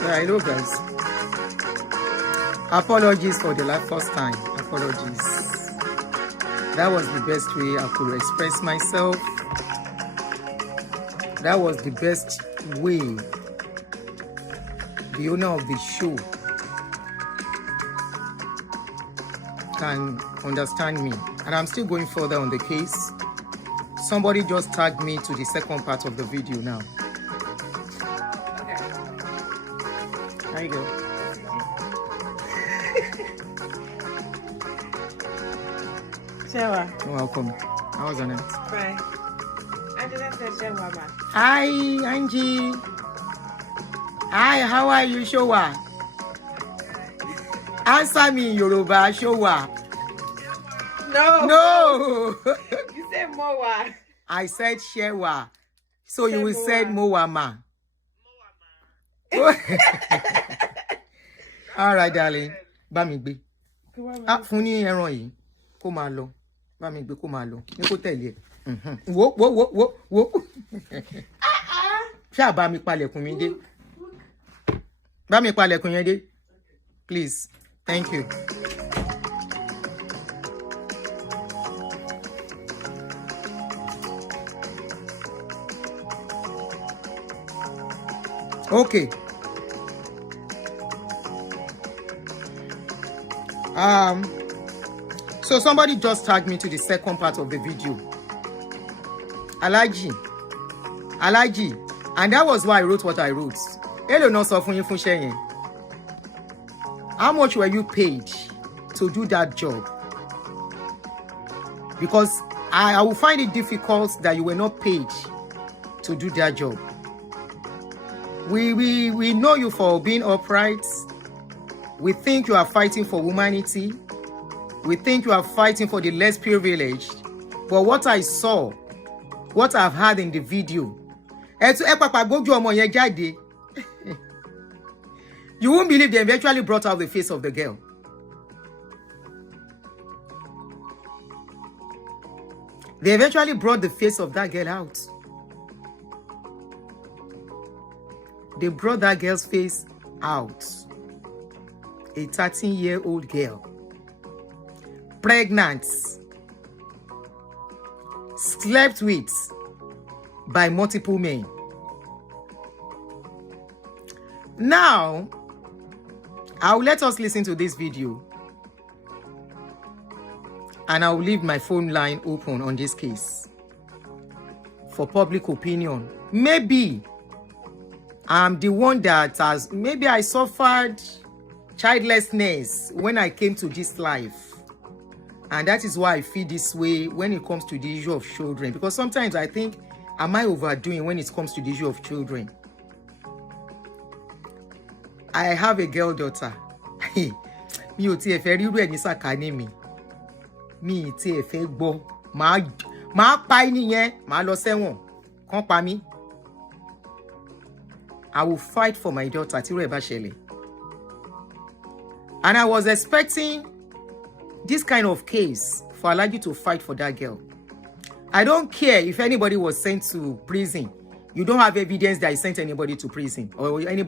Yeah, hello guys. Apologies for the first time. Apologies. That was the best way I could express myself. That was the best way the owner of the show can understand me. And I'm still going further on the case. Somebody just tagged me to the second part of the video now. There you go. Shewa. You're welcome. How was your night? Fine. Hi, Angie. Hi, how are you, Showa? Answer me in Yoruba, Showa. No. You said Mowa. I said Shewa. So you will say Mowama. All right, darling. Bá mi gbé. Fún ní ẹran yìí kó máa lọ. Bá mi gbé kó máa lọ. Ní kó tẹ̀lé. Wo. Ṣá bá mi palẹ̀kùn mi dé. Bá mi palẹ̀kùn yẹn dé. Please. Thank you. Okay. So somebody just tagged me to the second part of the video. Alaji. And that was why I wrote what I wrote. Hello, no suffering for sharing. How much were you paid to do that job? Because I will find it difficult that you were not paid to do that job. We know you for being upright. We think you are fighting for humanity. We think you are fighting for the less privileged. But what I saw, what I've heard in the video, you won't believe they eventually brought out the face of the girl. They eventually brought the face of that girl out. They brought that girl's face out. A 13-year-old girl. Pregnant. Slept with by multiple men. Now, I'll let us listen to this video. And I'll leave my phone line open on this case. For public opinion. Maybe I'm the one that maybe I suffered childlessness when I came to this life. And that is why I feel this way when it comes to the issue of children. Because sometimes I think, am I overdoing when it comes to the issue of children? I have a girl daughter. Mi ò tiẹ̀ fẹ́ ríru ẹ̀ ní sàkání mi. Mi ò tiẹ̀ fẹ́ gbọ́. Màá pa ẹni yẹn, màá lọ sẹ́wọ̀n. Kàn pa mí. I will fight for my daughter tí irú ẹ̀ bá ṣẹlẹ̀. And I was expecting this kind of case for Alaji to fight for that girl. I don't care if anybody was sent to prison. You don't have evidence that he sent anybody to prison or any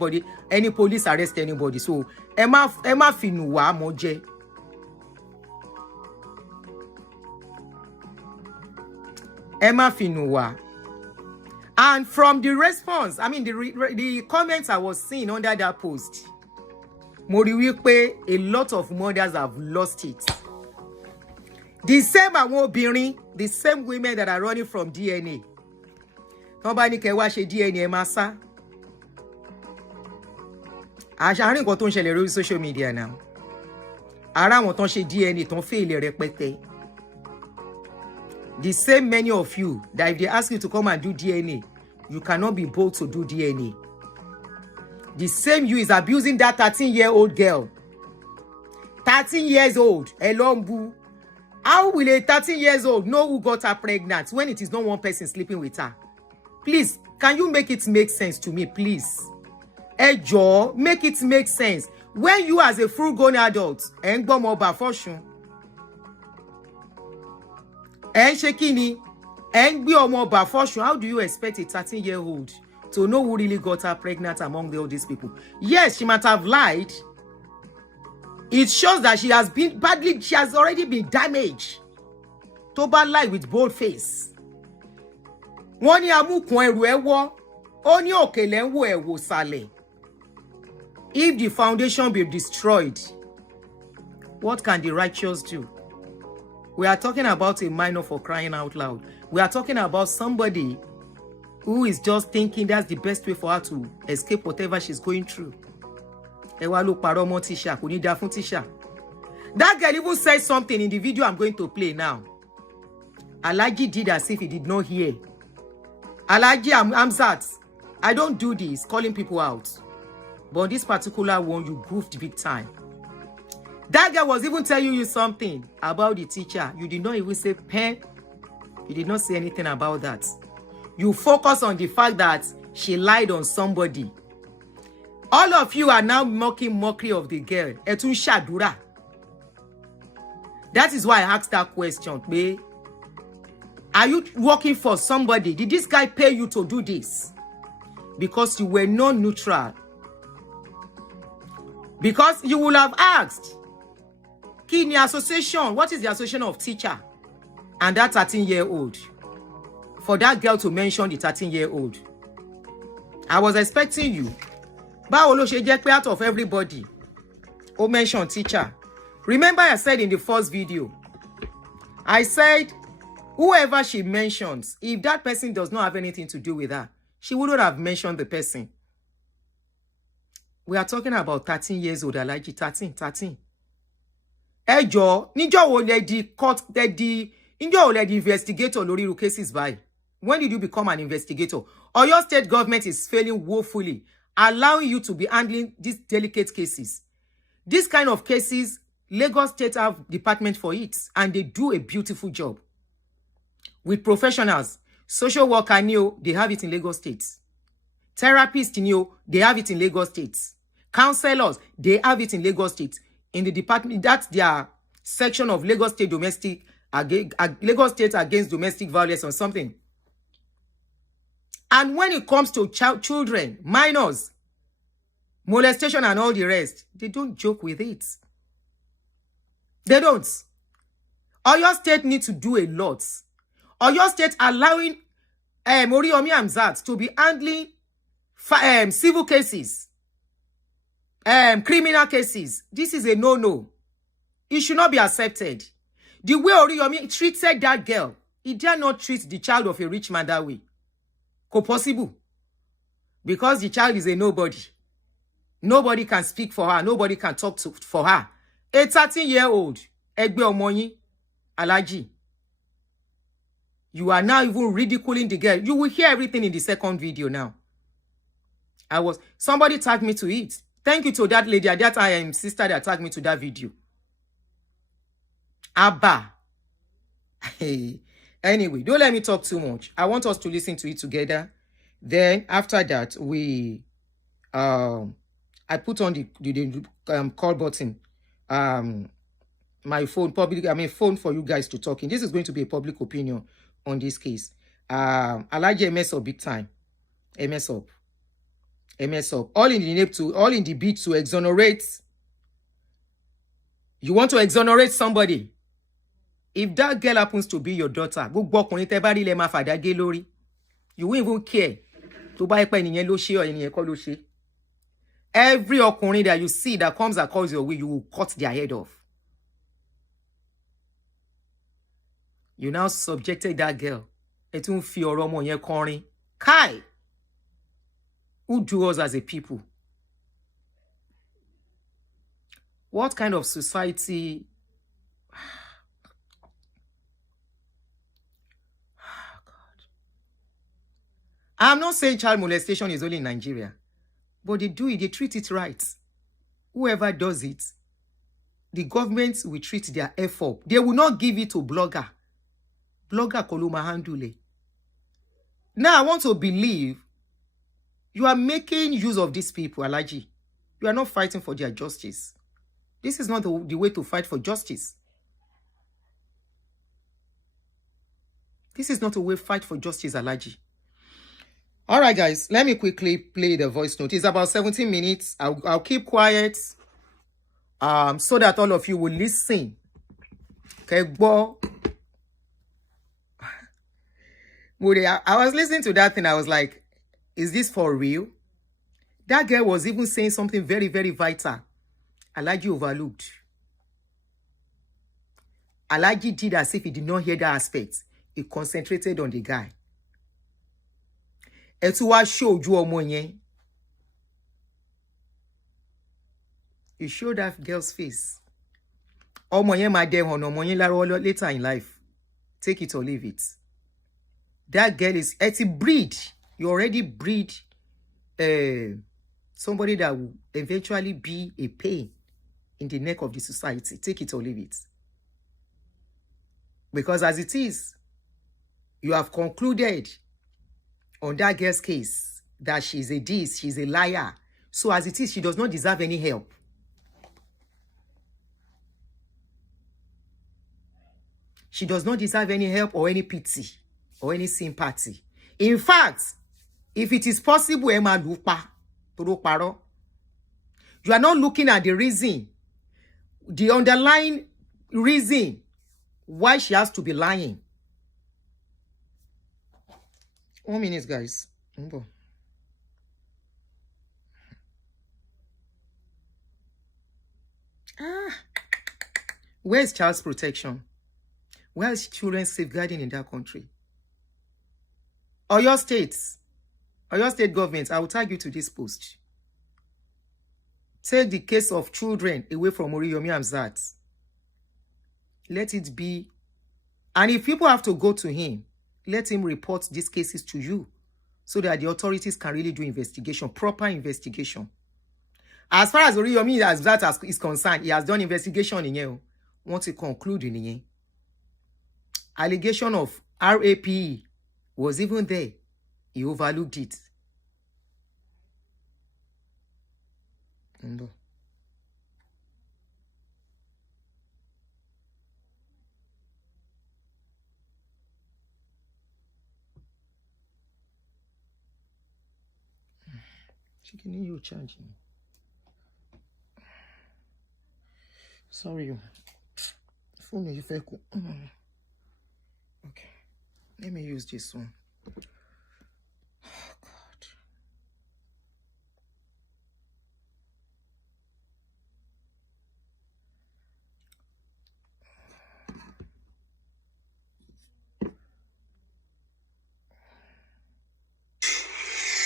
police arrest anybody. So, Emma Finuwa Moje. Emma Finuwa. And from the response, I mean the comments I was seeing under that post, mo rí wípé a lot of mothers have lost it. The same àwọn obìnrin, the same women that are running from DNA. Nobody can watch a DNA massa. Àṣàrin nǹkan tó ń ṣẹlẹ̀ lórí social media now. Ara wọn tó ń ṣe DNA tó ń fail rẹpẹtẹ. The same many of you that if they ask you to come and do DNA, you cannot be bold to do DNA. The same you is abusing that 13-year-old girl. 13 years old, Elombu. How will a 13 years old know who got her pregnant when it is not one person sleeping with her? Please, can you make it make sense to me, please? Ejo, make it make sense. When you as a full-grown adult, Engbomo Bafoshu, Enshekini, Engbomo Bafoshu, how do you expect a 13-year-old to know who really got her pregnant among all these people. Yes, she might have lied. It shows that she has already been damaged. Tó bá lie with bold face. Wọ́n ní amúkùn ẹrù ẹ wọ́, ó ní òkèlè ń wò ẹ wò sàlẹ̀. If the foundation be destroyed, what can the righteous do? We are talking about a minor, for crying out loud. We are talking about somebody who is just thinking that's the best way for her to escape whatever she's going through. Ẹ wá ló parọ́ mọ́ Tisha, kò ní dá fún Tisha. That girl even said something in the video I'm going to play now. Alhaji did as if he did not hear. Alhaji Hamzat, I don't do this, calling people out. But this particular one, you goofed big time. That girl was even telling you something about the teacher. You did not even say pen. You did not say anything about that. You focus on the fact that she lied on somebody. All of you are now making mockery of the girl. Etun Shadura. That is why I asked that question. Babe, are you working for somebody? Did this guy pay you to do this? Because you were not neutral. Because you will have asked, Kini association, what is the association of teacher and that 13-year-old? For that girl to mention the 13-year-old. I was expecting you. Báwo ló ṣe jẹ́ pé out of everybody, ó mention teacher. Remember I said in the first video, I said, whoever she mentions, if that person does not have anything to do with her, she wouldn't have mentioned the person. We are talking about 13 years old, Alhaji, 13. Ẹ jọ̀ọ́, níjọ́ wo lẹ di court, níjọ́ wo lẹ di investigator lórí irú cases báyìí? When did you become an investigator? Or your state government is failing woefully, allowing you to be handling these delicate cases. This kind of cases, Lagos State have department for it, and they do a beautiful job. With professionals, social worker, they have it in Lagos State. Therapists, they have it in Lagos State. Counselors, they have it in Lagos State. In the department, that's their section of Lagos State Lagos State against domestic violence or something. And when it comes to children, minors, molestation and all the rest, they don't joke with it. They don't. Oyo State need to do a lot. Oyo State allowing Oriyomi Hamzat to be handling civil cases, criminal cases. This is a no-no. It should not be accepted. The way Oriyomi treated that girl, he dare not treat the child of a rich man that way. Ko possible. Because the child is a nobody. Nobody can speak for her. Nobody can talk for her. A 13-year-old, Egbe Omoyin, Alhaji. You are now even ridiculing the girl. You will hear everything in the second video now. Somebody tagged me to it. Thank you to that lady, that sister that tagged me to that video. Abba. Hey. Anyway, don't let me talk too much. I want us to listen to it together. Then after that, I put on the call button. My phone, phone for you guys to talk in. This is going to be a public opinion on this case. Alhaji mess up big time. A mess up. All in the bid to exonerate. You want to exonerate somebody. If that girl happens to be your daughter, you won't even care. Every ọkùnrin that you see that comes across your way, you will cut their head off. You now subjected that girl. Etun fi ọ̀rọ̀ ọmọ yẹn kọrin. Kai! Who do us as a people? What kind of society? I'm not saying child molestation is only in Nigeria, but they do it, they treat it right. Whoever does it, the government will treat their effort. They will not give it to blogger. Blogger koluma handle. Now I want to believe you are making use of these people, Alhaji. You are not fighting for their justice. This is not the way to fight for justice. This is not a way to fight for justice, Alhaji. All right, guys, let me quickly play the voice note. It's about 17 minutes. I'll keep quiet so that all of you will listen. Okay, boy. I was listening to that thing. I was like, is this for real? That girl was even saying something very, very vital. Alaji overlooked. Alaji did as if he did not hear that aspect. He concentrated on the guy. Etuwa showed you omo yen. You show that girl's face. Omo yen ma de hon omo yen later in life. Take it or leave it. That girl is a breed. You already breed somebody that will eventually be a pain in the neck of the society. Take it or leave it. Because as it is, you have concluded on that girl's case that she's a liar. So as it is, she does not deserve any help. She does not deserve any help or any pity or any sympathy. In fact, if it is possible, Emma Lupa, you are not looking at the reason, the underlying reason why she has to be lying. 1 minute, guys. Where is child's protection? Where is children's safeguarding in that country? Or your states, or your state government, I will tag you to this post. Take the case of children away from Oriyomi Hamzat. Let it be. And if people have to go to him, let him report these cases to you so that the authorities can really do investigation, proper investigation. As far as Oriyomi Hamzat is concerned, he has done investigation in here. Want to conclude in here. Allegation of RAPE was even there. He overlooked it. Chicken, you charging. Sorry. Phone you fake. Okay. Let me use this one. Oh, God.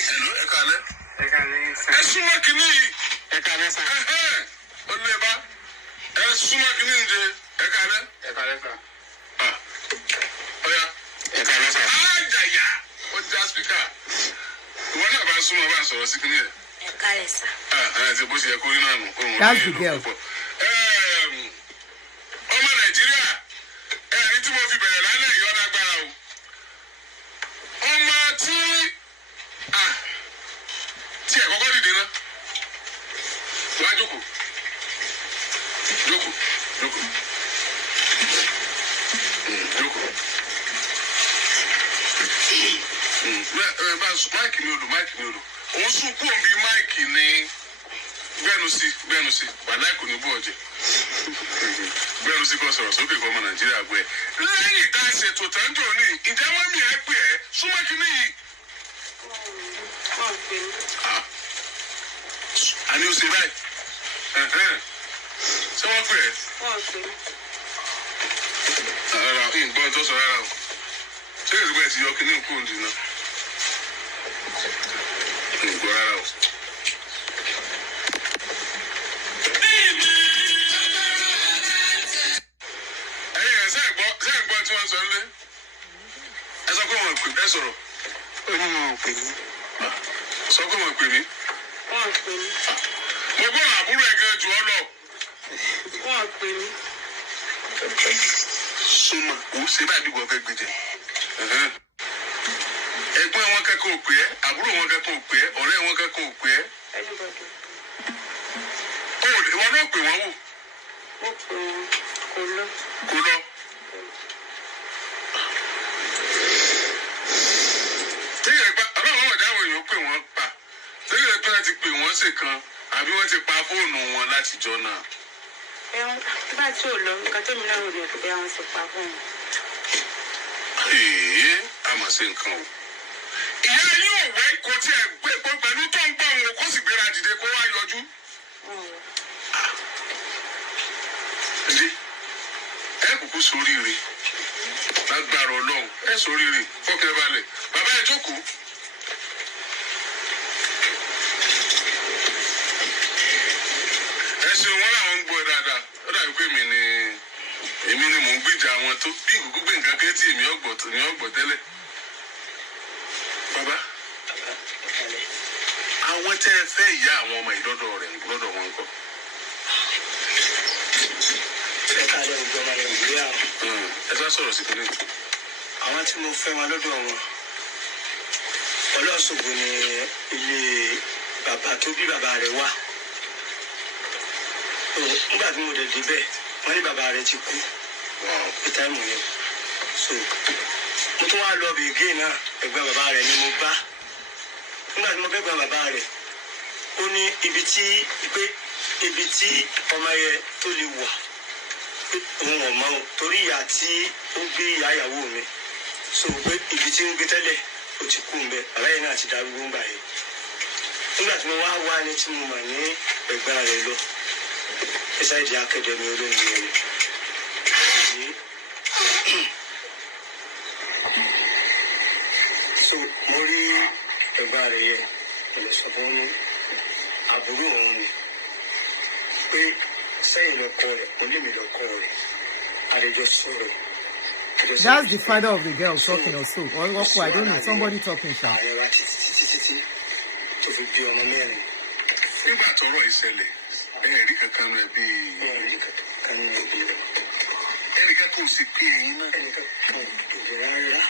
Hello, Ekale. Esuma kini. Ekale sa. Oleba. Esuma kini nje. Ekale. Ekale sa. Oya. Ekale sa. Ajaya. What's that speaker? Wọ́n náà bá súnmọ́ bá sọ̀rọ̀ sí kini. Ekale sa. Ti bó ṣe yẹ kó rí náà nù. That's the girl. Ọmọ Nàìjíríà. Ẹni tí mo fi bẹ̀rẹ̀ lálẹ́ yìí ọ̀nà agbára o. Ọmọ tí ẹ kọ́kọ́ dìde náà. Wá jókòó. Jókòó. Máìkì mi odò. Òun sùn kú òun bí máìkì ní bẹ́ẹ̀nu sí. Bàdá kò ní bú ọ̀jẹ̀. Bẹ́ẹ̀nu sí kọ́ sọ̀rọ̀ sókè kọ́ ọmọ Nàìjíríà gbé. Lẹ́yìn tá a ṣètò tẹ́ńtò ní ìjà mọ́mí ẹ pè ẹ́ súnmọ́ kínní yìí. Àní o ṣe báyìí. Ṣé wọ́n pè ẹ́? Rárá, ìgbọ́n tó sọ rárá o. Ṣé ìgbà ẹ ti yọ kínní kúrò nìyí náà? Ìgbọ́ rárá o. Ẹ̀yin ẹ̀ ṣe ìgbọ́ tí wọ́n sọ nílé? Ẹ sọ pé wọ́n pè ẹ sọ̀rọ̀. Ó ní wọn pè mí. Sọ pé wọ́n pè mí. Wọ́n pè mí. Mo gbọ́ àbúrò ẹ̀ gan jù ọ́ lọ. Wọ́n pè mí. Súnmọ́, ó ṣe báyìí bí wọ́n fẹ́ gbé jẹ. Ẹ̀gbọ́n wọn kẹ́kọ̀ọ́ ò pè ẹ́, àbúrò wọn kẹ́kọ̀ọ́ ò pè ẹ́, ọ̀rẹ́ wọn kẹ́kọ̀ọ́ ò pè ẹ́. Ìwọ náà pè wọ́n wò. Mo pè wọ́n, kò lọ. Kò lọ. Tí ìyẹn gbá, ọlọ́run ọ̀dà ṣe kan àbí wọ́n ti pa fóònù wọn látijọ́ náà. Bá tí ò lọ nǹkan tó mi náà rò ní ẹ̀kọ́ bí àwọn sọ pa fún mi. Àmọ̀ sí nǹkan o. Ìyá yóò wẹ́ kò tiẹ̀ gbé pẹ̀lú tó ń gbọ́ òun kó sì gbéra dìde kó wá yọjú. Ẹ kúkú sóríire lágbára Ọlọ́run ẹ sóríire fọkàn balẹ̀ bàbá ẹ jókòó. Ẹ ṣeun wọn làwọn ń gbọ́ dáadáa ó dàbí pé èmi ni mò ń gbìjà àwọn tó bí ìkúkú gbé nǹkan kẹ́ tí èmi ọ̀gbọ̀ tẹ́lẹ̀. Bàbá àwọn tẹ́ ẹ fẹ́ ìyá àwọn ọmọ ìlọ́dọ̀ rẹ̀ lọ́dọ̀ wọn kọ́. Ẹ káàárọ̀ ìjọba Nàìjíríà. Ẹ sá sọ̀rọ̀ sí kíní. Àwọn tí mo fẹ́ wọn lọ́dọ̀ wọn Ọlọ́ṣogbo ni ilé bàbá tó bí bàbá rẹ̀ wà. Nígbà tí mo dẹ̀ débẹ̀ wọ́n ní bàbá rẹ̀ ti kú ní táìmù yẹn. So mo tún wá lọ bìgé náà ẹ̀gbọ́n bàbá rẹ̀ ni mo bá. Nígbà tí mo fẹ́ gbọ́n bàbá rẹ̀ ó ní ibi tí ọmọ yẹn tó lè wà òun ọmọ o torí ìyá tí ó gbé ìyá ìyàwó mi so pé ibi tí ń gbé tẹ́lẹ̀ ó ti kú mbẹ bàbá yẹn náà ti darúgbó ń bà yẹn nígbà tí mo wá ní tí mo mà ní ẹ̀gbọ́n rẹ̀ lọ ẹsẹ ìdí akademi olóyìn yẹn so mo rí ẹ̀gbọ́n rẹ̀ yẹn mo lè sọ fún àbúrò òun ni pé sẹ́yìn lọ́kọ rẹ̀ mo lè mi lọ́kọ rẹ̀ àlejò sọ̀rọ̀. That's the father of the girl talking also. Or I don't know, somebody talking, sir. Nígbà tọ́rọ̀ ìṣẹ̀lẹ̀ ẹ̀rí kankan rẹ̀ bíi ẹnìkan kò sì pín ẹyin náà. Ẹnìkan kan ò rárá.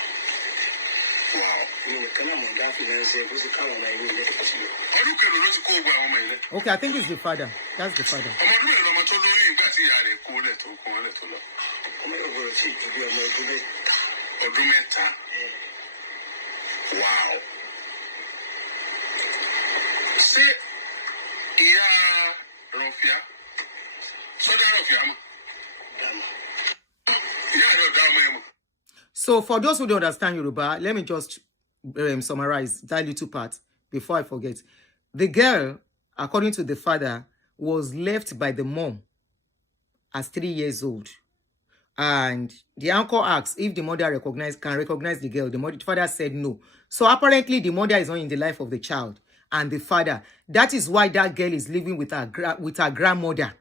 Ọdún kẹlò ló ti kó gbogbo àwọn ọmọ ilẹ̀. Okay, I think it's the father. That's the father. Ọmọ ọdún mẹ́rin lọmọ tó lóyún ìgbà tí ìyá rẹ̀ kó lẹ̀ tó kó wọn lẹ̀ tó lọ. Ọmọ yóò gbọ́dọ̀ sí ìdílé ọmọ ọdún mẹ́ta. Ọdún mẹ́ta. Wow. Ṣé ìyá Rọ̀fíà sọ́dá Rọ̀fíà mọ̀? Ìyá rẹ̀ ọ̀dá ọmọ yẹn mọ̀. So for those who don't understand Yoruba, let me just summarize that little part before I forget. The girl, according to the father, was left by the mom as 3 years old. And the uncle asked if the mother can recognize the girl. The father said no. So apparently the mother is not in the life of the child and the father. That is why that girl is living with her grandmother.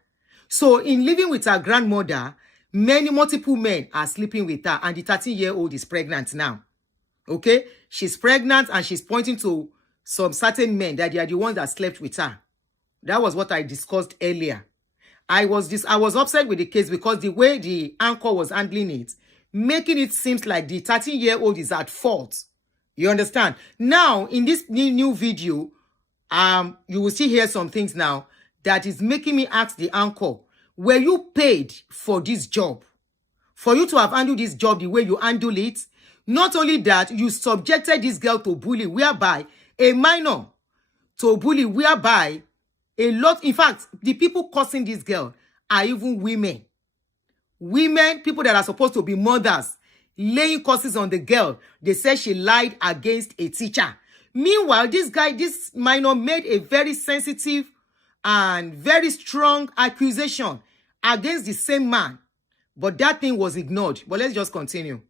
So in living with her grandmother, multiple men are sleeping with her, and the 13-year-old is pregnant now. Okay? She's pregnant and she's pointing to some certain men that they are the ones that slept with her. That was what I discussed earlier. I was upset with the case because the way the anchor was handling it, making it seem like the 13-year-old is at fault. You understand? Now, in this new video, you will see here some things now that is making me ask the anchor, were you paid for this job? For you to have handled this job the way you handle it? Not only that, you subjected this girl to bully, whereby a minor to bully, whereby a lot, in fact, the people causing this girl are even women. Women, people that are supposed to be mothers, laying curses on the girl. They say she lied against a teacher. Meanwhile, this minor made a very sensitive and very strong accusation against the same man. But that thing was ignored. But let's just continue.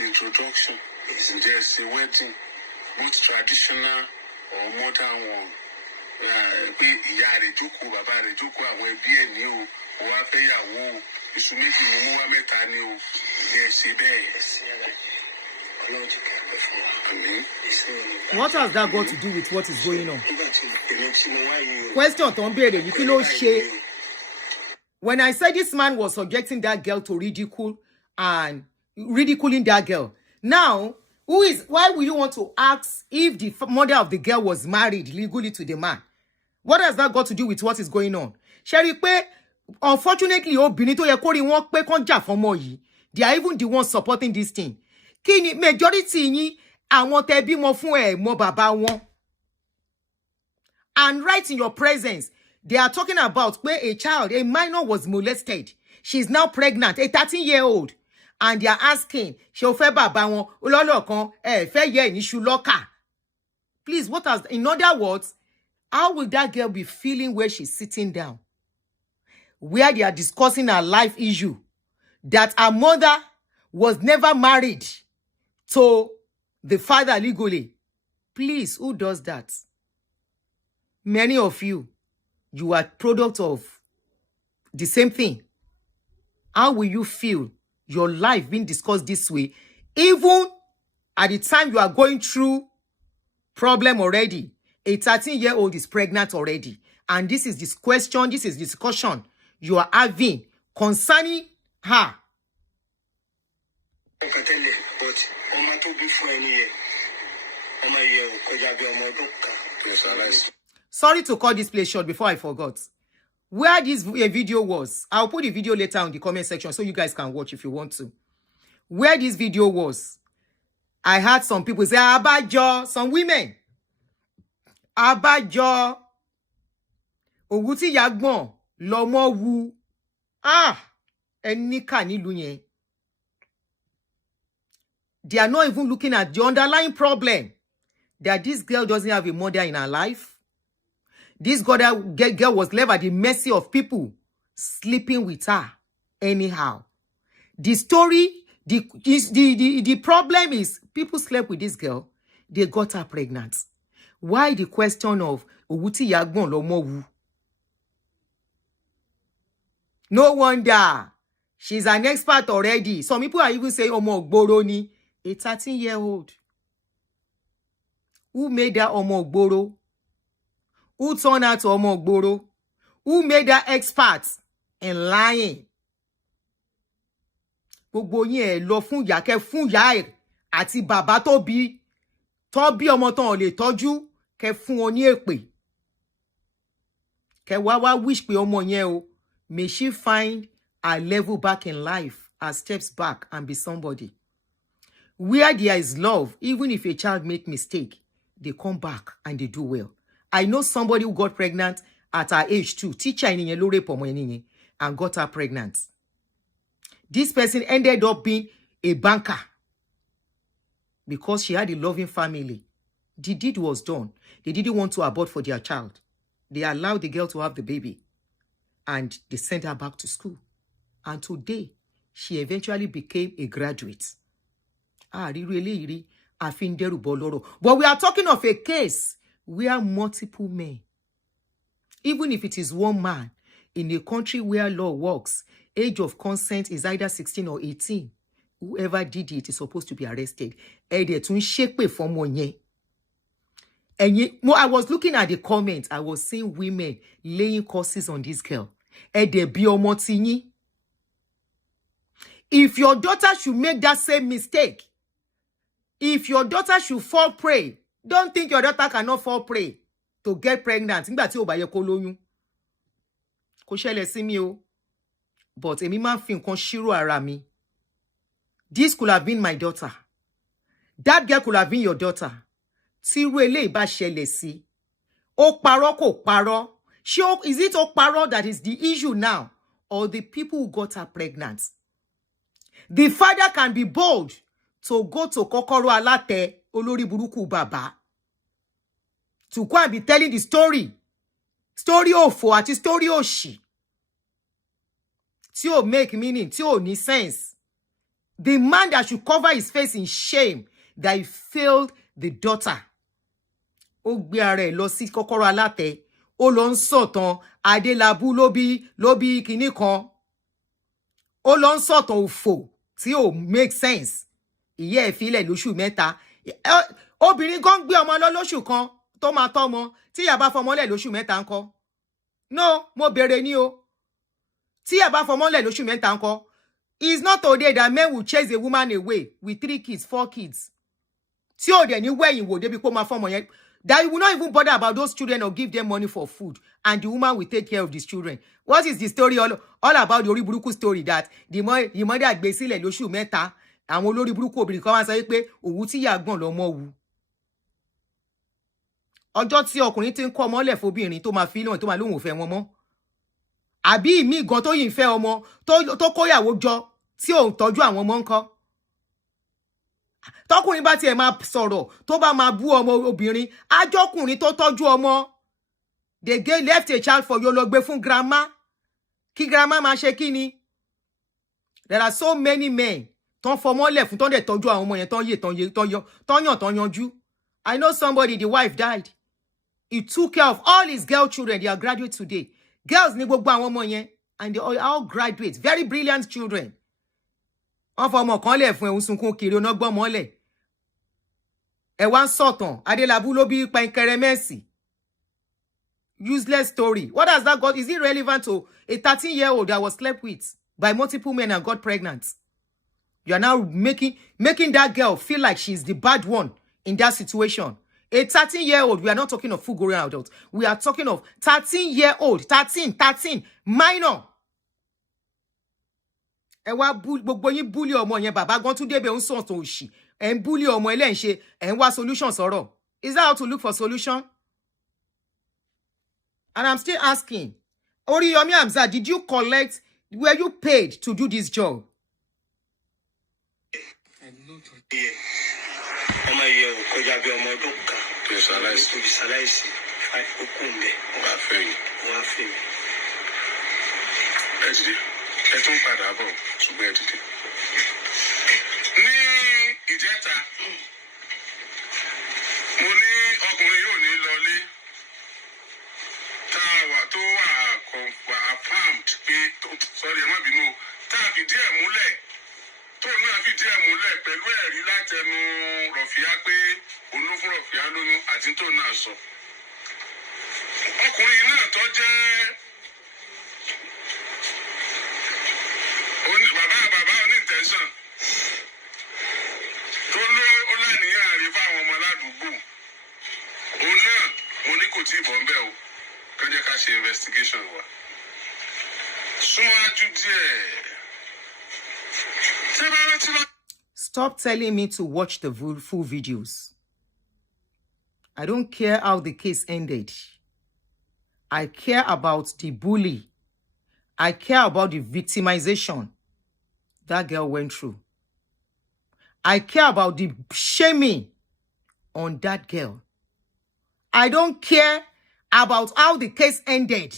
Introduction, there's a wedding, both traditional or modern one. Pé ìyá rẹ̀ jókòó, bàbá rẹ̀ jókòó, àwọn ẹbí ẹ̀ ní o, ó wá fẹ́ yàwó o, iṣu méjì mú wá mẹ́ta ní o, ẹ̀ ṣe bẹ́ẹ̀. What has that got to do with what is going on? Question tó ń béèrè yìí kí ló ṣe? When I said this man was subjecting that girl to ridicule and ridiculing that girl. Now, why will you want to ask if the mother of the girl was married legally to the man? What has that got to do with what is going on? Sherry pé, unfortunately, obìnrin tó yẹ kó rí wọn pé kán jà fọ́mọ yìí, they are even the ones supporting this thing. Kí ni majority yín àwọn tẹ́ bímọ fún ẹ mọ bàbá wọn? And right in your presence, they are talking about where a child, a minor, was molested. She's now pregnant, a 13-year-old. And they are asking, ṣé o fẹ́ bàbá wọn, olólò kan, fẹ́ yẹ ìníṣu lọ́kà. Please, in other words, how will that girl be feeling where she's sitting down? Where they are discussing her life issue. That her mother was never married to the father legally. Please, who does that? Many of you are product of the same thing. How will you feel your life being discussed this way? Even at the time you are going through problem already. A 13-year-old is pregnant already. And this is this question, this is discussion you are having concerning her. Sorry to cut this place short before I forgot. Where this video was, I'll put the video later in the comment section so you guys can watch if you want to. Where this video was, I had some people say, Abajo, some women. Abajo, Oguti Yagbon, Lomo Wu. Enika nílùú yẹn. They are not even looking at the underlying problem that this girl doesn't have a mother in her life. This girl was left at the mercy of people sleeping with her anyhow. The story, the problem is people slept with this girl. They got her pregnant. Why the question of Owuti Yagbon Lomo Wu? No wonder. She's an expert already. Some people are even saying Omo Ogboro ni. A 13-year-old. Who made that Omo Ogboro? Who turned her to Omo Ogboro? Who made her expert in lying? Gbogbo yín ẹ lọ fún ìyá kẹ́ fún ìyá ẹ̀ àti bàbá tó bí ọmọ tán ò lè tọ́jú kẹ́ fún wọn ní èpè. Kẹ́ wá wish pé ọmọ yẹn o, may she find her level back in life, her steps back and be somebody. Where there is love, even if a child make mistake, they come back and they do well. I know somebody who got pregnant at her age too. Teacher and got her pregnant. This person ended up being a banker because she had a loving family. The deed was done. They didn't want to abort for their child. They allowed the girl to have the baby. And they sent her back to school. And today, she eventually became a graduate. But we are talking of a case where multiple men, even if it is one man, in a country where law works, age of consent is either 16 or 18. Whoever did it is supposed to be arrested. I was looking at the comments. I was seeing women laying curses on this girl. If your daughter should make that same mistake, if your daughter should fall prey, don't think your daughter cannot fall prey to get pregnant. But this could have been my daughter. That girl could have been your daughter. Is it Okparo that is the issue now? Or the people who got her pregnant? The father can be bold to go to Kokoro Alate, Olori Buruku Baba, to go and be telling the story. Story ofo ati story oshi. Tí ó make meaning, tí ó ní sense. The man that should cover his face in shame that he failed the daughter. Ó gbé ara ẹ̀ lọ sí Kokoro Alate. Ó lọ ń sọ̀tàn Adélabú ló bí kinní kan. Ó lọ ń sọ̀tàn òfò tí ó make sense. Ìyá ẹ̀ filẹ̀ lóṣù mẹ́ta. Obìnrin gan gbé ọmọ lọ lóṣù kan tó máa tọ́mọ. Tí ìyá bá fọmọ lẹ̀ lóṣù mẹ́ta ńkọ́? No, mo bèrè ni o. Tí ìyá bá fọmọ lẹ̀ lóṣù mẹ́ta ńkọ́? It's not today that men will chase a woman away with 3 kids, 4 kids. Tí ó dẹ̀ ní wẹ̀yìn wò débi kó máa fọ́mọ yẹn. That you will not even bother about those children or give them money for food. And the woman will take care of these children. What is the story all about the orí burúkú story that the mother gbé sílẹ̀ lóṣù mẹ́ta. Àwọn olórí burúkú obìnrin kan wá sọ pé òwú tí ìyá gbọ̀n lọ́mọ wu. Ọjọ́ tí ọkùnrin ti ń kọ́ ọmọ lẹ̀ fóbìnrin tó máa fi lóhùn tó máa lóhùn fẹ́ wọn mọ́. Àbí ìmí gan tó yìn fẹ́ ọmọ tó kóyàwó jọ tí ò ń tọ́jú àwọn ọmọ ńkọ́. Tọkùnrin bá tiẹ̀ máa sọ̀rọ̀ tó bá máa bú ọmọ obìnrin ajọ́kùnrin tó tọ́jú ọmọ. They left a child for you lọ gbé fún grandma. Kí grandma máa ṣe kí ni? There are so many men tán fọmọ lẹ̀ fún tán dẹ̀ tọ́jú àwọn ọmọ yẹn tán yanjú. I know somebody, the wife died. He took care of all his girl children. They are graduates today. Girls ní gbogbo àwọn ọmọ yẹn and they are all graduates, very brilliant children. Wọ́n fọmọ kan lẹ̀ fún ẹ̀hún sunkún kiri ọ̀nà gbọ́n mọ́lẹ̀. Ẹ wá ń sọ̀tàn Adélabú ló bí Pẹ̀nkẹrẹ Mercy. Useless story. What has that got? Is it relevant to a 13-year-old that was slept with by multiple men and got pregnant? You are now making that girl feel like she's the bad one in that situation. A 13-year-old, we are not talking of full-grown adults. We are talking of 13-year-old, 13, minor. Ẹ wá gbogbo yín bully ọmọ yẹn bàbá gan tún débẹ̀ ń sọ̀tàn òṣì. Ẹ ń bully ọmọ ẹ lẹ́ ń ṣe, ẹ ń wá solution sọ̀rọ̀. Is that how to look for solution? And I'm still asking, Oriyomi Hamzat, did you collect, were you paid to do this job? Ọmọ yẹ kọjá bí ọmọ ọdún kan. Ṣaláìsí. Okùn bẹ̀. Wọ́n á fẹ́ mi. Ẹ dìde. Ẹ tún padà bọ̀ ṣùgbọ́n ẹ dìde. Ní ìjẹta, mo ní ọkùnrin yóò ní lọlé tó wà affirmed pé sorry ẹ má bínú tá a fìdí ẹ̀ múlẹ̀ tó náà fìdí ẹ̀ múlẹ̀ pẹ̀lú ẹ̀rí látẹnu Rọ̀fíà pé òun ló fún Rọ̀fíà lóyún àti tó náà sọ. Ọkùnrin náà tó jẹ́ bàbá oníntẹ̀sán tó ó láníyàn rí fáwọn ọmọ ládùúgbò òun náà mo ní kò tí ì bọ̀ ń bẹ̀ o kọjá ká ṣe investigation wa súnmọ́jú díẹ̀. Stop telling me to watch the full videos. I don't care how the case ended. I care about the bully. I care about the victimization that girl went through. I care about the shaming on that girl. I don't care about how the case ended.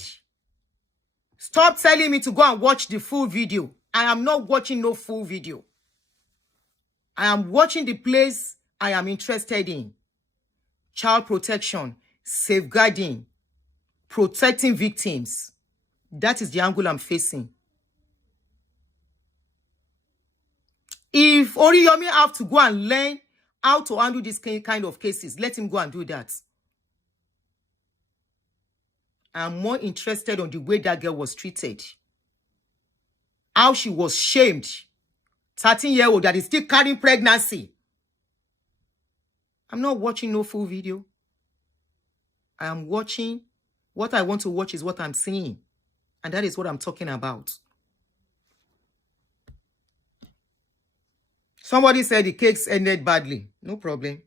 Stop telling me to go and watch the full video. I am not watching no full video. I am watching the place I am interested in. Child protection, safeguarding, protecting victims. That is the angle I'm facing. If Oriyomi have to go and learn how to handle this kind of cases, let him go and do that. I'm more interested on the way that girl was treated. How she was shamed. 13-year-old that is still carrying pregnancy. I'm not watching no full video. I am watching. What I want to watch is what I'm seeing. And that is what I'm talking about. Somebody said the cakes ended badly. No problem.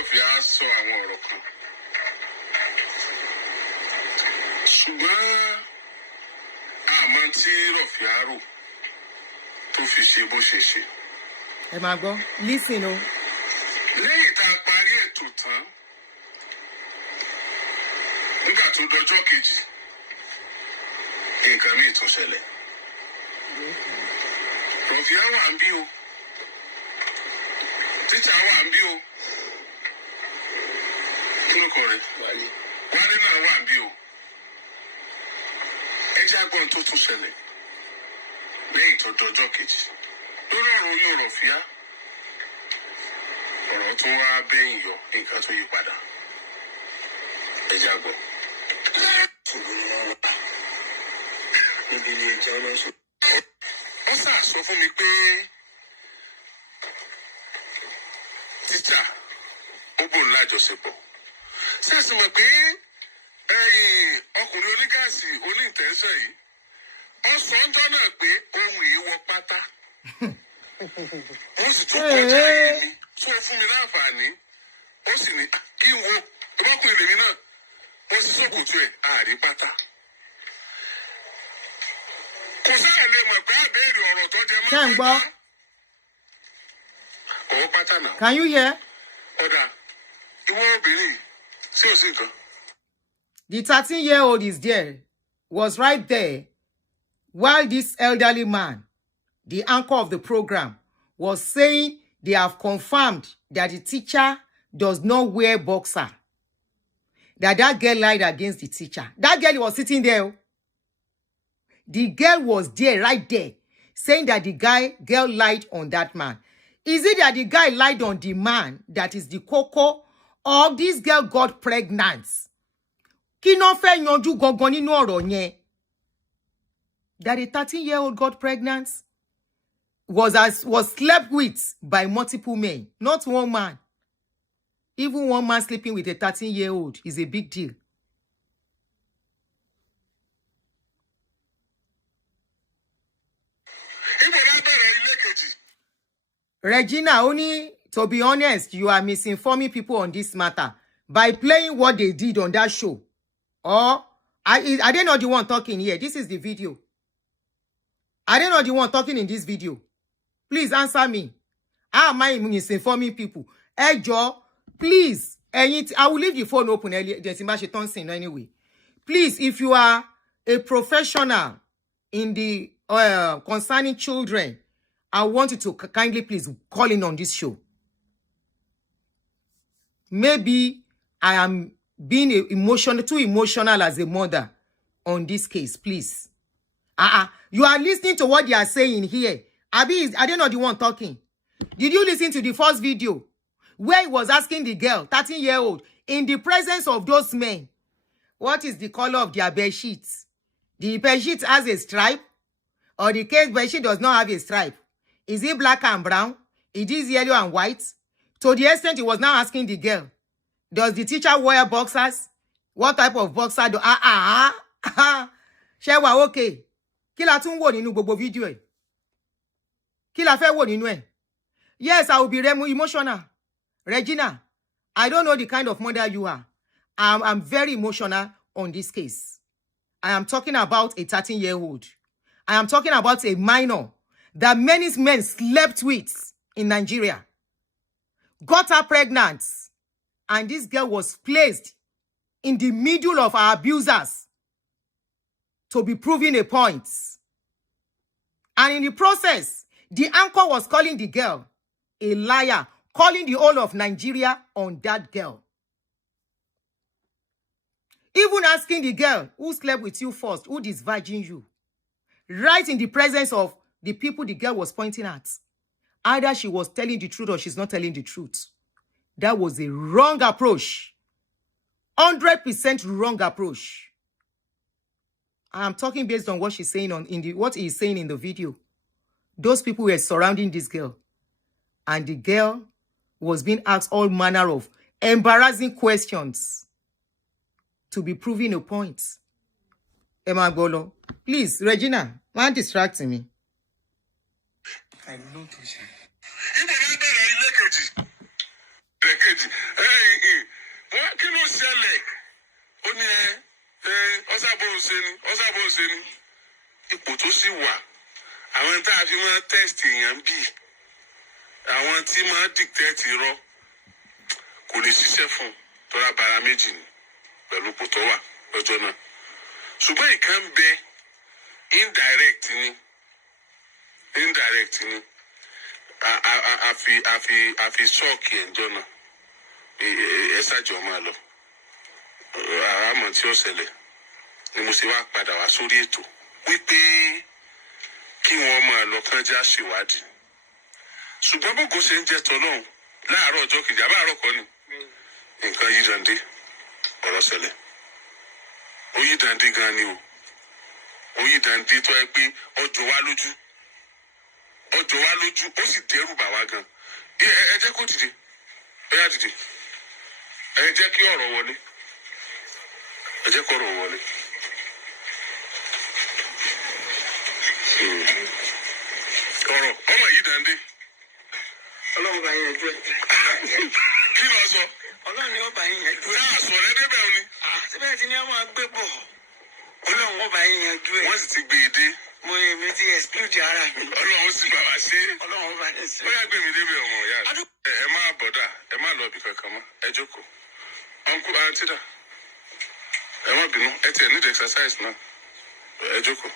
Rọ̀fíà sọ àwọn ọ̀rọ̀ kan ṣùgbọ́n àmọ́ tí Rọ̀fíà rò tó fi ṣe bó ṣe ṣe. Ẹ máa gbọ́, listen o. Lẹ́yìn tá a parí ètò tán nígbà tó dọjọ́ kejì nǹkan míì tún ṣẹlẹ̀. Rọ̀fíà wà ń bí o títà wà ń bí o. Wálé náà wà bí o. Ẹ jẹ́ agbọ́n tó tún ṣẹlẹ̀ lẹ́yìn tó dọjọ́ kejì lórí ọ̀rọ̀ oyún Rọ̀fíà. ọ̀rọ̀ tó wá bẹ́yìn yọ nǹkan tó yí padà ẹja gbọ́. níbi ni ẹja náà sọ. wọ́n sọ fún mi pé tíṣà ó bò ńlá àjọṣepọ̀ sẹ́sìn mọ̀ pé ọkùnrin onígáàsì oníìtẹ́sán yìí ó sọ ọjọ́ náà pé ohun yìí wọ pátá wọ́n sì tún kọjá yìí ni tó fún mi láǹfààní ó sì ní kí n wo ọmọkùnrin lèmi náà ó sì sókòtò ẹ̀ àárín pátá. kò sáà lè mọ̀ pé àbẹ̀rẹ̀ ọ̀rọ̀ tó jẹ mọ́ pátá. ọwọ́ pátá náà. Can you hear? ọ̀dà ìwọ obìnrin sí òsì nǹkan. The 13-year-old is there, was right there, while this elderly man, the anchor of the program, was saying they have confirmed that the teacher does not wear boxer. That girl lied against the teacher. That girl was sitting there. The girl was there, right there, saying that the girl lied on that man. Is it that the guy lied on the man that is the cocoa, or this girl got pregnant? Kí ló fẹ́ yanjú gangan nínú ọ̀rọ̀ yẹn? That a 13-year-old got pregnant was slept with by multiple men, not one man. Even one man sleeping with a 13-year-old is a big deal. Regina, only to be honest, you are misinforming people on this matter by playing what they did on that show. Or are they not the one talking here? This is the video. Are they not the one talking in this video? Please answer me. How am I misinforming people? Hey, Joe, please. I will leave the phone open anyway. Please, if you are a professional in the concerning children, I want you to kindly please call in on this show. Maybe I am being too emotional as a mother on this case, please. You are listening to what they are saying here. Abi, are they not the one talking? Did you listen to the first video where he was asking the girl, 13-year-old, in the presence of those men, what is the color of their bed sheets? The bed sheet has a stripe, or the case bed sheet does not have a stripe? Is it black and brown? It is yellow and white? To the extent he was now asking the girl, does the teacher wear boxers? What type of boxer do? Ṣé wà okay? Kí la tún wò nínú gbogbo video ẹ̀? Kí la fẹ́ wò nínú ẹ̀? Yes, I will be emotional. Regina, I don't know the kind of mother you are. I'm very emotional on this case. I am talking about a 13-year-old. I am talking about a minor that many men slept with in Nigeria. Got her pregnant. And this girl was placed in the middle of our abusers to be proving a point. And in the process, the anchor was calling the girl a liar, calling the whole of Nigeria on that girl. Even asking the girl who slept with you first, who disvirgin you, right in the presence of the people the girl was pointing at. Either she was telling the truth or she's not telling the truth. That was a wrong approach. 100% wrong approach. I'm talking based on what she's saying what he's saying in the video. Those people were surrounding this girl. And the girl was being asked all manner of embarrassing questions to be proving a point. Emma Golo, please, Regina, don't distract me. I know this. Kí ló ṣẹlẹ̀? Ó ní ọ̀sàbò ṣe ni. Ipò tó sì wà. Àwọn tá a fi máa test èèyàn bí. Àwọn tí máa dictate irọ́. Kò lè ṣiṣẹ́ fún tọ́ra bara méjì ni pẹ̀lú ipò tó wà lọ́jọ́ náà. Ṣùgbọ́n ìkan bẹ indirect ni. A fi ṣọ́ọ̀kì ẹ̀jọ́ náà. Ẹ ṣáàjọ máa lọ. Àmọ́ tí ó ṣẹlẹ̀ ni mo ṣe wá padà wá sórí ètò wípé kí wọ́n máa lọ kán já ṣèwádìí. Ṣùgbọ́n bógo ṣe ń jẹ́ tọ́lọ́hún láàárọ̀ ọjọ́ kejì àbáàrọ̀ kọ́ ni nǹkan yí dande ọ̀rọ̀ ṣẹlẹ̀ ó yí dande gan ni o ó yí dande tó ẹ pé ọjọ́ wa lójú ó sì dẹ́rù bà wá gan ẹ jẹ́ kó dìde ẹ yá dìde ẹ jẹ́ kí ọ̀rọ̀ wọlé ẹ jẹ́ kí ọ̀rọ̀ wọlé. ọ̀rọ̀ ọmọ yìí dande. Ọlọ́run bá yín yanjú ẹ̀. kí ló sọ. Ọlọ́run ni ó bá yín yanjú ẹ̀. náà sọ̀rọ̀ ẹ débẹ̀ òní. Síbẹ̀ tí ni wọ́n máa gbé bọ̀. Ọlọ́run ó bá yín yanjú ẹ̀. wọ́n sì ti gbé e dé. Mo ti exclude ara mi. Ọlọ́run sì bá wa ṣe é. Ọlọ́run bá dé sí. ó yá gbé mi débẹ̀ ọmọ ìyá rẹ̀. ẹ má bọ̀dà ẹ má lọ ibì kankan mọ́ ẹ jókòó. uncle aunty dà ẹ má bínú ẹ tiẹ̀ need exercise náà ẹ jókòó.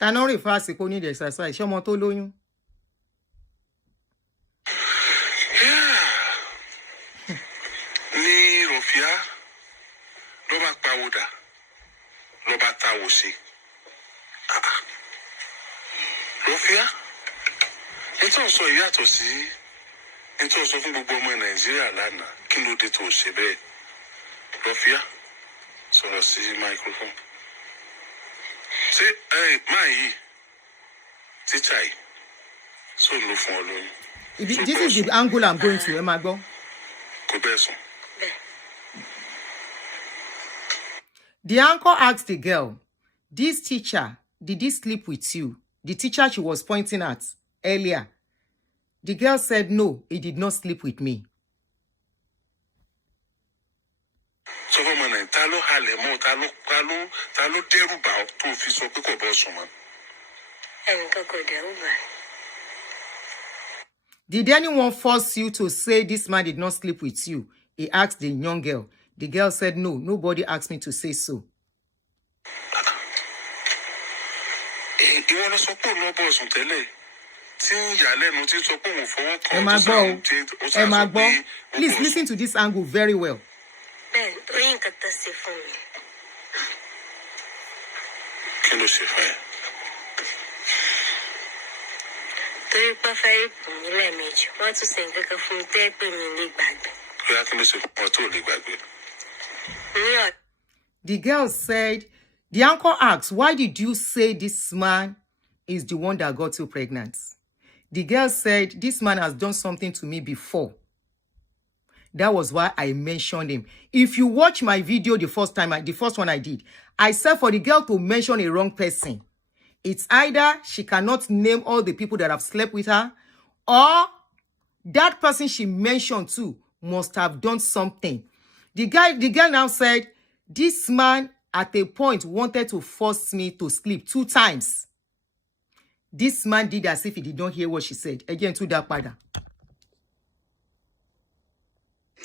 Tànà rí fásitì kó need exercise ṣé ọmọ tó lóyún. ní rọ̀fíà ló bá pawódà ló bá táwò sí. rọ̀fíà nítorí sọ ìyàtọ̀ sí nítorí sọ fún gbogbo ọmọ Nàìjíríà lánàá kí ló dé tó ṣe bẹ́ẹ̀. rọ̀fíà sọ̀rọ̀ sí microphone. ṣé máa yìí tíṣà yìí sọ ló fún ọ lóyún. This is the angle I'm going to. Ẹ máa gbọ́. kò bẹ́ẹ̀ sùn. The anchor asked the girl, "This teacher, did he sleep with you?" The teacher she was pointing at earlier. The girl said, "No, he did not sleep with me." sọ fún ọmọ náà ta ló halẹ̀ mọ́ ta ló dẹ́rù bà ọ́ tó fi sọ pé kò bọ́ sùn mọ́. ẹnìkan kò dẹ̀rù bà. Did anyone force you to say this man did not sleep with you? He asked the young girl. The girl said, "No, nobody asked me to say so." ìwọ ló sọ pé òun lọ bọ̀ sùn tẹ́lẹ̀ tí ń yà lẹ́nu tí ń sọ pé òun fọwọ́ Ẹ kàn máa gbọ́ o. ó Ẹ máa sọ gbọ́. pé ó Please bọ̀ listen to this angle very well. bẹ́ẹ̀ orí nǹkan tó ṣe fún mi. kí ló ṣe fún ẹ. torí pé fẹ́ bù mí lẹ́ẹ̀mejì wọ́n tún ṣe nǹkan kan fún mi tẹ́ pé mi lè gbàgbé. bóyá kí ló ṣe fún ọ tó lè gbàgbé. ní ọ̀dọ̀ The girl said, the uncle asked, "Why did you say this man is the one that got you pregnant?" The girl said, "This man has done something to me before. That was why I mentioned him." If you watch my video the first one I did, I said for the girl to mention a wrong person. It's either she cannot name all the people that have slept with her, or that person she mentioned too must have done something. The girl now said, "This man at a point wanted to force me to sleep 2 times. This man did as if he did not hear what she said." Again, to that pada.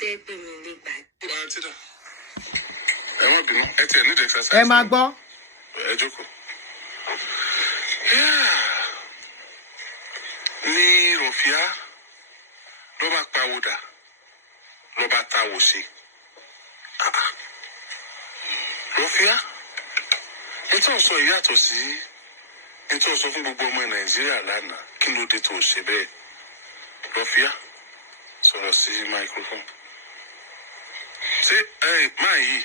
tẹ́ pé mi lè gbàgbé. àǹtí dà ẹ má bínú ẹ tiẹ̀ need exercise. Ẹ máa gbọ́. ẹ jókòó. ní rọ̀fíà ló bá pawódà ló bá táwò sí. rọ̀fíà nítorí sọ ìyàtọ̀ sí nítorí sọ fún gbogbo ọmọ Nàìjíríà lánàá kí ló dé tó ṣe bẹ́ẹ̀. rọ̀fíà sọ̀rọ̀ sí microphone. ṣé máa yìí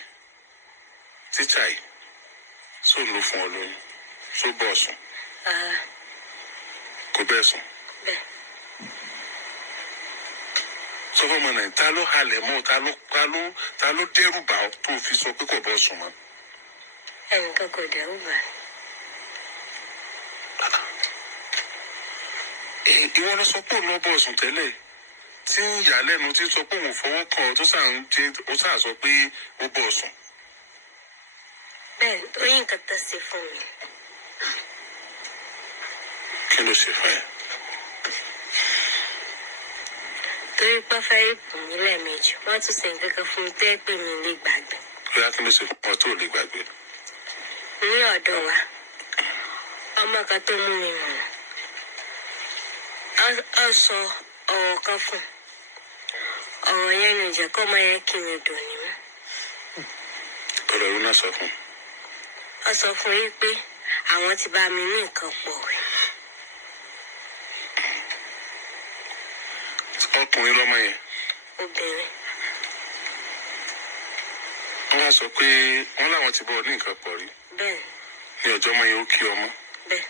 tíṣà yìí sọ ló fún ọ lóyún sọ bọ́ sùn kò bẹ́ẹ̀ sùn. bẹ́ẹ̀ sọ fún ọmọ náà ta ló halẹ̀ mọ́ ta ló dẹ́rù bà ọ́ tó fi sọ pé kò bọ́ sùn mọ́. ẹnìkan kò dẹ̀rù bà. ìwọ ló sọ pé òun lọ bọ̀ sùn tẹ́lẹ̀ tí ń yà lẹ́nu tí ń sọ pé òun fọwọ́ kàn ọ́ tó sà sọ pé ó bọ̀ sùn. bẹ́ẹ̀ orí nǹkan tó ṣe fún mi. kí ló ṣe fún ẹ. torí pé fẹ́ bù mí lẹ́ẹ̀mejì wọ́n tún ṣe nǹkan kan fún mi tẹ́ pé mi lè gbàgbé. bóyá kí ló ṣe fún ọ tó lè gbàgbé. ní ọ̀dọ̀ wa ọmọ kan tó mú mi mọ̀ ọ sọ ọ̀rọ̀ kan fún ọ̀rọ̀ yẹn ní ìjẹ́ kọ́ ọmọ yẹn kí mi dùn ní mọ́. ọ̀rọ̀ ìlú náà sọ fún. ọ sọ fún yín pé àwọn ti bá mi ní nǹkan pọ̀ rẹ̀. ọkùnrin lọ́mọ yẹn. Obìnrin. Wọ́n sọ pé wọ́n láwọn ti bọ̀ ní nǹkan pọ̀ rí. Bẹ́ẹ̀. Ní ọjọ́ ọmọ yẹn ó kí ọmọ. Bẹ́ẹ̀.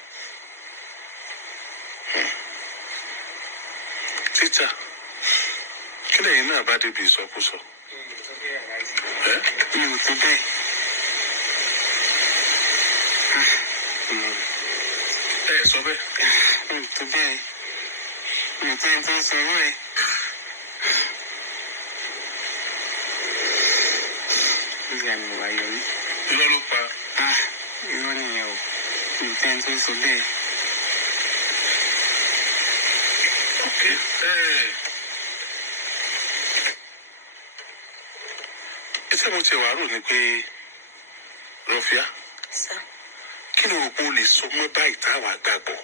Títà, kí lẹ́yìn náà bá débi ìsọkúsọ? Mi ò tó bẹ́ẹ̀. Ẹ sọ bẹ́ẹ̀. Mi ò tó bẹ́ẹ̀. Mi ò tó ẹni tó ń sọ owó ẹ̀. Ìyá mi wà yọ mí. Irọ́ ló pa. Irọ́ nìyẹn o. Mi ò tó ẹni tó ń sọ bẹ́ẹ̀. Iṣẹ́ mo ti wà rò ní pé Rọ́fíà, Sá. kí ló rò pé o lè sọ mọ́ báyìí táwa gbàgbọ́?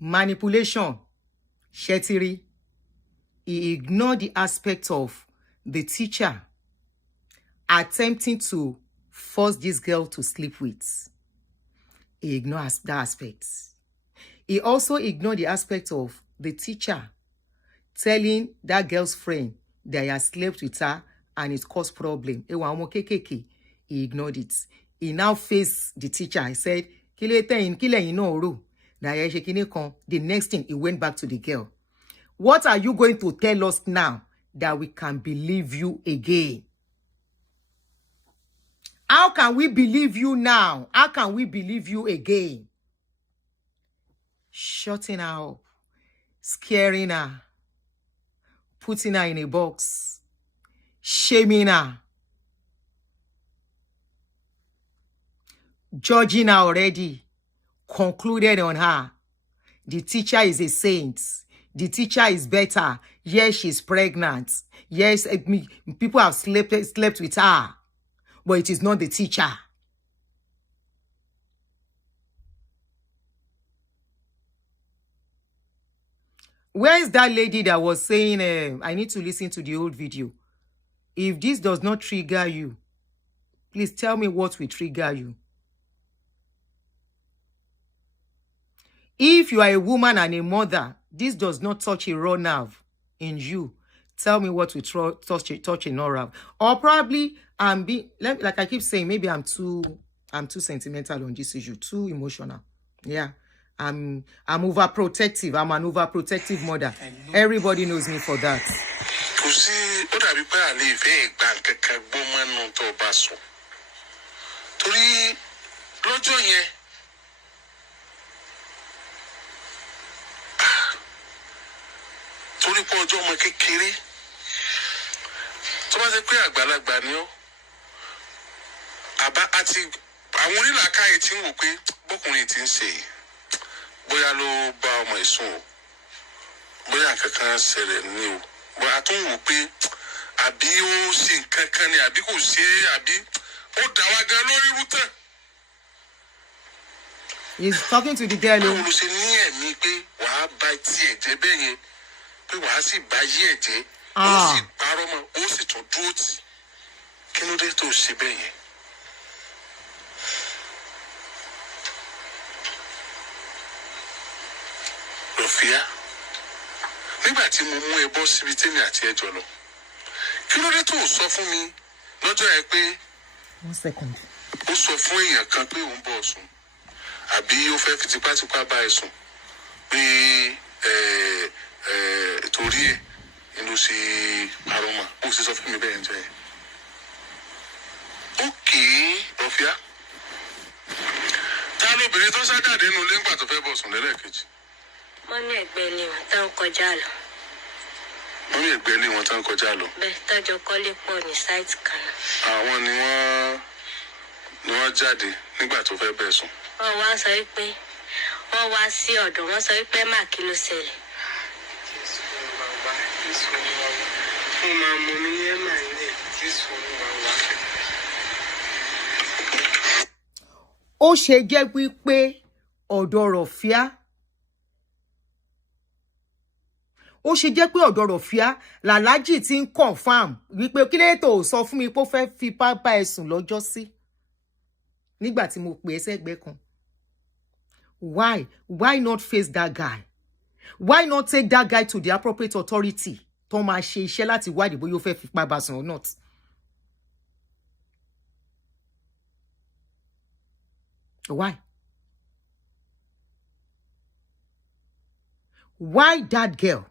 Manipulation. Shetiri. He ignored the aspect of the teacher attempting to force this girl to sleep with. He ignored that aspect. He also ignored the aspect of the teacher telling that girl's friend that he has slept with her and it caused problem. He ignored it. He now faced the teacher. He said, the next thing, he went back to the girl. What are you going to tell us now that we can believe you again? How can we believe you now? How can we believe you again? Shutting her up, scaring her, putting her in a box, shaming her, judging her already, concluded on her. The teacher is a saint. The teacher is better. Yes, she's pregnant. Yes, people have slept with her. But it is not the teacher. Where is that lady that was saying, I need to listen to the old video? If this does not trigger you, please tell me what will trigger you. If you are a woman and a mother, this does not touch a raw nerve in you. Tell me what will touch a nerve. Or probably like I keep saying, maybe I'm too sentimental on this issue, too emotional. Yeah. I'm overprotective. I'm an overprotective mother. Everybody knows me for that. Torí pé ọjọ́ ọmọ kékeré tó bá jẹ́ pé àgbàlagbà ni ọ́ àbá àti àwọn onílàákàyè tí ń wò pé bọ́kùnrin tí ń ṣe yìí bóyá ló bá ọmọ ìsùn o bóyá nǹkan kan ṣẹlẹ̀ ní o bóyá tó ń wò pé àbí ó ṣe nǹkan kan ni àbí kò ṣe àbí ó dá wa gan lórí rútẹ̀. He's talking to the girl. Báwo ló ṣe ní ẹ̀mí pé wàá bá tiẹ̀ jẹ́ bẹ́ẹ̀ yẹn pé wàá sì bá yí ẹ̀ jẹ́ ó sì parọ́ mọ́ ó sì tún dúró tì kí ló dé tó ṣe bẹ́ẹ̀ yẹn. Rọ̀fíà, nígbà tí mo mú ẹ bọ́ síbi tèmi àti ẹjọ́ lọ kí ló dé tó sọ fún mi lọ́jọ́ yẹn pé 1 second. Ó sọ fún èèyàn kan pé òun bọ̀ sùn àbí ó fẹ́ fi tipátipá bá ẹ sùn pé torí ẹ̀ ni ló ṣe parọ́ mọ́ ó sì sọ fún mi bẹ́ẹ̀ ń jẹ́ ẹ̀. Ókè Rọ̀fíà, ta lóbìnrin tó ṣájáde nínú ilé ńgbà tó fẹ́ bọ̀ sùn lẹ́lẹ́kejì? Wọ́n ní ẹ̀gbẹ́ ilé wọn tá ń kọjá lọ. Wọ́n ní ẹ̀gbẹ́ ilé wọn tá ń kọjá lọ. Bẹ́ẹ̀ tọ́jọ́ kọ́lé pọ̀ ní sáìtì kan náà. Àwọn ni wọ́n jáde nígbà tó fẹ́ bẹ̀ sùn. Wọ́n wá sọ wípé wọ́n wá sí ọ̀dọ̀ wọn sọ wípé má kí ló ṣẹlẹ̀. Wọ́n máa mú mi ní ẹ̀mà ilé tí sùn wá wá. Ó ṣe jẹ́ wípé ọ̀dọ̀ Rọ̀fíà làlájì ti ń confam wípé kí lè tó sọ fún mi pé ó fẹ́ fipá bá ẹ sùn lọ́jọ́ sí. Nígbà tí mo pè é sẹ́gbẹ́ kan. Why? Why not face that guy? Why not take that guy to the appropriate authority? Tó máa ṣe iṣẹ́ láti wádìí bóyá ó fẹ́ fipá bá sùn or not. Why? Why that girl?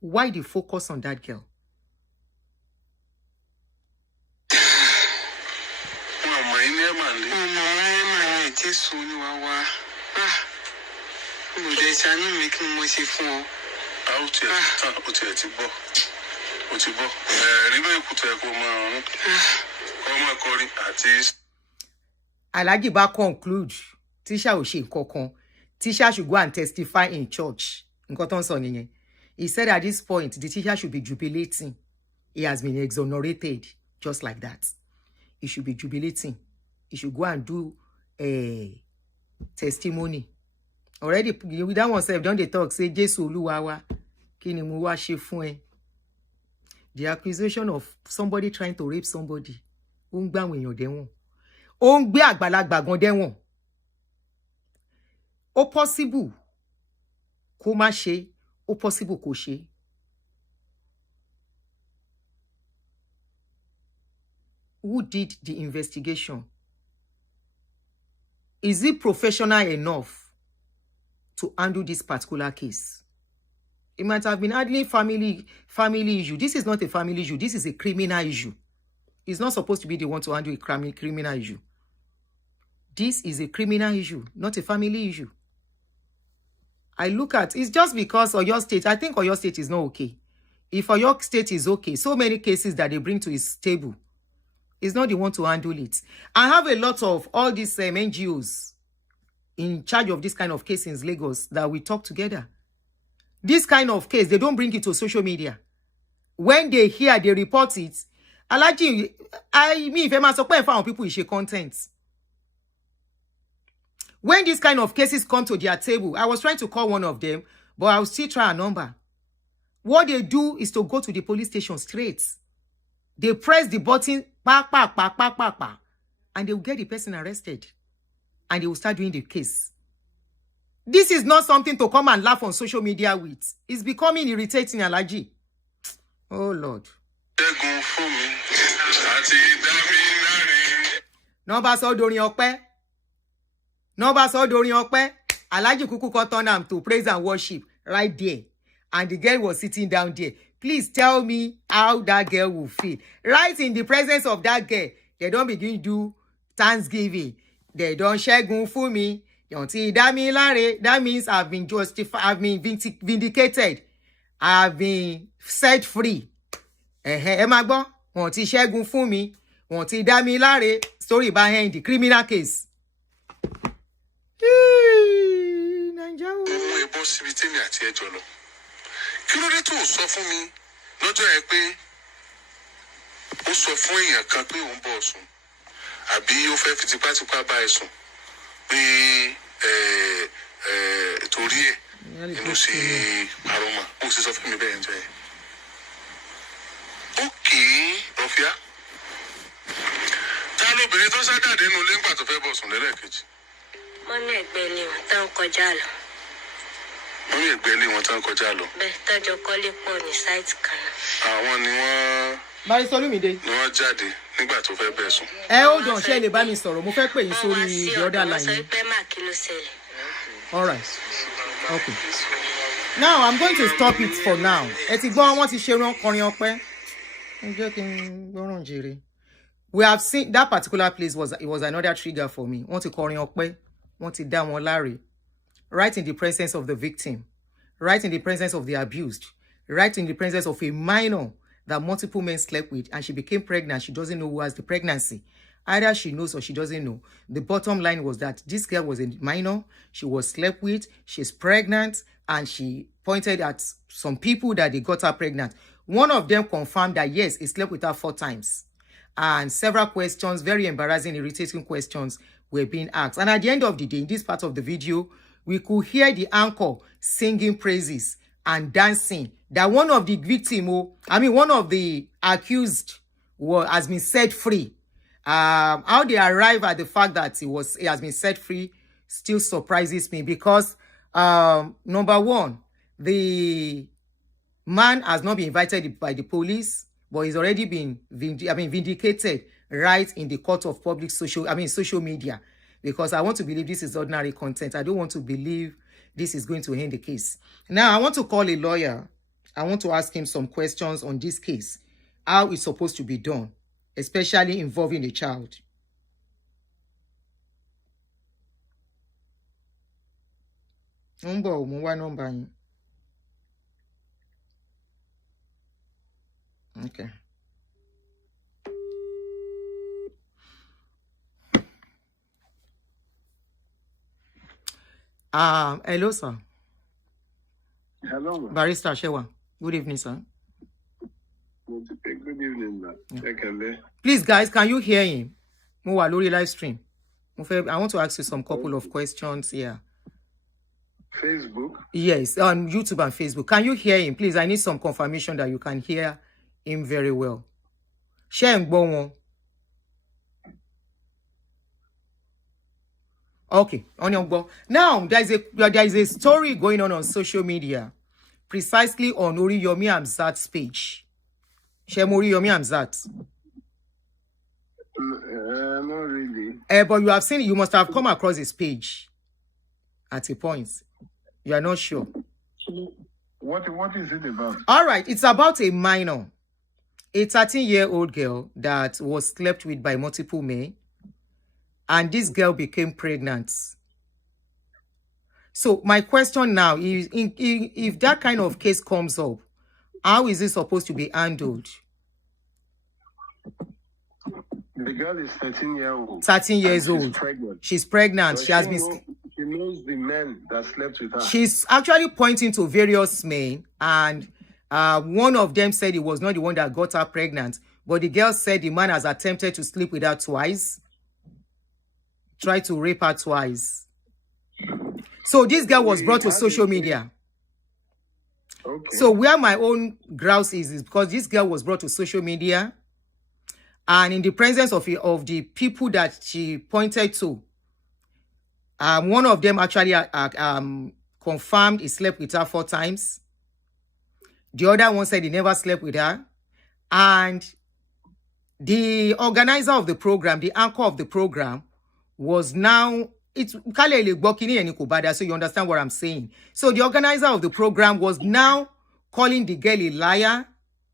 Why the focus on that girl? Alhaji bá conclude, Tisha ò ṣe nǹkan kan. Tisha should go and testify in church. Nǹkan tó ń sọ nìyẹn. He said at this point, the teacher should be jubilating. He has been exonerated just like that. He should be jubilating. He should go and do a testimony. Already, with that one self, don't they talk, say, Jesu Oluwa wa, kini mo wa ṣe fún ẹ. The accusation of somebody trying to rape somebody. Ó ń gbé àwọn èèyàn dẹ́wọ̀n. Ó ń gbé àgbàlagbà gan dẹ́wọ̀n. Ó possible kó má ṣe, ó possible kó ṣe. Who did the investigation? Is it professional enough to handle this particular case? It might have been handling family issue. This is not a family issue. This is a criminal issue. It's not supposed to be the one to handle a criminal issue. This is a criminal issue, not a family issue. I look at, it's just because Oyo State, I think Oyo State is not okay. If Oyo State is okay, so many cases that they bring to his table, he's not the one to handle it. I have a lot of all these NGOs in charge of this kind of case in Lagos that we talk together. This kind of case, they don't bring it to social media. When they hear, they report it. Alhaji, if I'm surprised for people, you share content. When these kind of cases come to their table, I was trying to call one of them, but I'll still try a number. What they do is to go to the police station straight. They press the button, and they will get the person arrested. And they will start doing the case. This is not something to come and laugh on social media with. It's becoming irritating, Alhaji. Oh, Lord. Nobody saw Dorin Okpe. Nobody saw Dorin Okpe. Alhaji Kuku cotton am to praise and worship right there. And the girl was sitting down there. Please tell me how that girl will feel. Right in the presence of that girl, they don't begin to do Thanksgiving. They don't share gun for me. Until that means I've been justified, I've been vindicated. I've been set free. Emagbo, until share gun for me. Until Damilare, story behind the criminal case. Kí ló dé tó sọ fún mi lọ́jọ́ ẹ pé ó sọ fún èèyàn kan pé òun bọ̀ sùn àbí ó fẹ́ fi tipátipá bá ẹ sùn pé torí ẹ̀ inú ṣe àrọ́mà ó sì sọ fún mi bẹ́ẹ̀ ń jẹ́ ókè Rọ̀fíà ta lóbìnrin tó ṣájáde nínú ilé ńgbà tó fẹ́ bọ̀ sùn lẹ́lẹ́kejì. Wọ́n ní ẹgbẹ́ ilé wọn tán kọjá lọ. Wọ́n ní ẹgbẹ́ ilé wọn tán kọjá lọ. Bẹ́ẹ̀ tọ́jọ́ kọ́lé pọ̀ ní sáìtì kan. Àwọn ni wọ́n. Báyìí Solúmídé. Ni wọ́n jáde nígbà tó fẹ́ bẹ̀ sùn. Hold on, ṣé lè bá mi sọ̀rọ̀. Mo fẹ́ pè yín sórí the other line. Wọ́n sọ pé má kí ló ṣẹlẹ̀. All right. Okay. Now I'm going to stop it for now. Ẹ ti gbọ́ wọ́n ti ṣe kọrin ọpẹ́. Ẹ jẹ́ kí n gbọ́ràn jèrè. We have seen that particular place was another trigger for me. Wọ́n ti kọrin ọpẹ́. Wọ́n ti dá wọn láre. Right in the presence of the victim, right in the presence of the abused, right in the presence of a minor that multiple men slept with, and she became pregnant. She doesn't know who has the pregnancy. Either she knows or she doesn't know. The bottom line was that this girl was a minor, she was slept with, she's pregnant, and she pointed at some people that they got her pregnant. One of them confirmed that yes, he slept with her 4 times. And several questions, very embarrassing, irritating questions were being asked. And at the end of the day, in this part of the video, we could hear the anchor singing praises and dancing that one of the victims, one of the accused has been set free. How they arrive at the fact that he has been set free still surprises me because number one, the man has not been invited by the police, but he's already been vindicated right in the court of public social media, because I want to believe this is ordinary content. I don't want to believe this is going to end the case. Now, I want to call a lawyer. I want to ask him some questions on this case, how it's supposed to be done, especially involving the child. Okay. Hello, sir. Hello. Barrister Shewa. Good evening, sir. Good evening, man. Please, guys, can you hear him? Lori live stream. I want to ask you some couple of questions here. Facebook? Yes, on YouTube and Facebook. Can you hear him? Please, I need some confirmation that you can hear him very well. Share him. Okay, now there is a story going on social media, precisely on Oriyomi Hamzat's page. Share Oriyomi Hamzat. Not really. But you have seen it. You must have come across his page at a point. You are not sure. What is it about? All right, it's about a minor, a 13-year-old girl that was slept with by multiple men, and this girl became pregnant. So my question now is, if that kind of case comes up, how is it supposed to be handled? The girl is 13 years old. 13 years old. Pregnant. She's pregnant. She knows the men that slept with her. She's actually pointing to various men, and one of them said he was not the one that got her pregnant, but the girl said the man has attempted to sleep with her twice, tried to rape her twice. So this girl was brought to social media. Okay. So where my own grouse is because this girl was brought to social media, and in the presence of the people that she pointed to, one of them actually confirmed he slept with her 4 times. The other one said he never slept with her. And the organizer of the program, the anchor of the program, was now... so you understand what I'm saying. So the organizer of the program was now calling the girl a liar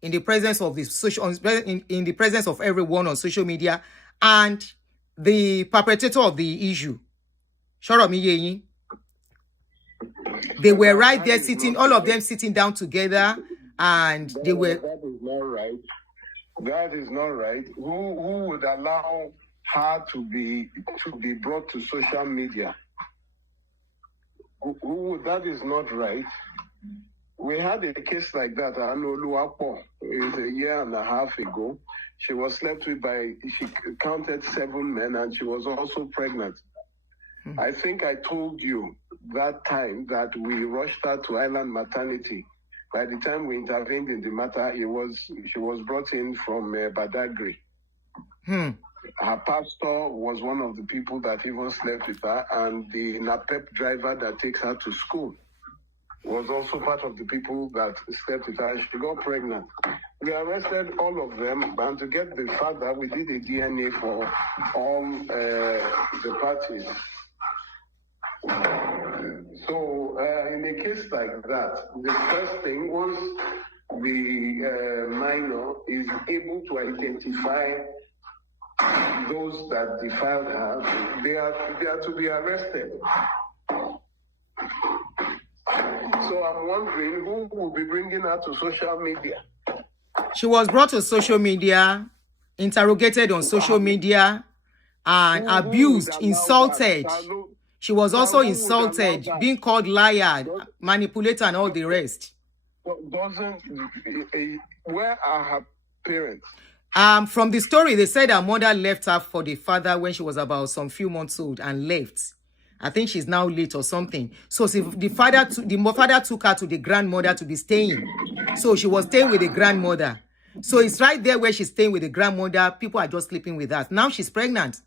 in the presence of in the presence of everyone on social media, and the perpetrator of the issue. They were right there sitting, all of them sitting down together, and they were... That is not right. That is not right. Who would allow her to be brought to social media? That is not right. We had a case like that. It was a year and a half ago. She was slept with she counted 7 men, and she was also pregnant. I think I told you that time that we rushed her to Island Maternity. By the time we intervened in the matter, she was brought in from Badagry. Her pastor was one of the people that even slept with her, and the NAPEP driver that takes her to school was also part of the people that slept with her. She got pregnant. We arrested all of them, and to get the father, we did a DNA for all the parties. So in a case like that, the first thing, once the minor is able to identify those that defiled her, they are to be arrested. So I'm wondering who will be bringing her to social media. She was brought to social media, interrogated on social media, and abused, insulted. She was also insulted, being called liar, manipulator, and all the rest. Where are her parents? From the story, they said her mother left her for the father when she was about some few months old and left. I think she's now late or something. So the father took her to the grandmother to be staying. So she was staying with the grandmother. So it's right there where she's staying with the grandmother. People are just sleeping with her. Now she's pregnant.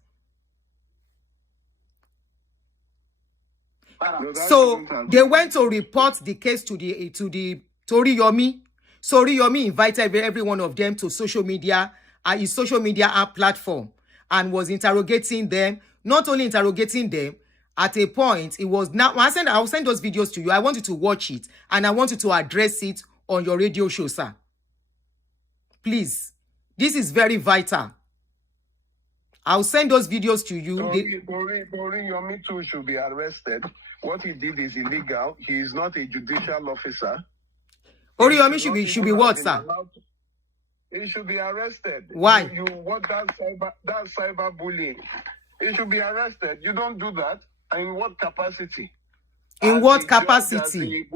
No, So they went to report the case to Oriyomi. So Oriyomi invited every one of them to social media, his social media app platform, and was interrogating them. Not only interrogating them, at a point, it was now. I'll send those videos to you. I want you to watch it, and I want you to address it on your radio show, sir. Please, this is very vital. I'll send those videos to you. Oriyomi too should be arrested. What he did is illegal. He is not a judicial officer. Oriyomi should be what, sir? He should be arrested. Why? That's cyber bullying. He should be arrested. You don't do that. In what capacity? In what capacity?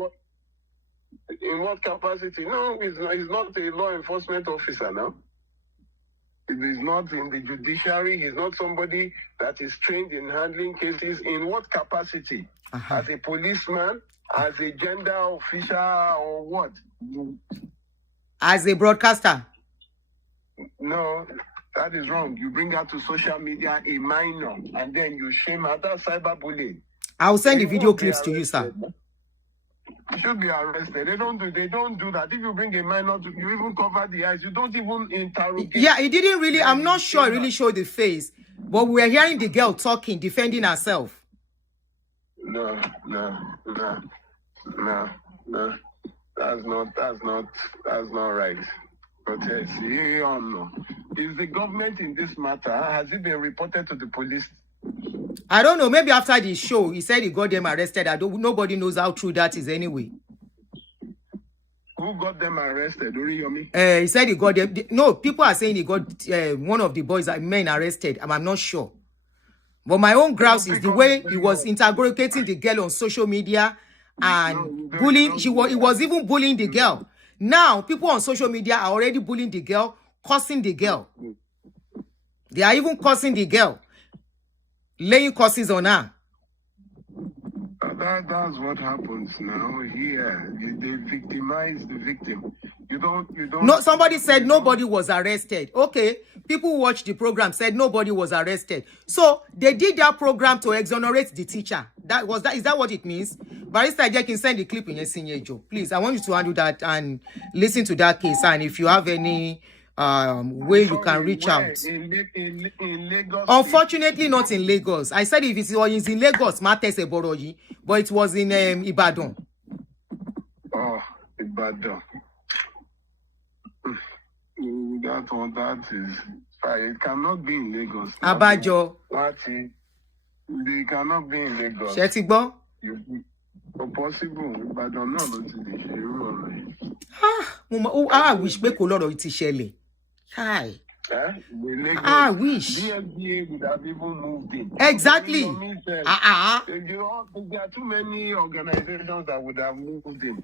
In what capacity? No, he's not a law enforcement officer now. He is not in the judiciary. He's not somebody that is trained in handling cases. In what capacity? As a policeman, as a gender official, or what? As a broadcaster? No, that is wrong. You bring her to social media, a minor, and then you shame her. That's cyberbullying. I'll send the video clips to you, sir. You should be arrested. They don't do that. If you bring a minor, you even cover the eyes. You don't even interrogate. Yeah, he didn't really. I'm not sure he really showed the face, but we were hearing the girl talking, defending herself. No. That's not right. But yes, is the government in this matter? Has it been reported to the police? I don't know. Maybe after the show, he said he got them arrested. Nobody knows how true that is anyway. Who got them arrested? Oriyomi? He said he got them. No, people are saying he got one of the men arrested. I'm not sure. But my own grouse is the way he was interrogating the girl on social media and bullying. He was even bullying the girl. Now, people on social media are already bullying the girl, cursing the girl. They are even cursing the girl, laying curses on her. That's what happens now here. They victimize the victim. You don't. No, somebody said nobody was arrested. Okay, people who watched the program said nobody was arrested. So they did that program to exonerate the teacher. Is that what it means? Barrister Jack can send the clip in Joe. Please, I want you to handle that and listen to that case. And if you have any way you can reach out. In Lagos. Unfortunately, not in Lagos. I said if it's in Lagos, but it was in Ibadan. Oh, Ibadan. That is it cannot be in Lagos. Abajo. They cannot be in Lagos. Shetigbo? Possible, but I'm not going to be I wish we could lot of it shele. Hi. I wish. DFDA would have even moved in. Exactly. You know, there are too many organizations that would have moved in.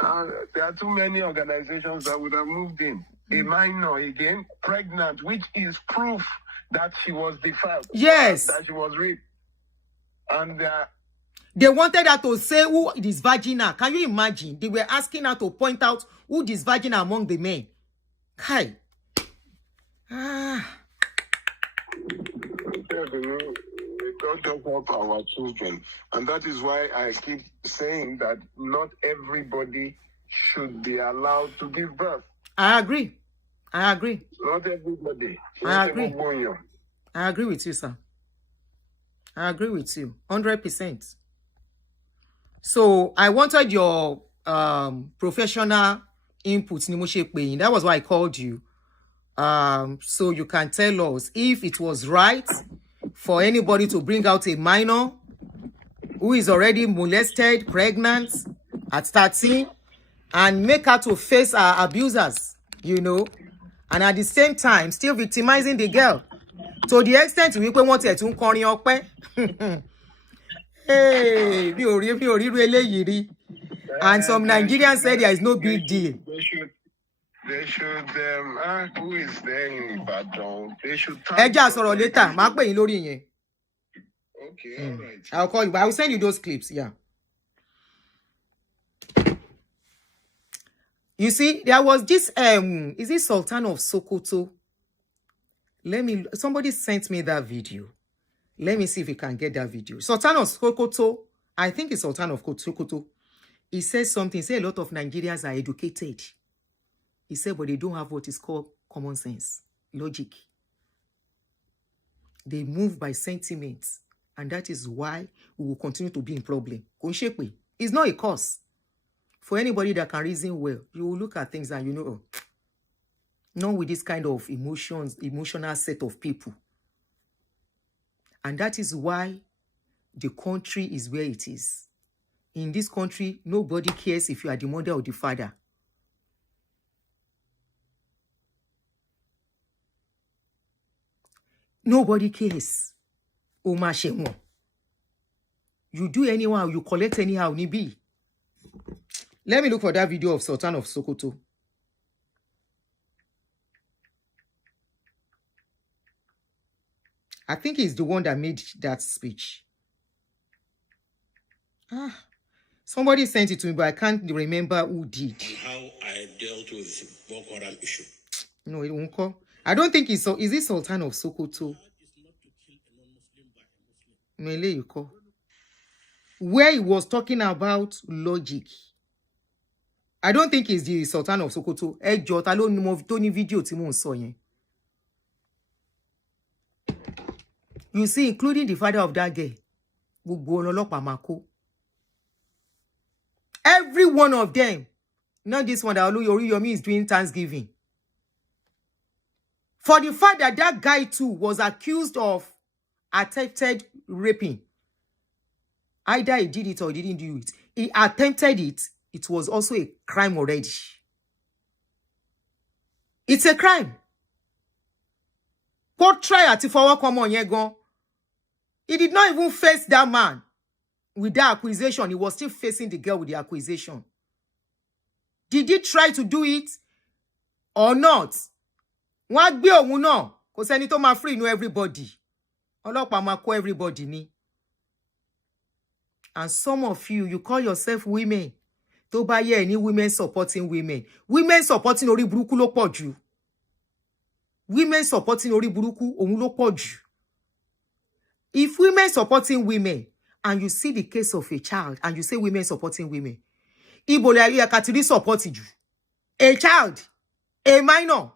There are too many organizations that would have moved in. A minor, again, pregnant, which is proof that she was defiled. Yes. That she was raped. And they wanted her to say who is virginal. Can you imagine? They were asking her to point out who is virginal among the men. Kai. We don't just help our children. And that is why I keep saying that not everybody should be allowed to give birth. I agree. Not everybody. I agree with you, sir. I agree with you 100%. So I wanted your professional input. That was why I called you. So you can tell us if it was right for anybody to bring out a minor who is already molested, pregnant at 13, and make her to face her abusers, and at the same time still victimizing the girl to the extent we want her to call you. Hey, and some Nigerians said there is no big deal. They should who is there in Ibadan? They should later. Okay, all right. I'll call you, but I'll send you those clips. Yeah. You see, there was this, is it Sultan of Sokoto? Somebody sent me that video. Let me see if we can get that video. Sultan of Sokoto, I think it's Sultan of Sokoto. He says something, he said a lot of Nigerians are educated. He said, but they don't have what is called common sense, logic. They move by sentiments, and that is why we will continue to be in problem. It's not a cause. For anybody that can reason well, you will look at things and you know, not with this kind of emotional set of people. And that is why the country is where it is. In this country, nobody cares if you are the mother or the father. Nobody cares. You do anyhow, you collect anyhow, nibi. Let me look for that video of Sultan of Sokoto. I think he's the one that made that speech. Somebody sent it to me, but I can't remember who did. How I dealt with Boko Haram issue. No, it won't call. I don't think it's so. Is it Sultan of Sokoto? Mele, you call. Where he was talking about logic. I don't think it's the Sultan of Sokoto. You see, including the father of that girl. Every one of them. Not this one that Oriyomi is doing Thanksgiving. For the fact that that guy too was accused of attempted raping. Either he did it or he didn't do it. He attempted it. It was also a crime already. It's a crime. Go try at it for come on, go. He did not even face that man with that accusation. He was still facing the girl with the accusation. Did he try to do it or not? What be on no? Because any time free know everybody. Everybody ni. And some of you call yourself women. To buy any women supporting women. Women supporting ori buruku lo poju. Women supporting ori buruku ohun lo poju. If women supporting women, and you see the case of a child, and you say women supporting women, Ibole you katiri supported you. A child, a minor.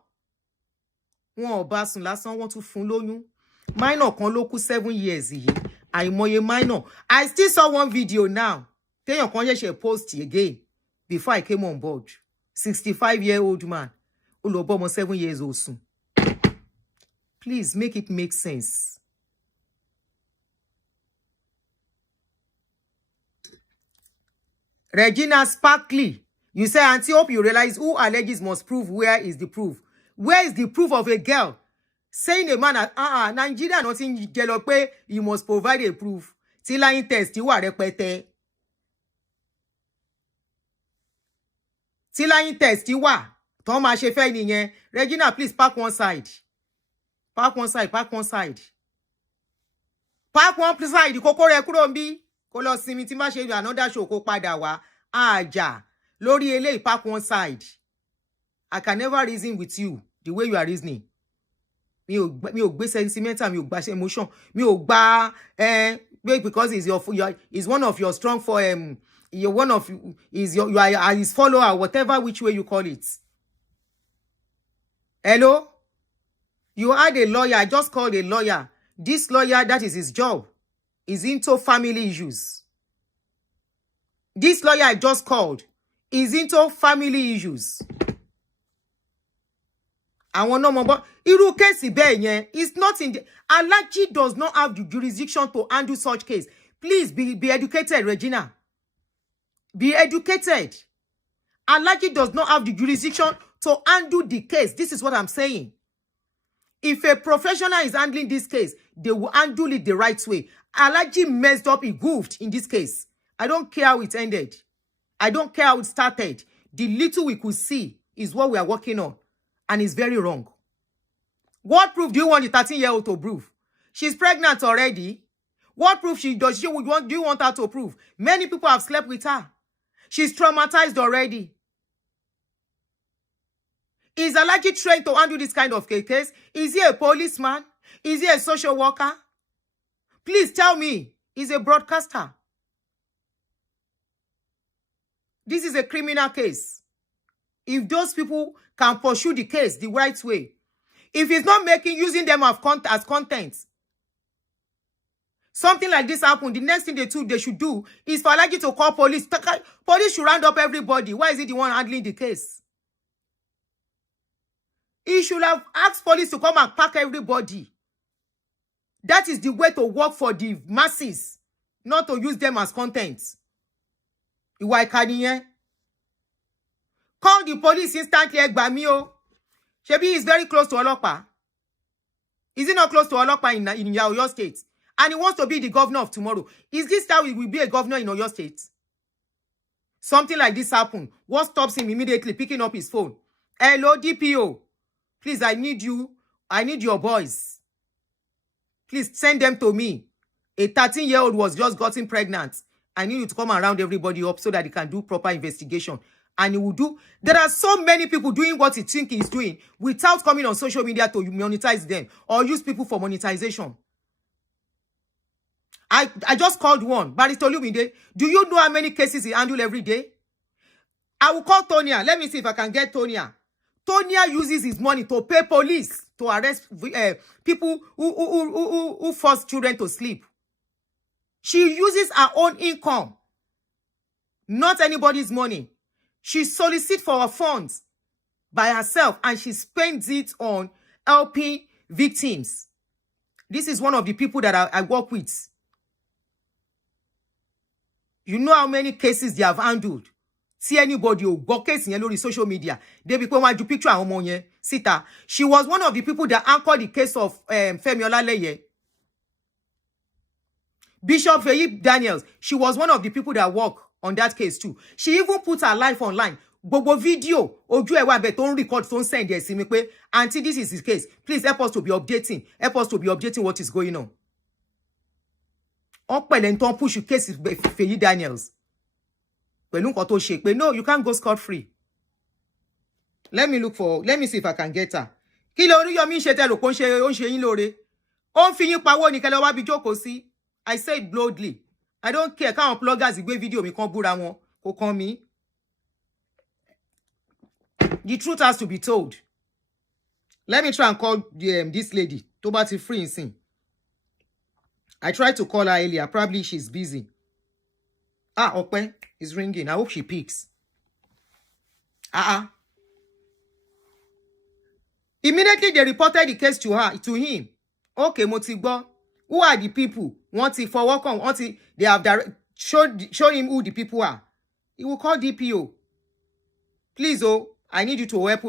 Wọ́n bá sùn lásán wọ́n tún fún lóyún. Minor kan ló kú 7 years yìí. Àìmọye minor. I still saw one video now. Téèyàn kan yẹ ṣe post again before I came on board. 65-year-old man. Ó lọ bọ́ ọmọ 7 years old sùn. Please make it make sense. Regina Sparkley. You say, Auntie, hope you realize who alleges must prove. Where is the proof? Where is the proof of a girl saying a man Nigeria nothing jealope, you must provide a proof. Tilayin test you are repete. Tilayin test you are. Thomas Shefe niyen. Regina, please park one side. Park one side, park one side. Park one side. Kokore kuro nbi. Ko lo sinmi tí má ṣe another show kó padà wá. Àjà. Lórí eléyìí park one side. I can never reason with you the way you are reasoning. Mi ò gbé sentimental, mi ò gbà emotion, mi ò gbà because it's is one of your strong for you're one of is you are his follower, whatever which way you call it. Hello? You had a lawyer. I just called a lawyer. This lawyer, that is his job, is into family issues. This lawyer I just called is into family issues. I want no more, but Iru case is not in the Alaji does not have the jurisdiction to handle such case. Please be educated, Regina. Be educated. Alaji does not have the jurisdiction to handle the case. This is what I'm saying. If a professional is handling this case, they will handle it the right way. Alaji messed up, he goofed in this case. I don't care how it ended. I don't care how it started. The little we could see is what we are working on. And it's very wrong. What proof do you want the 13-year-old to prove? She's pregnant already. What proof do you want her to prove? Many people have slept with her. She's traumatized already. Is Alhaji trained to handle this kind of case? Is he a policeman? Is he a social worker? Please tell me. He's a broadcaster. This is a criminal case. If those people can pursue the case the right way, if he's not using them as content, something like this happened, the next thing they should do is for Alhaji to call police. Police should round up everybody. Why is he the one handling the case? He should have asked police to come and pack everybody. That is the way to work for the masses, not to use them as content. Ìwà ìkà nìyẹn. Call the police instantly, Egbami. Shebi is very close to Olopa. Is he not close to Olopa in Oyo State? And he wants to be the governor of tomorrow. Is this how he will be a governor in Oyo State? Something like this happened. What stops him immediately picking up his phone? Hello, DPO. Please, I need you. I need your boys. Please send them to me. A 13-year-old was just gotten pregnant. I need you to come and round everybody up so that he can do proper investigation. And he will do. There are so many people doing what he think he's doing without coming on social media to monetize them or use people for monetization. I just called one, Barrister Olumide. Do you know how many cases he handles every day? I will call Tonya. Let me see if I can get Tonya. Tonya uses his money to pay police to arrest people who force children to sleep. She uses her own income, not anybody's money. She solicits for her funds by herself and she spends it on helping victims. This is one of the people that I work with. You know how many cases they have handled? See anybody who got case in lórí social media. They become one do picture àwọn ọmọ yẹn síta. She was one of the people that anchored the case of Femi Olaleye. Bishop Feyi Daniels, she was one of the people that worked on that case too. She even put her life online. Gbogbo video, ojú ẹ̀ wà bẹ́ẹ̀ tó ń record, tó ń send ẹ̀ sí mi pé, auntie, this is his case. Please help us to be updating. Help us to be updating what is going on. On pẹ̀lẹ́ tó ń push case Feyi Daniels. Pẹ̀lú nǹkan tó ṣe pé, no, you can't go scot-free. Let me see if I can get her. Kí ló Oriyomi ṣe tẹ́ rò pé ó ń ṣe yín lóore. Ó ń fi yín pawó ní kẹ́lẹ́ wá bí jókòó sí. I say it boldly. I don't care. Káwọn bloggers gbé video mi kan búra wọn kò kàn mí. The truth has to be told. Let me try and call this lady. Tó bá ti free nsìn. I tried to call her earlier. Probably she's busy. Ope is ringing. I hope she picks. Immediately they reported the case to him. Okay, mo ti gbọ́. Who are the people? They have shown him who the people are. He will call DPO. Please, I need you to help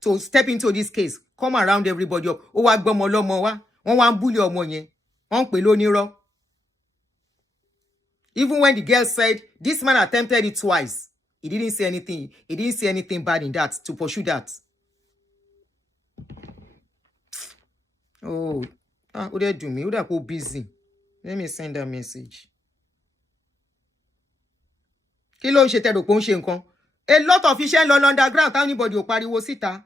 to step into this case. Come around everybody up. Wá gbọ́mọ lọ́mọ wá. Wọ́n wá ń bully ọmọ yẹn. Wọ́n pè lónírọ́. Even when the girl said this man attempted it twice, he didn't say anything. He didn't say anything bad in that to pursue that. Oh, what they do me? Would I go busy? Let me send a message. Kí ló ń ṣe tẹ́rò pé ó ń ṣe nǹkan? A lot of iṣẹ́ ń lọ underground. Anybody ò pariwo síta.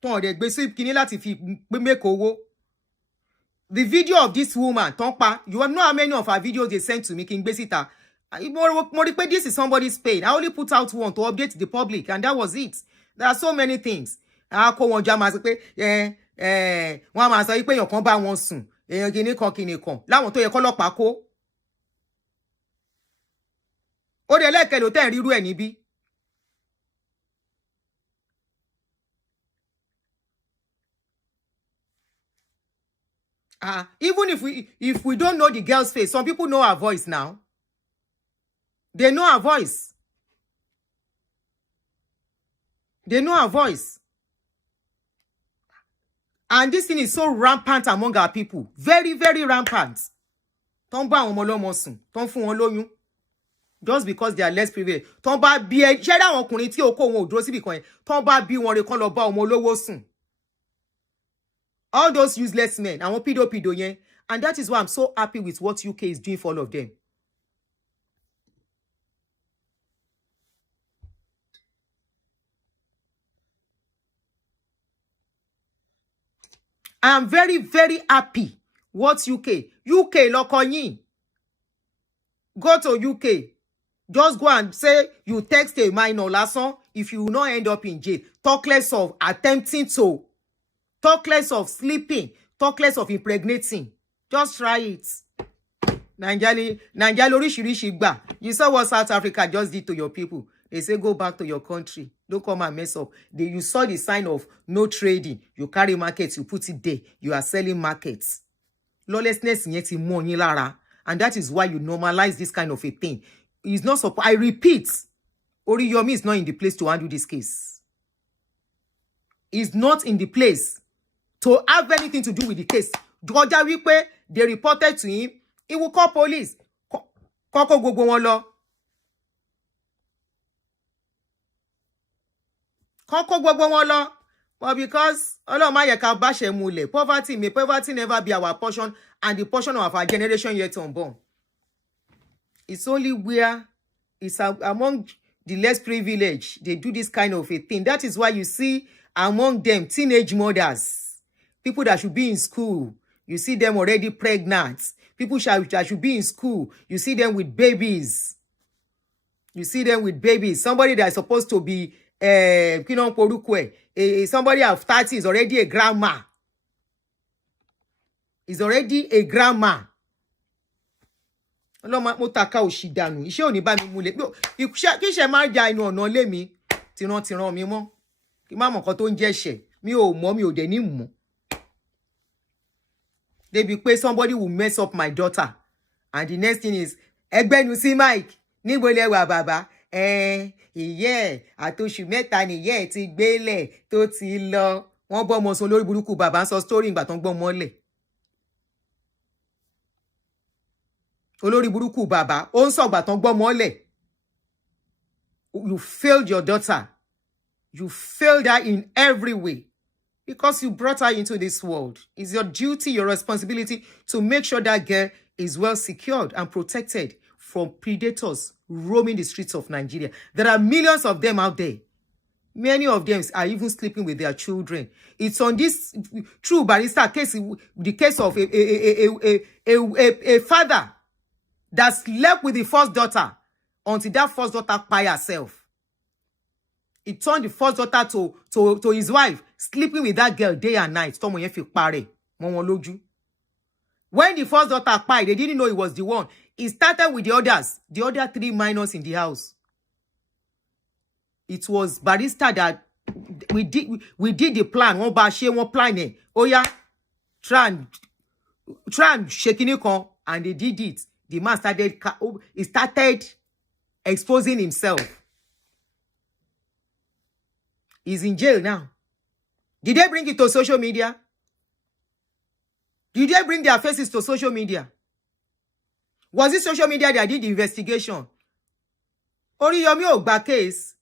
Tó ọ̀dẹ̀ gbé sí kíní láti fi make owó. The video of this woman, Tonpa, you know how many of her videos they sent to me, King Besita. This is somebody's pain. I only put out one to update the public, and that was it. There are so many things. One man say pé kan bá wọn sùn. Èèyàn kíni kan. Láwọn tó yẹ kọ́lọ́pàá kó. Ó dé leke lo ten riru ẹ̀ níbí. Even if we don't know the girl's face, some people know her voice now. They know her voice. They know her voice. And this thing is so rampant among our people. Very, very rampant. Ton bá àwọn ọmọ lọ́mọ sùn, ton fún wọn lóyún. Just because they are less privileged. Ton bá bí ẹ, ṣé àwọn ọkùnrin tí oko wọn ò dúró síbì kan yẹn. Ton bá bí wọn re kan lọ bá ọmọ olówó sùn. All those useless men, àwọn pido yen. And that is why I'm so happy with what UK is doing for all of them. I am very, very happy. What UK? UK lọkọ yín. Go to UK. Just go and say you text a minor lásán if you will not end up in jail. Talk less of attempting to. Talk less of sleeping. Talk less of impregnating. Just try it. Nigeria oríṣiríṣi gbà. You saw what South Africa just did to your people. They say go back to your country. Don't come and mess up. You saw the sign of no trading. You carry markets, you put it there. You are selling markets. Lawlessness yẹn ti mọ́ yín lára. And that is why you normalize this kind of a thing. It's not I repeat, Oriyomi is not in the place to handle this case. He's not in the place to have anything to do with the case. Georgia wípé they reported to him. He will call police. Kọ́kọ́ gbogbo wọn lọ. Kọ́kọ́ gbogbo wọn lọ. But because Ọlọ́run má yẹ ká báṣẹ múlẹ̀, poverty never be our portion and the portion of our generation yet unborn. It's only where it's among the less privileged they do this kind of a thing. That is why you see among them teenage mothers, people that should be in school, you see them already pregnant. People that should be in school, you see them with babies. You see them with babies. Somebody that is supposed to be somebody of 30 is already a grandma. Is already a grandma. Ọlọ́mọ mo taka òṣì dànù. Iṣẹ́ ò ní bá mi múlẹ̀. Kí iṣẹ́ má ja inú ọ̀nà lé mi. Tìran mi mọ́. Kí má mọ̀ nǹkan tó ń jẹ́ ẹ̀ṣẹ̀. Mi ò mọ̀, mi ò dẹ̀ ní mọ̀. They be pay somebody will mess up my daughter. And the next thing is, ẹgbẹ́nu sí Mike. Níbo lẹ wà bàbá? Ìyẹ́ àtòṣù mẹ́ta nìyẹ́ ti gbélẹ̀ tó ti lọ. Wọ́n bọ́ ọmọ sọ lórí burúkú bàbá ń sọ story ìgbà tó ń gbọ́ mọ́lẹ̀. Olórí burúkú bàbá ó ń sọ ìgbà tó ń gbọ́ mọ́lẹ̀. You failed your daughter. You failed her in every way. Because you brought her into this world. It's your duty, your responsibility to make sure that girl is well secured and protected from predators roaming the streets of Nigeria. There are millions of them out there. Many of them are even sleeping with their children. It's on this true barrister case, the case of a father that slept with the first daughter until that first daughter by herself. He turned the first daughter to his wife, sleeping with that girl day and night. When the first daughter died, they didn't know he was the one. He started with the others, the other 3 minors in the house. It was barrister that we did the plan. One plan it. Oh yeah, try and shaking it on, and they did it. The man started exposing himself. He's in jail now. Did they bring it to social media? Did they bring their faces to social media? Was it social media that did the investigation? Oriyomi Ogba case,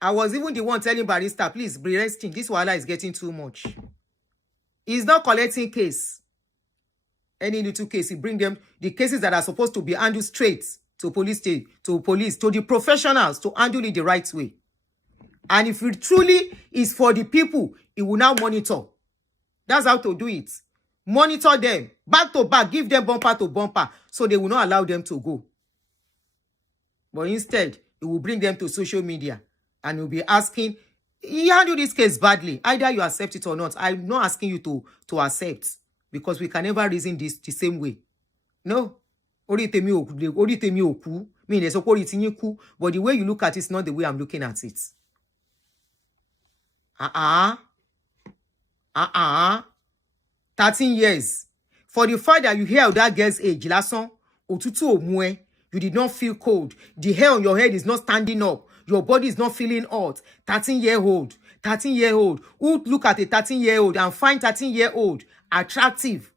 I was even the one telling barrister, please be resting. This wahala is getting too much. He's not collecting case. Any little case, he bring them, the cases that are supposed to be handled straight to police, to the professionals to handle it the right way. And if it truly is for the people, it will now monitor. That's how to do it. Monitor them, back to back, give them bumper to bumper, so they will not allow them to go. But instead, it will bring them to social media, and you'll be asking, you handle this case badly. Either you accept it or not. I'm not asking you to accept, because we can never reason this the same way. No. But the way you look at it is not the way I'm looking at it. 13 years. For the fact that you hear of that girl's age, lason, otutu omue, you did not feel cold. The hair on your head is not standing up. Your body is not feeling hot. 13-year-old. 13-year-old. Who look at a 13-year-old and find 13-year-old attractive?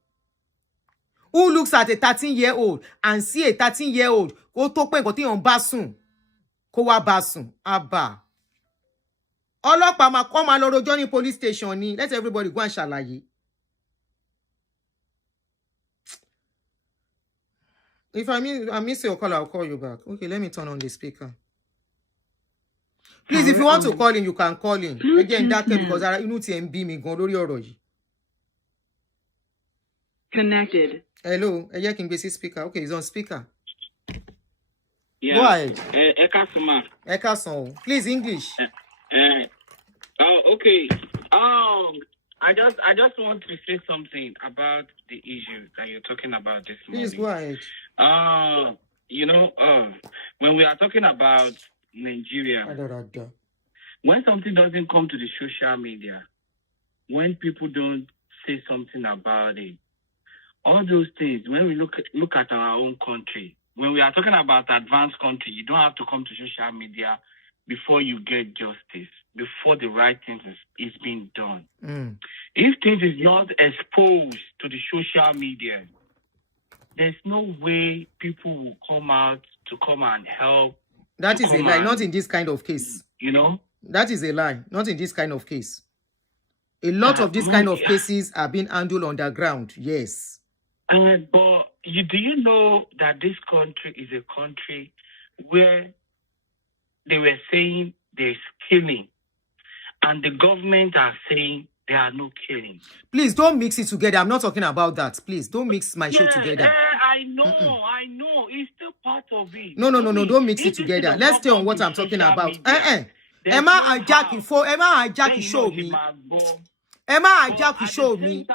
Who looks at a 13-year-old and see a 13-year-old? Ko to pe nkan ti on basun. Ko wa basun. Aba. Ọlọ́pàá ma come and lọ Johnny police station ni. Let everybody go and ṣàlàyé. If I miss your call, I'll call you back. Okay, let me turn on the speaker. Please, if you want to call in, you can call in. Again, that because inú ti ń bí mi gan lórí ọ̀rọ̀ yìí. Connected. Hello, Ẹ jẹ́ kí n gbé sí speaker. Okay, he's on speaker. Yeah. Go ahead. Ekasuma. Ẹ káàsán o. Please, English. Oh, okay. I just want to say something about the issue that you're talking about this morning. Please, go ahead. When we are talking about Nigeria, when something doesn't come to the social media, when people don't say something about it, all those things, when we look at our own country, when we are talking about advanced country, you don't have to come to social media before you get justice, before the right thing is being done. If things is not exposed to the social media, there's no way people will come out to come and help. That is a lie, not in this kind of case. You know? That is a lie, not in this kind of case. A lot of these kind of cases are being handled underground, yes. But do you know that this country is a country where they were saying there's killing, and the government are saying there are no killings? Please don't mix it together. I'm not talking about that. Please don't mix my show together. I know. It's still part of it. No. Don't mix it together. Let's stay on what I'm talking about. Emma hijack show me. Emma hijack show me.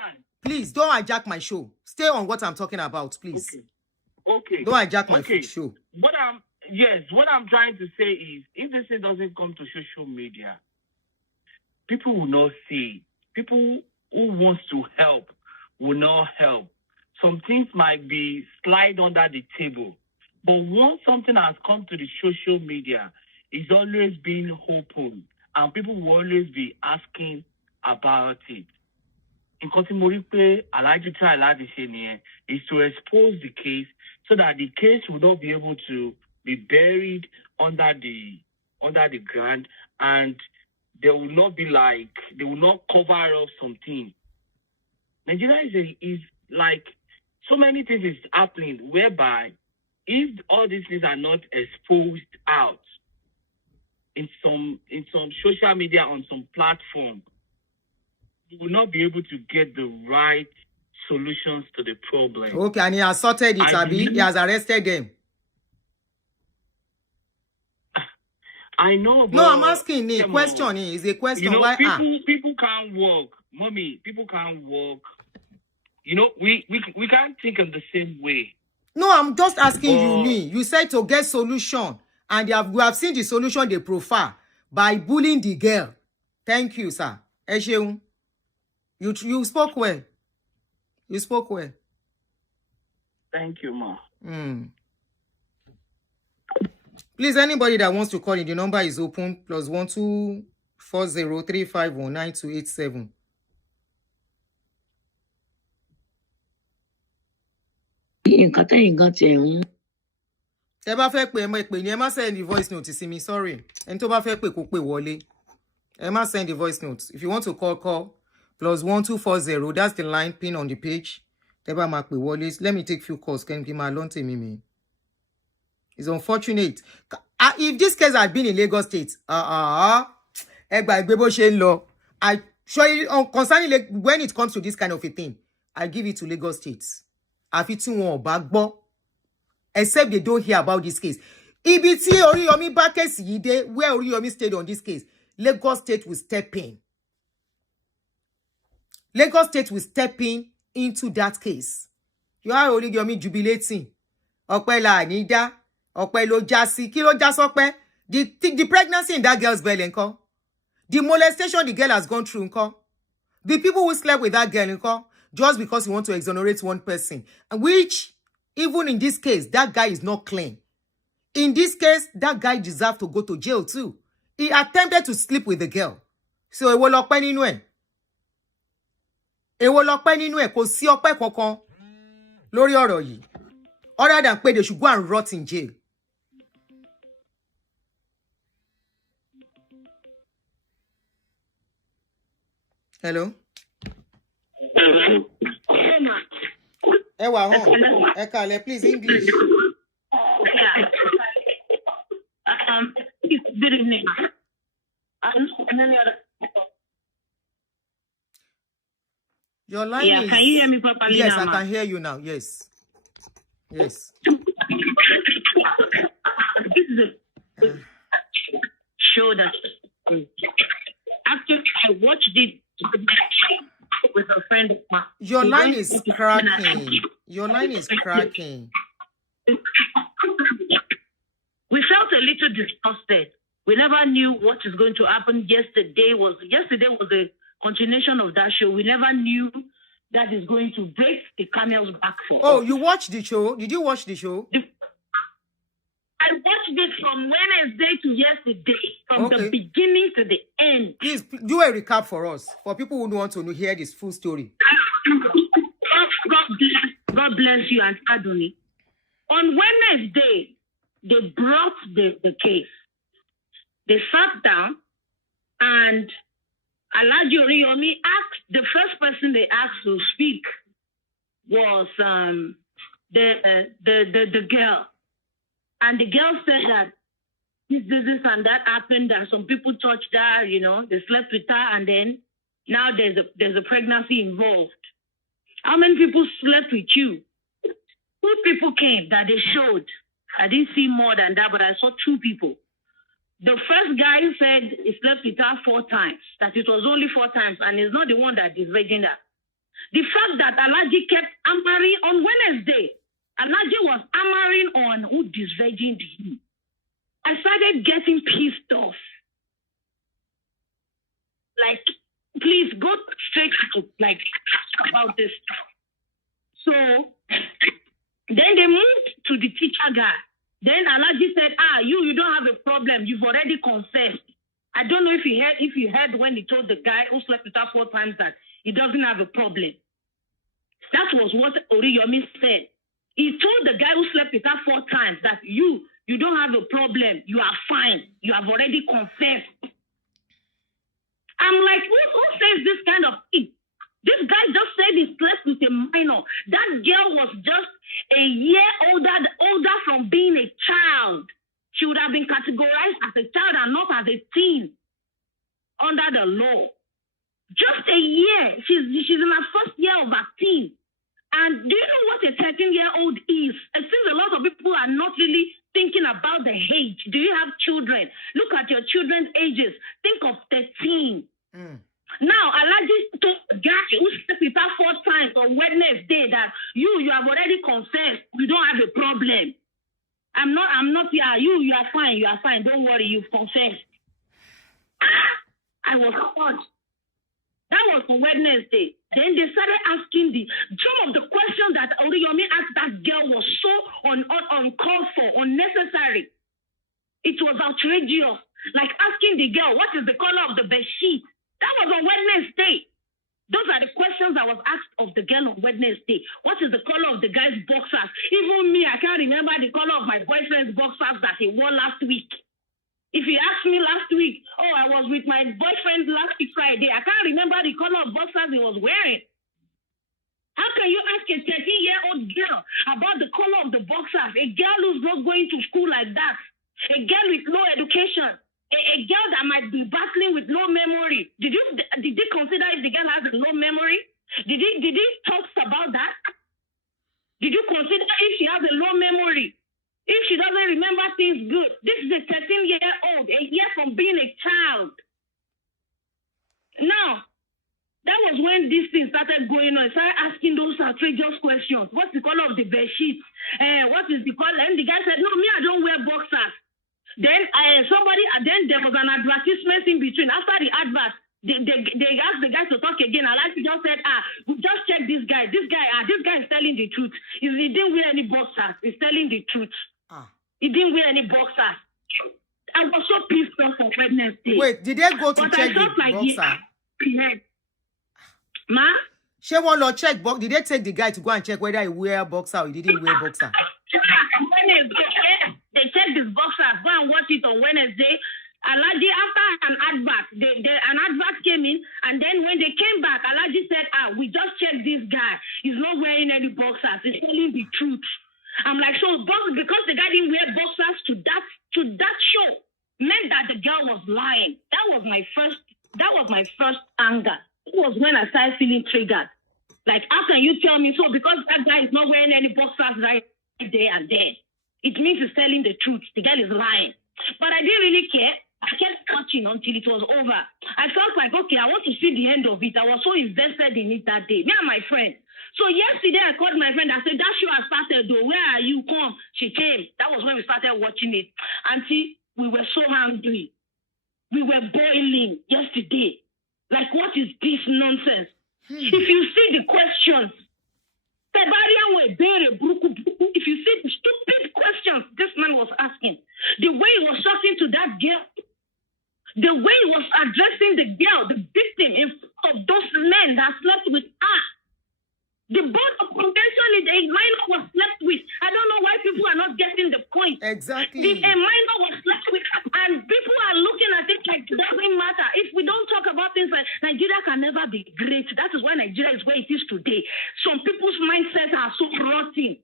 Please don't hijack my show. Stay on what I'm talking about, please. Okay. Don't hijack my show. What I'm trying to say is, if this thing doesn't come to social media, people will not see. People who want to help will not help. Some things might be slide under the table. But once something has come to the social media, it's always been open, and people will always be asking about it. In Kotimoripe, Alaji try is to expose the case so that the case will not be able to be buried under the ground, and they will not cover up something. Nigeria is like so many things is happening whereby if all these things are not exposed out in some social media, on some platform, you will not be able to get the right solutions to the problem. Okay, and he has sorted it, Abi. He has arrested them. I know, but no, I'm asking a question. Is a question. You know, why people can't work, mommy. People can't work. You know, we can't think of the same way. No, I'm just asking you. You said to get solution, and we have seen the solution they profile by bullying the girl. Thank you, sir. Esheun. You spoke well. You spoke well. Thank you, ma. Please, anybody that wants to call in, the number is open. +1 240 351 9287. Tẹ́ bá fẹ́ pè ẹ mọ̀ pè ní ẹ má send the voice note sí mi, sorry. Ẹni tó bá fẹ́ pè kó pè wọlé. Ẹ má send the voice note. If you want to call +1 240. That's the line pin on the page. Tẹ́ bá máa pè wọlé. Let me take few calls. Can you my long me? It's unfortunate. If this case had been in Lagos State, I show you concerning when it comes to this kind of a thing, I give it to Lagos State. Except they don't hear about this case. EBT Oriyomi back case where Oriyomi stayed on this case, Lagos State will step in. Lagos State will step in into that case. You are Oriyomi jubilating. Okpela Anida. Okpelo Jasi. Kilo Jasokpe. The pregnancy in that girl's belly, nko. The molestation the girl has gone through, nko. The people who slept with that girl, nko. Just because you want to exonerate one person. Which, even in this case, that guy is not clean. In this case, that guy deserves to go to jail too. He attempted to sleep with the girl. So, it will lock pen in kò sí ọpẹ́ kankan lórí ọ̀rọ̀ yìí. Other than pé they should go and rot in jail. Hello? Ewa hon. Ekale, please, English. Good evening. Your line Yeah, is... can you hear me properly Yes, now? I can hear you now. Yes. Yes. This is a show that after I watched it with a friend of mine. Your line is cracking. Your line is cracking. We felt a little disgusted. We never knew what is going to happen. Yesterday was a continuation of that show. We never knew that is going to break the camel's back for Oh, us. you watched the show? Did you watch the show? I watched it from Wednesday to yesterday, from Okay. the beginning to the end. Please do a recap for us, for people who don't want to hear this full story. God bless you, and Adoni. On Wednesday, they brought the case. They sat down, and Alhaji Oriyomi asked, the first person they asked to speak was the girl. And the girl said that this and that happened, that some people touched her, you know, they slept with her, and then now there's a pregnancy involved. How many people slept with you? 2 people came that they showed. I didn't see more than that, but I saw 2 people. The first guy said he slept with her 4 times, that it was only 4 times, and he's not the one that is virgin her. The fact that Alhaji kept hammering on Wednesday, Alhaji was hammering on who disvirgined him. I started getting pissed off. Like, please go straight to, like, about this stuff. So, then they moved to the teacher guy. Then Alhaji said, you don't have a problem. You've already confessed. I don't know if you heard when he told the guy who slept with her 4 times that he doesn't have a problem. That was what Oriyomi said. He told the guy who slept with her 4 times that you don't have a problem. You are fine. You have already confessed. I'm like, who says this kind of thing? This guy just said he slept with a minor. That girl was just a year older from being a child. She would have been categorized as a child and not as a teen under the law. Just a year. She's in her first year of her teen. And do you know what a 13-year-old is? It seems a lot of people are not really thinking about the age. Do you have children? Look at your children's ages. Think of 13. Now, Alhaji told the guy who slept with her 4 times on Wednesday that you have already confessed. You don't have a problem. I'm not here. You are fine. You are fine. Don't worry. You've confessed. I was hurt. That was on Wednesday. Then they started asking some of the questions that Oriyomi asked that girl was so uncalled for, unnecessary. It was outrageous. Like asking the girl, what is the color of the bed sheet? That was on Wednesday. Those are the questions that was asked of the girl on Wednesday. What is the color of the guy's boxers? Even me, I can't remember the color of my boyfriend's boxers that he wore last week. If he asked me last week, I was with my boyfriend last week Friday, I can't remember the color of boxers he was wearing. How can you ask a 13-year-old girl about the color of the boxers? A girl who's not going to school like that. A girl with low education. A girl that might be battling with low memory. Did they consider if the girl has a low memory? Did he talk about that? Did you consider if she has a low memory? If she doesn't remember things good? This is a 13-year-old, a year from being a child. Now, that was when this thing started going on. I started asking those outrageous questions. What's the color of the bed sheet? What is the color? And the guy said, no, me, I don't wear boxers. Then then there was an advertisement in between. After the advert, they asked the guy to talk again. Alhaji just said, just check this guy. This guy is telling the truth. He didn't wear any boxers. He's telling the truth. He didn't wear any boxers. I was so pissed off on Wednesday. Wait, did they go to check the boxer? Ma? She want to check box. Did they take the guy to go and check whether he wear boxer or he didn't wear boxer? They checked his boxers. Go and watch it on Wednesday. Alhaji, after an advert, an advert came in, and then when they came back, Alhaji said, we just checked this guy. He's not wearing any boxers. He's telling the truth. I'm like, so because the guy didn't wear boxers to that show, meant that the girl was lying. That was my first anger. It was when I started feeling triggered. Like, how can you tell me so? Because that guy is not wearing any boxers right there and there. It means he's telling the truth. The girl is lying. But I didn't really care. I kept watching until it was over. I felt like, okay, I want to see the end of it. I was so invested in it that day. Me and my friend. So yesterday I called my friend. I said, that show has started though. Where are you? Come. She came. That was when we started watching it. Auntie, we were so hungry. We were boiling yesterday. Like, what is this nonsense? If you see the questions, if you see the stupid questions this man was asking, the way he was talking to that girl, the way he was addressing the girl, the victim, in front of those men that slept with her, the board of convention is a minor was slept with. I don't know why people are not getting the point. Exactly. A minor was slept with, and people are looking at it like it doesn't matter. If we don't talk about things like Nigeria can never be great, that is why Nigeria is where it is today. Some people's mindsets are so rotten.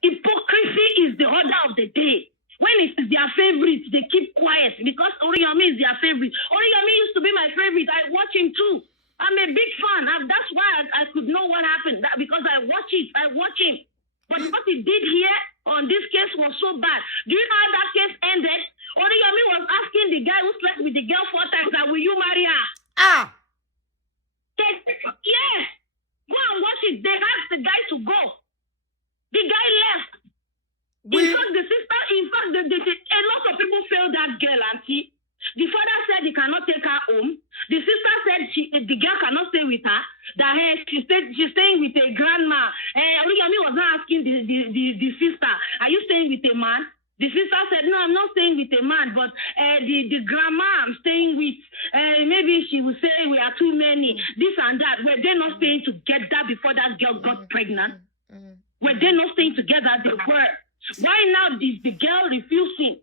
Hypocrisy is the order of the day. When it is their favorite, they keep quiet because Oriyomi is their favorite. Oriyomi used to be my favorite. I watch him too. I'm a big fan. That's why I could know what happened. Because I watch it. I watch him. But what he did here on this case was so bad. Do you know how that case ended? Oriyomi was asking the guy who slept with the girl 4 times, will you marry her? Ah! Yes. Go and watch it. They asked the guy to go. The guy left. In fact, a lot of people failed that girl, auntie. The father said he cannot take her home. The sister said the girl cannot stay with her. That she's staying with a grandma. Oriyomi was not asking the sister, are you staying with a man? The sister said, no, I'm not staying with a man, but the grandma I'm staying with, maybe she will say we are too many, this and that. Were they not staying together before that girl got pregnant? Were they not staying together? They were. Why now is the girl refusing?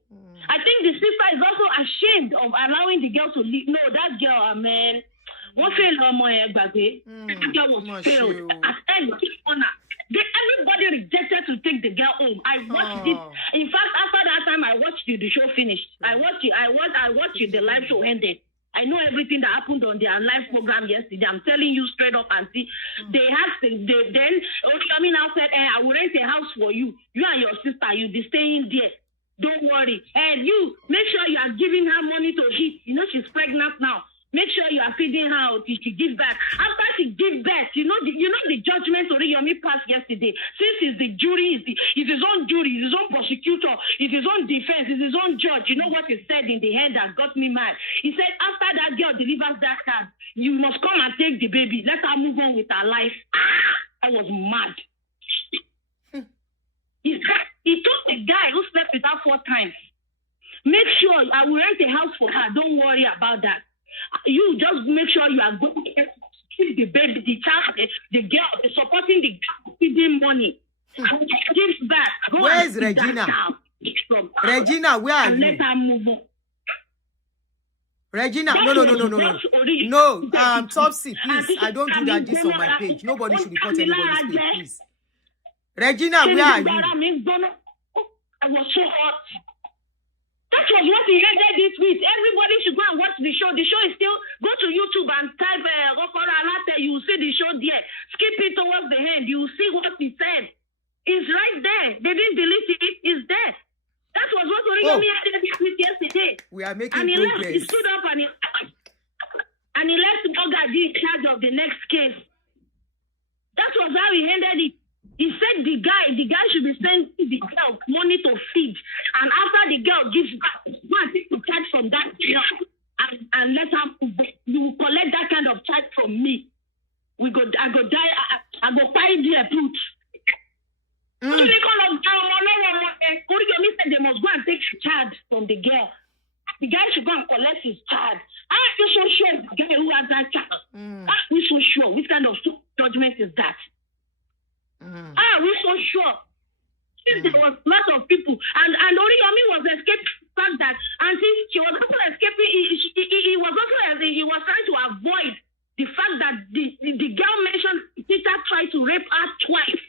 I think the sister is also ashamed of allowing the girl to leave. No, that girl, man, what failed her more baby? That girl was failed. At every corner. Everybody rejected to take the girl home. I watched it. In fact, after that time, I watched the show finished. I watched it. The live show ended. I know everything that happened on their live program yesterday. I'm telling you straight up, auntie. They asked, then Oriyomi now said, I will rent a house for you. You and your sister, you'll be staying there. Don't worry. And you, make sure you are giving her money to eat. You know she's pregnant now. Make sure you are feeding her until she gives birth. After she gives birth, you know the judgment Oriyomi passed yesterday. Since it's the jury, it's his own jury, it's his own prosecutor, it's his own defense, it's his own judge. You know what he said in the end that got me mad? He said, after that girl delivers that child, you must come and take the baby. Let her move on with her life. I was mad. He told the guy who slept with her 4 times, make sure I will rent a house for her. Don't worry about that. You just make sure you are going to keep the baby, the child, the girl, supporting the girl, feeding money. Gives back. Where is Regina? Regina, where are you? Let her move on. Regina, no, Topsy, please. I don't do that this on my page. Nobody should report anybody's page, please. Regina, where are you? I was so hot. That was what he ended it with. Everybody should go and watch the show. The show is still, go to YouTube and type Rokora Alate. You will see the show there. Skip it towards the end. You will see what he said. It's right there. They didn't delete it. It's there. That was what Oriyomi ended it with yesterday. We are making and progress. Left, he stood up and he left Ogadi in charge of the next case. That was how he ended it. He said the guy should be sending the girl money to feed. And after the girl gives back, go and take the charge from that girl and let her, you will collect that kind of charge from me. I go die, I go find the put. Oriyomi said they must go and take the charge from the girl. The guy should go and collect his charge. I'm so sure the guy who has that charge. I'm so sure. Which kind of judgment is that? We're so sure. Since there was lots of people, and Oriyomi was escaping the fact that, and since she was also escaping, he was trying to avoid the fact that the girl mentioned Peter tried to rape her twice.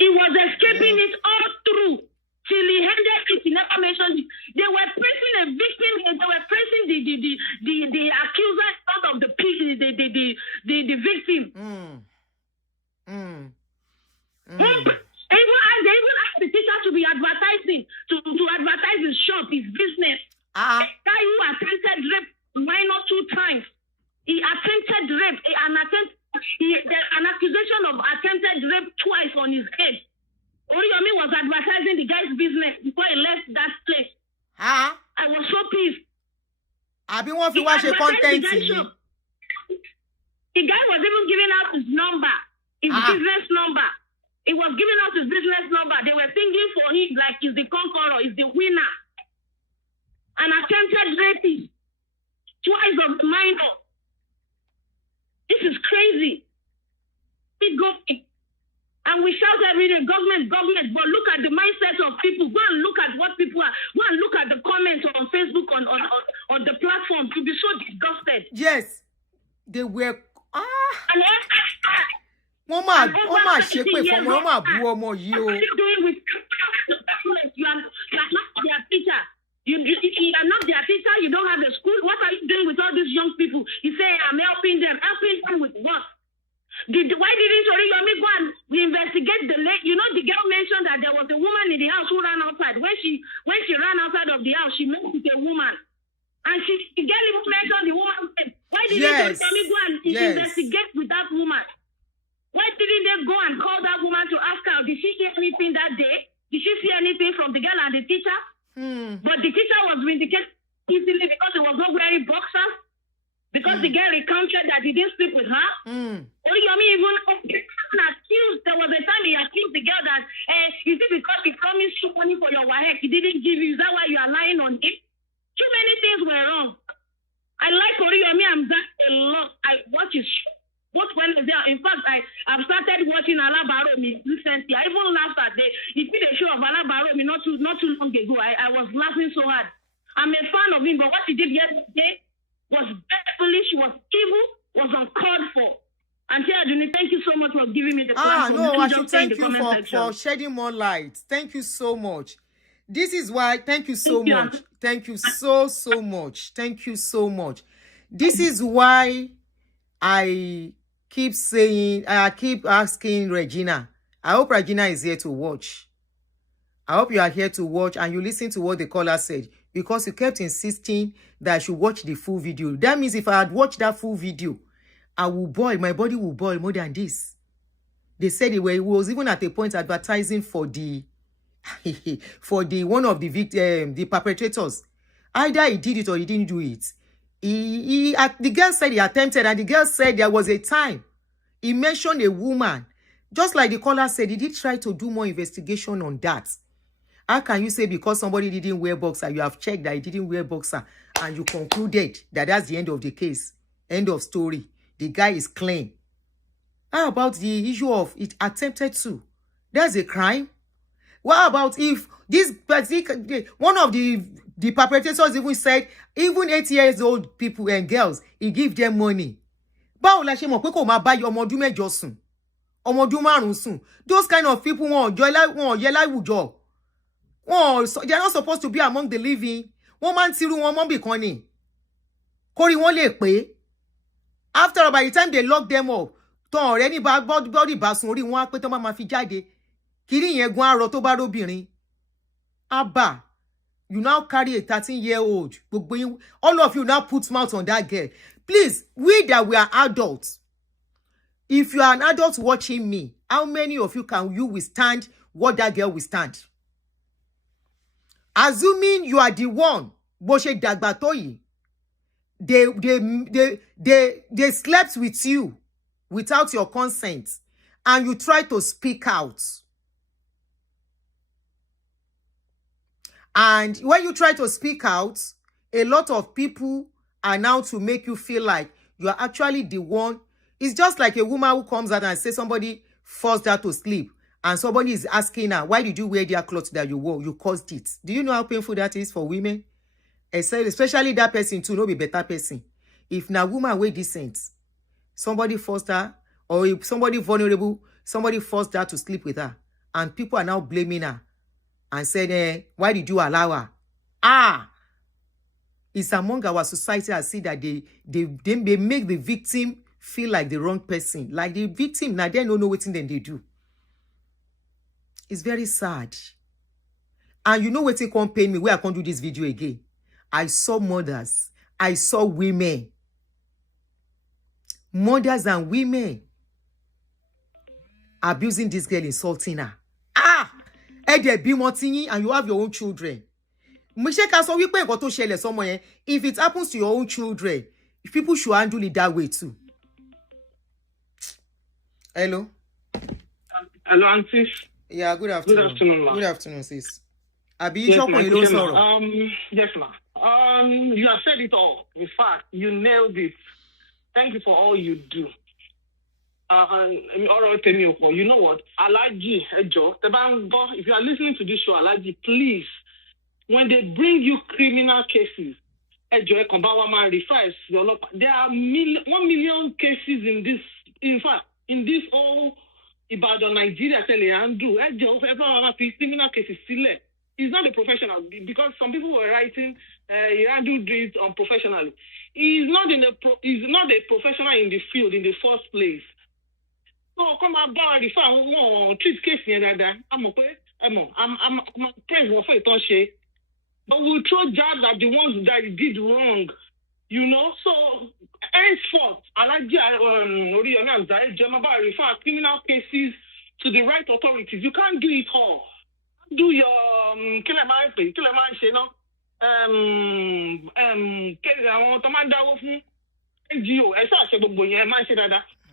He was escaping it all through till he ended it. He never mentioned it. They were praising a victim. They were praising the accuser. child of the victim. They even asked the teacher to be advertising, to advertise his shop, his business. A guy who attempted rape minor 2 times. He attempted rape, an accusation of attempted rape twice on his head. Oriyomi was advertising the guy's business before he left that place. I was so pissed. I've been wanting to watch a content. The guy was even giving out his number, his business number. He was giving out his business number. They were singing for him like he's the conqueror, he's the winner. An attempted rapist, twice of the minor. This is crazy. We go and we shout every day, government, but look at the mindset of people. Go and look at what people are. Go and look at the comments on Facebook, on the platform. You'll be so disgusted. Yes, they were. Mama, shake me from Mama, Buomo, you. What are you doing with you are not their teacher. You are not their teacher. You don't have a school. What are you doing with all these young people? You say, I'm helping them. Helping them with what? Why didn't Oriyomi go and investigate the lake? You know, the girl mentioned that there was a woman in the house who ran outside. When she ran outside of the house, she met with a woman. And the girl even mentioned the woman. Why didn't Oriyomi go and investigate with that woman? Why didn't they go and call that woman to ask her, did she hear anything that day? Did she see anything from the girl and the teacher? But the teacher was vindicated easily because he was not wearing boxers. Because the girl recounted that he didn't sleep with her. Oriyomi even accused, there was a time he accused the girl that, is it because he promised you money for your wife, he didn't give you, is that why you are lying on him? Too many things were wrong. I like Oriyomi Hamzat a lot. I watch his show. Both when they are, in fact, I've started watching Alabaromi recently. I even laughed at he did a show of Alabaromi not too long ago. I was laughing so hard. I'm a fan of him, but what he did yesterday was very foolish, was evil, was uncalled for. And Aduni, thank you so much for giving me the platform. No, I should thank you for shedding more light. Thank you so much. This is why, thank you so much. Thank you so much. Thank you so much. This is why I keep asking Regina. I hope Regina is here to watch. I hope you are here to watch and you listen to what the caller said, because you kept insisting that I should watch the full video. That means if I had watched that full video, I will boil, my body will boil more than this. They said it was even at a point advertising for the one of the perpetrators. Either he did it or he didn't do it. The girl said he attempted, and the girl said there was a time he mentioned a woman. Just like the caller said, he did try to do more investigation on that. How can you say because somebody didn't wear boxer, you have checked that he didn't wear boxer, and you concluded that that's the end of the case? End of story. The guy is clean. How about the issue of it attempted to? That's a crime. What about if this one of the perpetrators even said, even 8 years old people and girls, he give them money. Báwo la ṣe mọ̀ pé kò máa bá ọmọ ọdún mẹ́jọ sùn, ọmọ ọdún márùn sùn? Those kind of people wọ́n yẹ láwùjọ. They are not supposed to be among the living. Wọ́n máa ń tirú wọn mọ́ bì kan ni. Kórí wọn lè pé. After all, by the time they lock them up, tó ọ̀rẹ́ ní body bá sùn orí wọn á pé tó máa fi jáde. Kiri yẹn gun arọ tó bá róbìnrin. Abba, you now carry a 13-year-old. All of you now put mouth on that girl. Please, we that we are adults. If you are an adult watching me, how many of you can you withstand what that girl withstand? Assuming you are the one, bó ṣe dàgbà tó yìí, they slept with you without your consent, and you try to speak out. And when you try to speak out, a lot of people are now to make you feel like you are actually the one. It's just like a woman who comes out and says somebody forced her to sleep, and somebody is asking her, why did you wear their clothes that you wore? You caused it. Do you know how painful that is for women? Especially that person too, no be better person. If na woman way decent, somebody forced her, or if somebody vulnerable, somebody forced her to sleep with her, and people are now blaming her and said, why did you allow her? It's among our society. I see that they make the victim feel like the wrong person. Like the victim, now they don't know what they do. It's very sad. And you know what it can pain me where I can't do this video again. I saw mothers. I saw women. Mothers and women abusing this girl, insulting her. Ah! And you have your own children. If it happens to your own children, people should handle it that way too. Hello? Hello, Auntie. Yeah, good afternoon. Good afternoon, ma. Good afternoon, sis. Yes, ma. Yes, ma. You have said it all. In fact, you nailed it. Thank you for all you do. You know what? Alaji, Ejo, if you are listening to this show, Alaji, please, when they bring you criminal cases, Ejo, there are 1 million cases in this. In fact, in this whole Ibadan, Nigeria, criminal cases. He's not a professional because some people were writing he handled it unprofessionally. He's not a professional in the field in the first place. So come about the fact treat case here that I'm praise for it on share. But we'll throw jabs at the ones that did wrong. You know, so henceforth, Oriyomi Hamzat, refer criminal cases to the right authorities. You can't do it all. Do your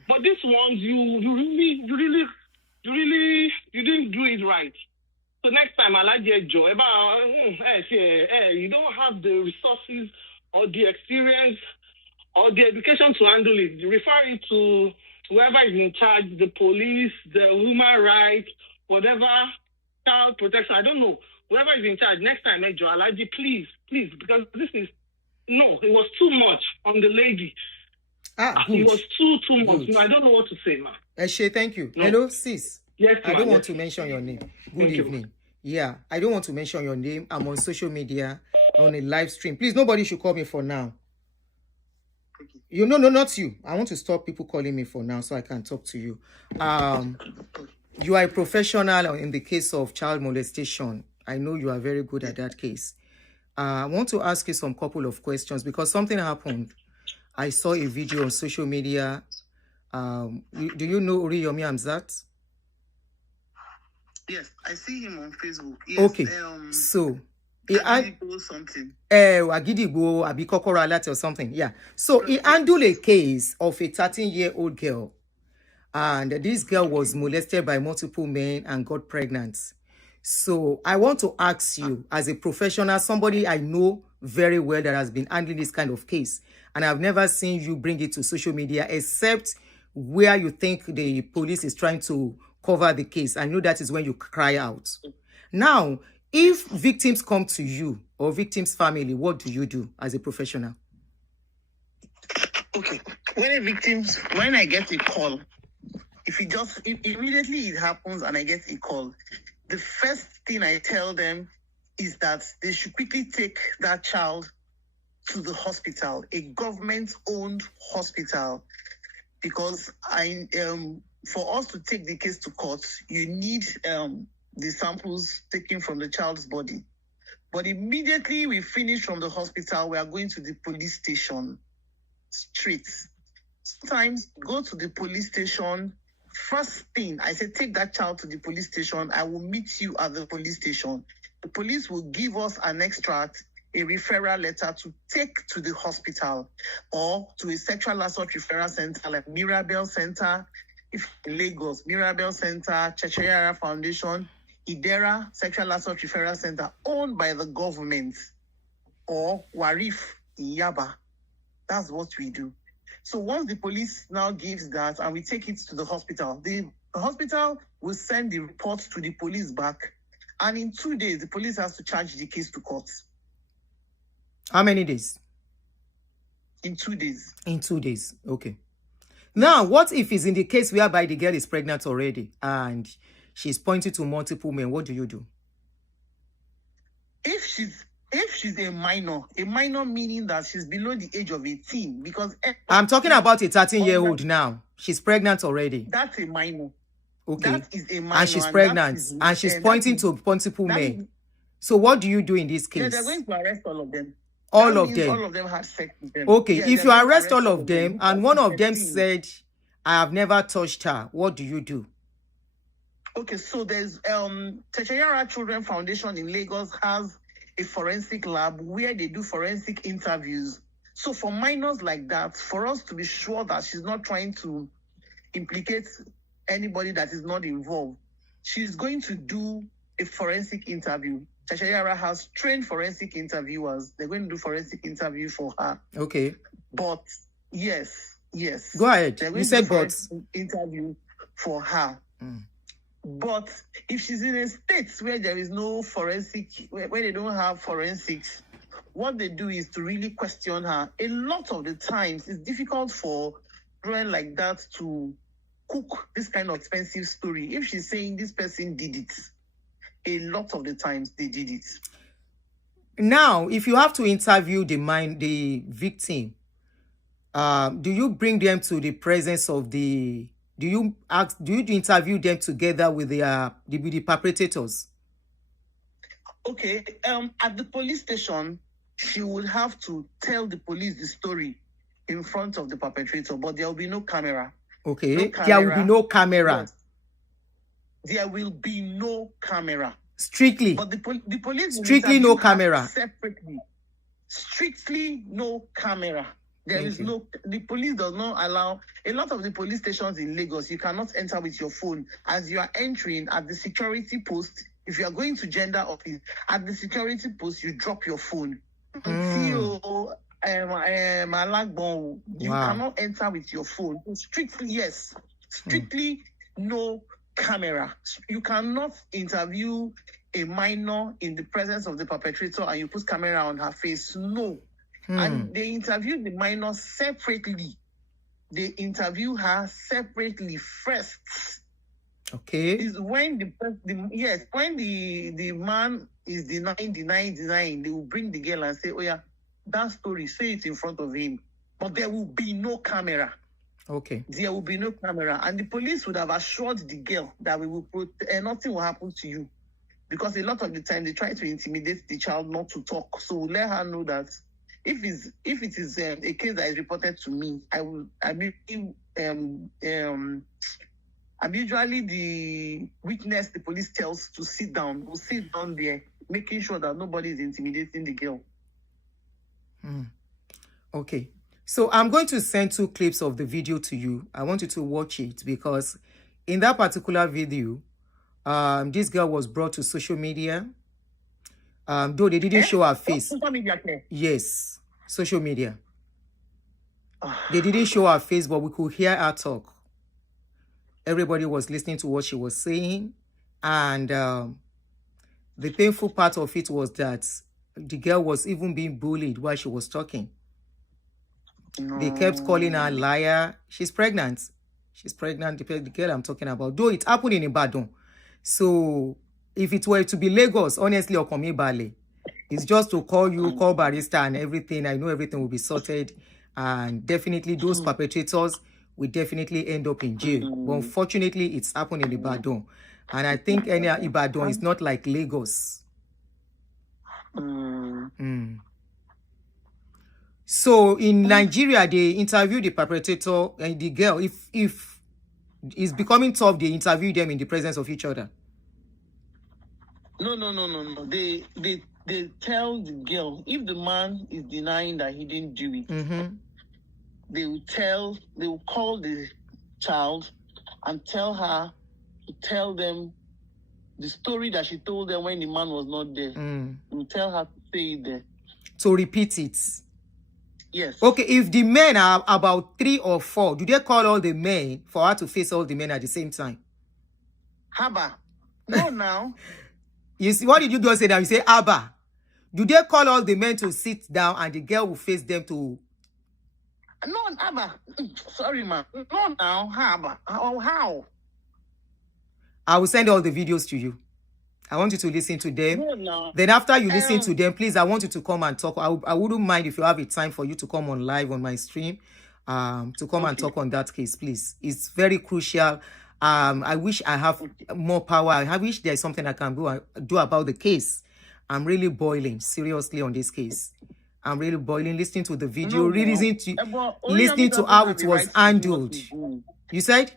but this ones you didn't do it right. So next time I like your joy you don't have the resources or the experience or the education to handle it. You refer it to whoever is in charge, the police, the human rights, whatever, child protection, I don't know. Whoever is in charge, next time, Ejo, Alaji, please, because this is, no, it was too much on the lady. It was too much. No, I don't know what to say, ma. Eshe, thank you. No. Hello, sis. Yes, I don't want to mention your name. Good evening. Yeah, I don't want to mention your name. I'm on social media, on a live stream. Please, nobody should call me for now. You know, no, not you. I want to stop people calling me for now so I can talk to you. You are a professional in the case of child molestation. I know you are very good at that case. I want to ask you some couple of questions because something happened. I saw a video on social media. Do you know Oriyomi Hamzat? Yes, I see him on Facebook. Yes, okay, so he something. Agidigbo, Abikokoro Alate or something. Yeah. So he handled a case of a 13-year-old girl. And this girl was molested by multiple men and got pregnant. So I want to ask you, as a professional, somebody I know very well that has been handling this kind of case, and I've never seen you bring it to social media except where you think the police is trying to cover the case. I know that is when you cry out. Now, if victims come to you or victims' family, what do you do as a professional? Okay. When I get a call, if immediately it happens and I get a call, the first thing I tell them is that they should quickly take that child to the hospital, a government-owned hospital, because for us to take the case to court, you need the samples taken from the child's body. But immediately we finish from the hospital, we are going to the police station straight. Sometimes go to the police station. First thing, I say, take that child to the police station. I will meet you at the police station. The police will give us an extract, a referral letter to take to the hospital or to a sexual assault referral center like Mirabel Center, if in Lagos, Mirabel Center, Cheshire Foundation, Idera Sexual Assault Referral Center, owned by the government, or Warif in Yaba. That's what we do. So once the police now gives that and we take it to the hospital will send the report to the police back. And in 2 days, the police has to charge the case to court. How many days? In 2 days. In 2 days. Okay. Now, what if it's in the case whereby the girl is pregnant already and she's pointing to multiple men? What do you do? If she's If she's a minor meaning that she's below the age of 18, because I'm talking about a 13-year-old now. She's pregnant already. That's a minor. Okay. That is a minor. And she's pregnant. And she's pointing to multiple men. So what do you do in this case? Yeah, they're going to arrest all of them. All of them? All of them had sex with them. Okay, Yeah, if you arrest all of them and one of them said, I have never touched her, what do you do? Okay, so there's Techayara Children Foundation in Lagos has a forensic lab where they do forensic interviews. So for minors like that, for us to be sure that she's not trying to implicate anybody that is not involved, she's going to do a forensic interview. Techayara has trained forensic interviewers. They're going to do forensic interview for her. Okay. But yes. Go ahead. You said but. Interview for her. But if she's in a state where there is no forensic, where they don't have forensics, what they do is to really question her. A lot of the times, it's difficult for children like that to cook this kind of expensive story. If she's saying this person did it, a lot of the times they did it. Now, if you have to interview the victim, do you bring them to the presence of the... Do you interview them together with the perpetrators? Okay. At the police station, she would have to tell the police the story in front of the perpetrator, but there will be no camera. Okay. No camera. There will be no camera. There will be no camera. Strictly. But the police will strictly no camera. Separately. Strictly no camera. The police does not allow, a lot of the police stations in Lagos, you cannot enter with your phone. As you are entering at the security post, if you are going to gender office, at the security post, you drop your phone. You cannot enter with your phone. Strictly no camera. You cannot interview a minor in the presence of the perpetrator and you put camera on her face. No. And they interview the minor separately. They interview her separately first. Okay. Is when when the man is denying, they will bring the girl and say, oh yeah, that story, say it in front of him. But there will be no camera. Okay. There will be no camera. And the police would have assured the girl that we will put nothing will happen to you. Because a lot of the time they try to intimidate the child not to talk. So let her know that if it is a case that is reported to me, I'm usually the witness the police tells to sit down. We'll sit down there, making sure that nobody is intimidating the girl. Okay. So I'm going to send 2 clips of the video to you. I want you to watch it because in that particular video, this girl was brought to social media. Though they didn't show her face. Social media? Yes, social media. They didn't show her face, but we could hear her talk. Everybody was listening to what she was saying. And the painful part of it was that the girl was even being bullied while she was talking. No. They kept calling her a liar. She's pregnant. She's pregnant, the girl I'm talking about. Though it happened in Ibadan. So if it were to be Lagos, honestly, Okomi Bale, it's just to call barista and everything. I know everything will be sorted. And definitely those perpetrators will definitely end up in jail. But unfortunately, it's happened in Ibadan. And I think any Ibadan is not like Lagos. So in Nigeria, they interview the perpetrator and the girl. If it's becoming tough, they interview them in the presence of each other. No. They tell the girl, if the man is denying that he didn't do it, they will call the child and tell her to tell them the story that she told them when the man was not there. They will tell her to say it there. To repeat it. Yes. Okay, if the men are about 3 or 4, do they call all the men for her to face all the men at the same time? Haba. No, now. You see, what did you just say now? You say Abba. Do they call all the men to sit down and the girl will face them to... No, Abba. Sorry, man. No, now. Abba. How? I will send all the videos to you. I want you to listen to them. No, no. Then after you listen to them, please, I want you to come and talk. I wouldn't mind if you have a time for you to come on live on my stream, to come and talk on that case, please. It's very crucial. I wish I have more power. I wish there's something I can do about the case. I'm really boiling seriously on this case. I'm really boiling. Listening to the video, listening to how it was handled. You said?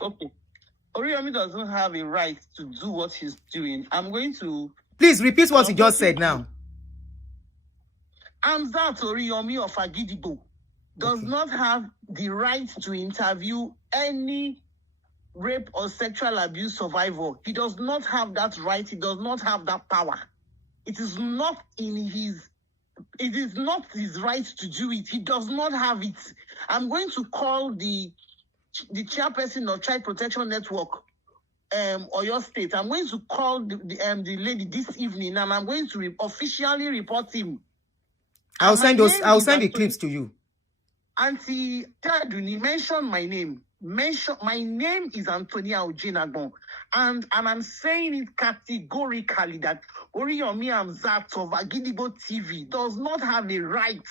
Okay. Oriyomi doesn't have a right to do what he's doing. I'm going to... Please repeat what you just said now. Hamzat Oriyomi of Agidigbo does not have the right to interview any rape or sexual abuse survivor. He does not have that right. He does not have that power. It is not his right to do it. He does not have it. I'm going to call the chairperson of Child Protection Network, or your state. I'm going to call the lady this evening, and I'm going to officially report him. I'll send the clips to you. Auntie Taduni, mention my name. My name is Antonia Ojinagbon, and I'm saying it categorically that Oriyomi Hamzat of Agidigbo TV does not have a right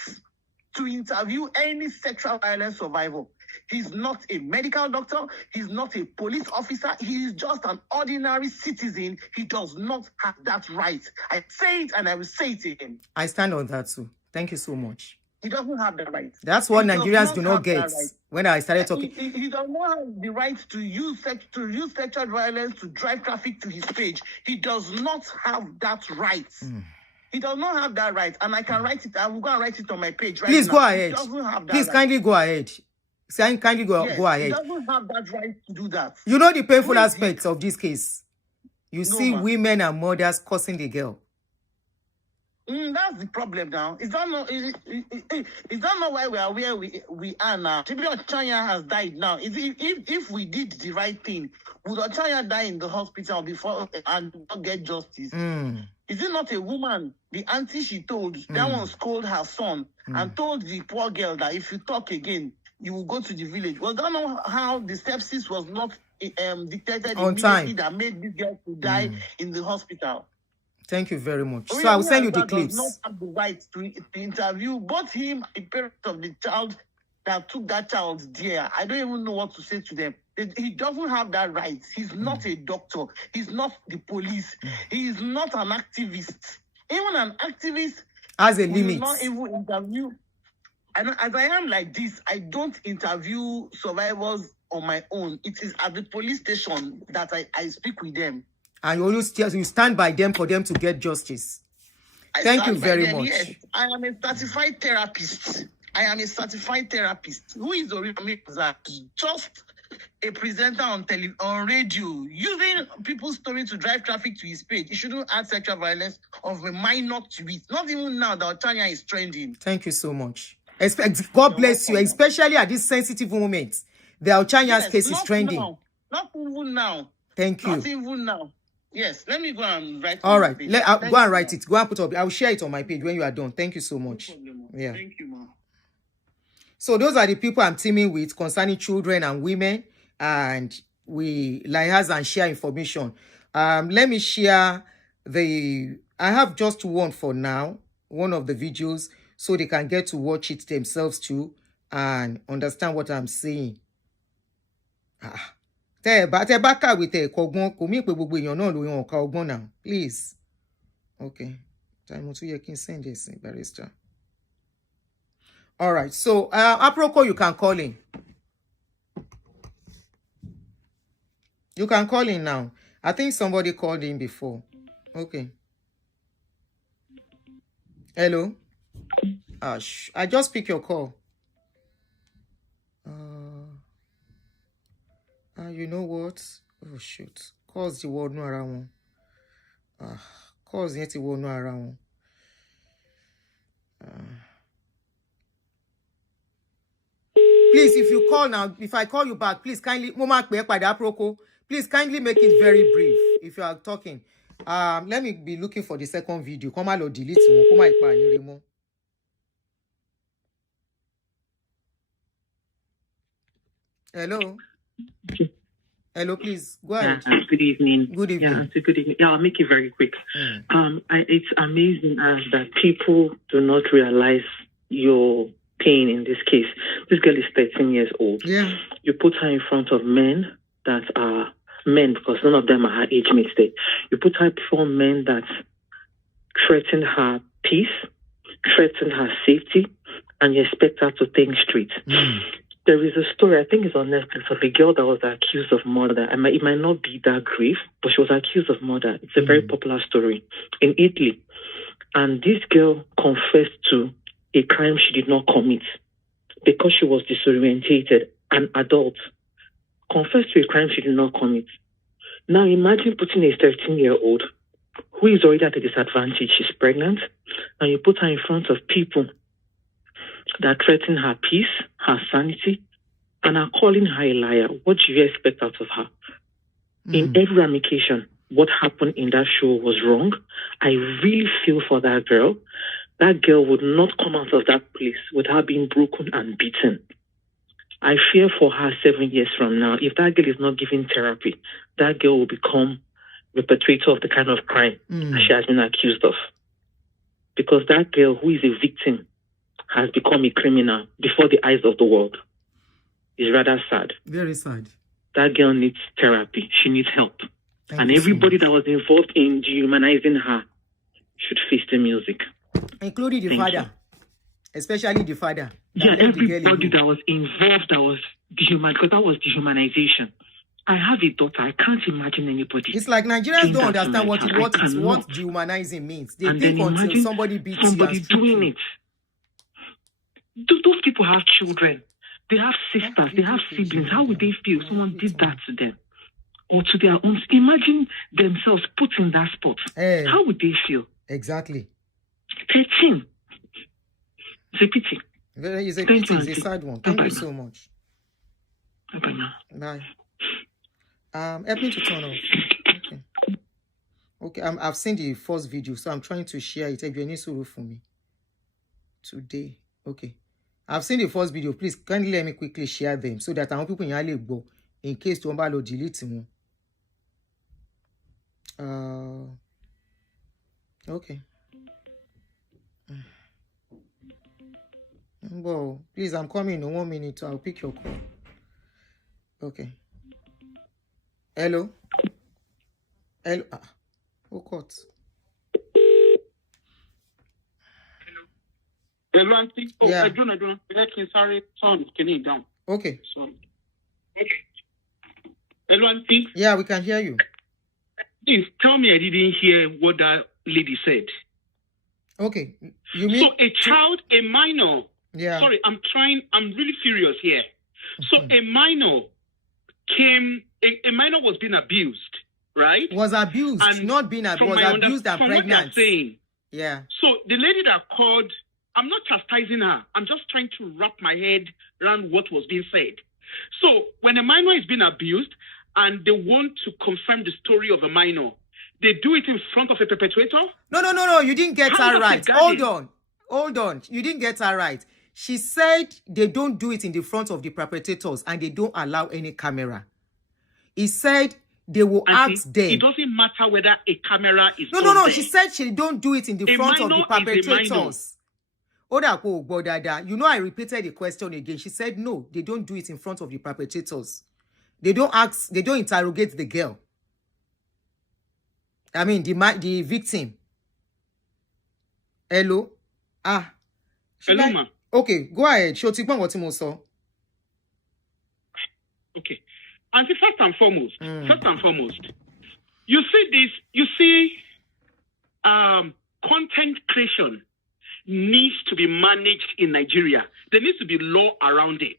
to interview any sexual violence survivor. He's not a medical doctor. He's not a police officer. He is just an ordinary citizen. He does not have that right. I say it and I will say it again. I stand on that too. Thank you so much. He doesn't have the right. That's what Nigerians do not get. When I started talking, he does not have the right to use sexual violence to drive traffic to his page. He does not have that right. He does not have that right, and I can write it. I will go and write it on my page right Please now. Go ahead. He doesn't have that Please right. kindly go ahead. Kindly go ahead. He doesn't have that right to do that. You know the painful aspects of this case. You see women and mothers cursing the girl. That's the problem now. Is that not why we are where we are now? Ochanya has died now. If we did the right thing, would Ochanya die in the hospital before and not get justice? Is it not a woman, the auntie she told, that one scolded her son and told the poor girl that if you talk again, you will go to the village? Was that not how the sepsis was not detected on time that made this girl to die in the hospital? Thank you very much. So I will send you the clips. Does not have the right to interview both him, the parent of the child that took that child there. I don't even know what to say to them. He doesn't have that right. He's not a doctor. He's not the police. He is not an activist. Even an activist has a limit. Not even interview. And as I am like this, I don't interview survivors on my own. It is at the police station that I speak with them. And you stand by them for them to get justice. Thank you very much. Yes, I am a certified therapist. Who is Oriyomi Hamzat? Just a presenter on radio, using people's story to drive traffic to his page. He shouldn't add sexual violence of a minor to it. Not even now that Ochanya is trending. Thank you so much. God bless you, especially at this sensitive moment. The Ochanya's case is trending. Now. Not even now. Thank you. Not even now. Yes, let me go and write it. All right, I'll go and write it. Go and put up. I'll share it on my page when you are done. Thank you so much. No problem, yeah. Thank you, ma. So those are the people I'm teaming with concerning children and women, and we liaise and share information. Let me share I have just one for now, one of the videos, so they can get to watch it themselves too and understand what I'm saying. Please. Okay. Send this, barrister. All right. So, Aproko, you can call in. You can call in now. I think somebody called in before. Okay. Hello. I just picked your call. You know what? Oh shoot. Cause the word no around. Cause the word no around. Please, if you call now, if I call you back, please kindly please kindly make it very brief if you are talking. Let me be looking for the second video. Come on, delete one. Hello. Hello, please go ahead. Good evening. Good evening. Yeah, Auntie, good evening. Yeah, I'll make it very quick. It's amazing that people do not realize your pain in this case. This girl is 13 years old. Yeah. You put her in front of men that are men, because none of them are her age mates there. You put her before men that threaten her peace, threaten her safety, and you expect her to think straight. There is a story, I think it's on Netflix, of a girl that was accused of murder. It might not be that grave, but she was accused of murder. It's a very popular story in Italy. And this girl confessed to a crime she did not commit because she was disorientated, an adult. Confessed to a crime she did not commit. Now imagine putting a 13-year-old who is already at a disadvantage. She's pregnant, and you put her in front of people that threaten her peace, her sanity, and are calling her a liar. What do you expect out of her? In every ramification, what happened in that show was wrong. I really feel for that girl. That girl would not come out of that place without being broken and beaten. I fear for her 7 years from now. If that girl is not given therapy, that girl will become the perpetrator of the kind of crime she has been accused of. Because that girl who is a victim has become a criminal before the eyes of the world. It's rather sad. Very sad. That girl needs therapy. She needs help. And everybody that was involved in dehumanizing her should face the music. Including the father. Especially the father. Yeah, everybody that was involved, that was dehumanized, because that was dehumanization. I have a daughter. I can't imagine anybody. It's like Nigerians don't understand what dehumanizing means. They think until somebody beats somebody doing it. Those people have children. They have sisters. They have siblings. How would they feel if someone did that to them? Or to their own? Imagine themselves put in that spot. How would they feel? Exactly. 13. It's a pity. It's a pity. It's a sad one. Thank you so much. Bye now. Bye. Help me to turn off. Okay. Okay. I've seen the first video, so I'm trying to share it. If you need to for me today. Okay. I've seen the first video. Please kindly let me quickly share them so that I want people in go in case to delete them. Okay. Well, please, I'm coming in 1 minute. I'll pick your call. Okay. Hello. Hello. Who caught? Hello, Auntie. Oh, yeah. I don't. Sorry, son, can you down? Okay. So, okay. Hello, Auntie. Yeah, we can hear you. Please tell me I didn't hear what that lady said. Okay. You mean so a child, a minor? Yeah. Sorry, I'm really furious here. So a minor came. A minor was being abused, right? Was abused, and not being abused. Was abused and pregnant. What they're saying. Yeah. So the lady that called, I'm not chastising her. I'm just trying to wrap my head around what was being said. So when a minor is being abused and they want to confirm the story of a minor, they do it in front of a perpetrator? No. You didn't get her right. Hold on. You didn't get her right. She said they don't do it in the front of the perpetrators and they don't allow any camera. He said they will ask them. It doesn't matter whether a camera is No. there. She said she don't do it in the front of the perpetrators. You know, I repeated the question again. She said no, they don't do it in front of the perpetrators. They don't interrogate the girl. I mean, the victim. Hello? Hello, ma. Okay, go ahead. Show Tikman what you saw. Okay. And first and foremost, you see this, content creation needs to be managed in Nigeria. There needs to be law around it.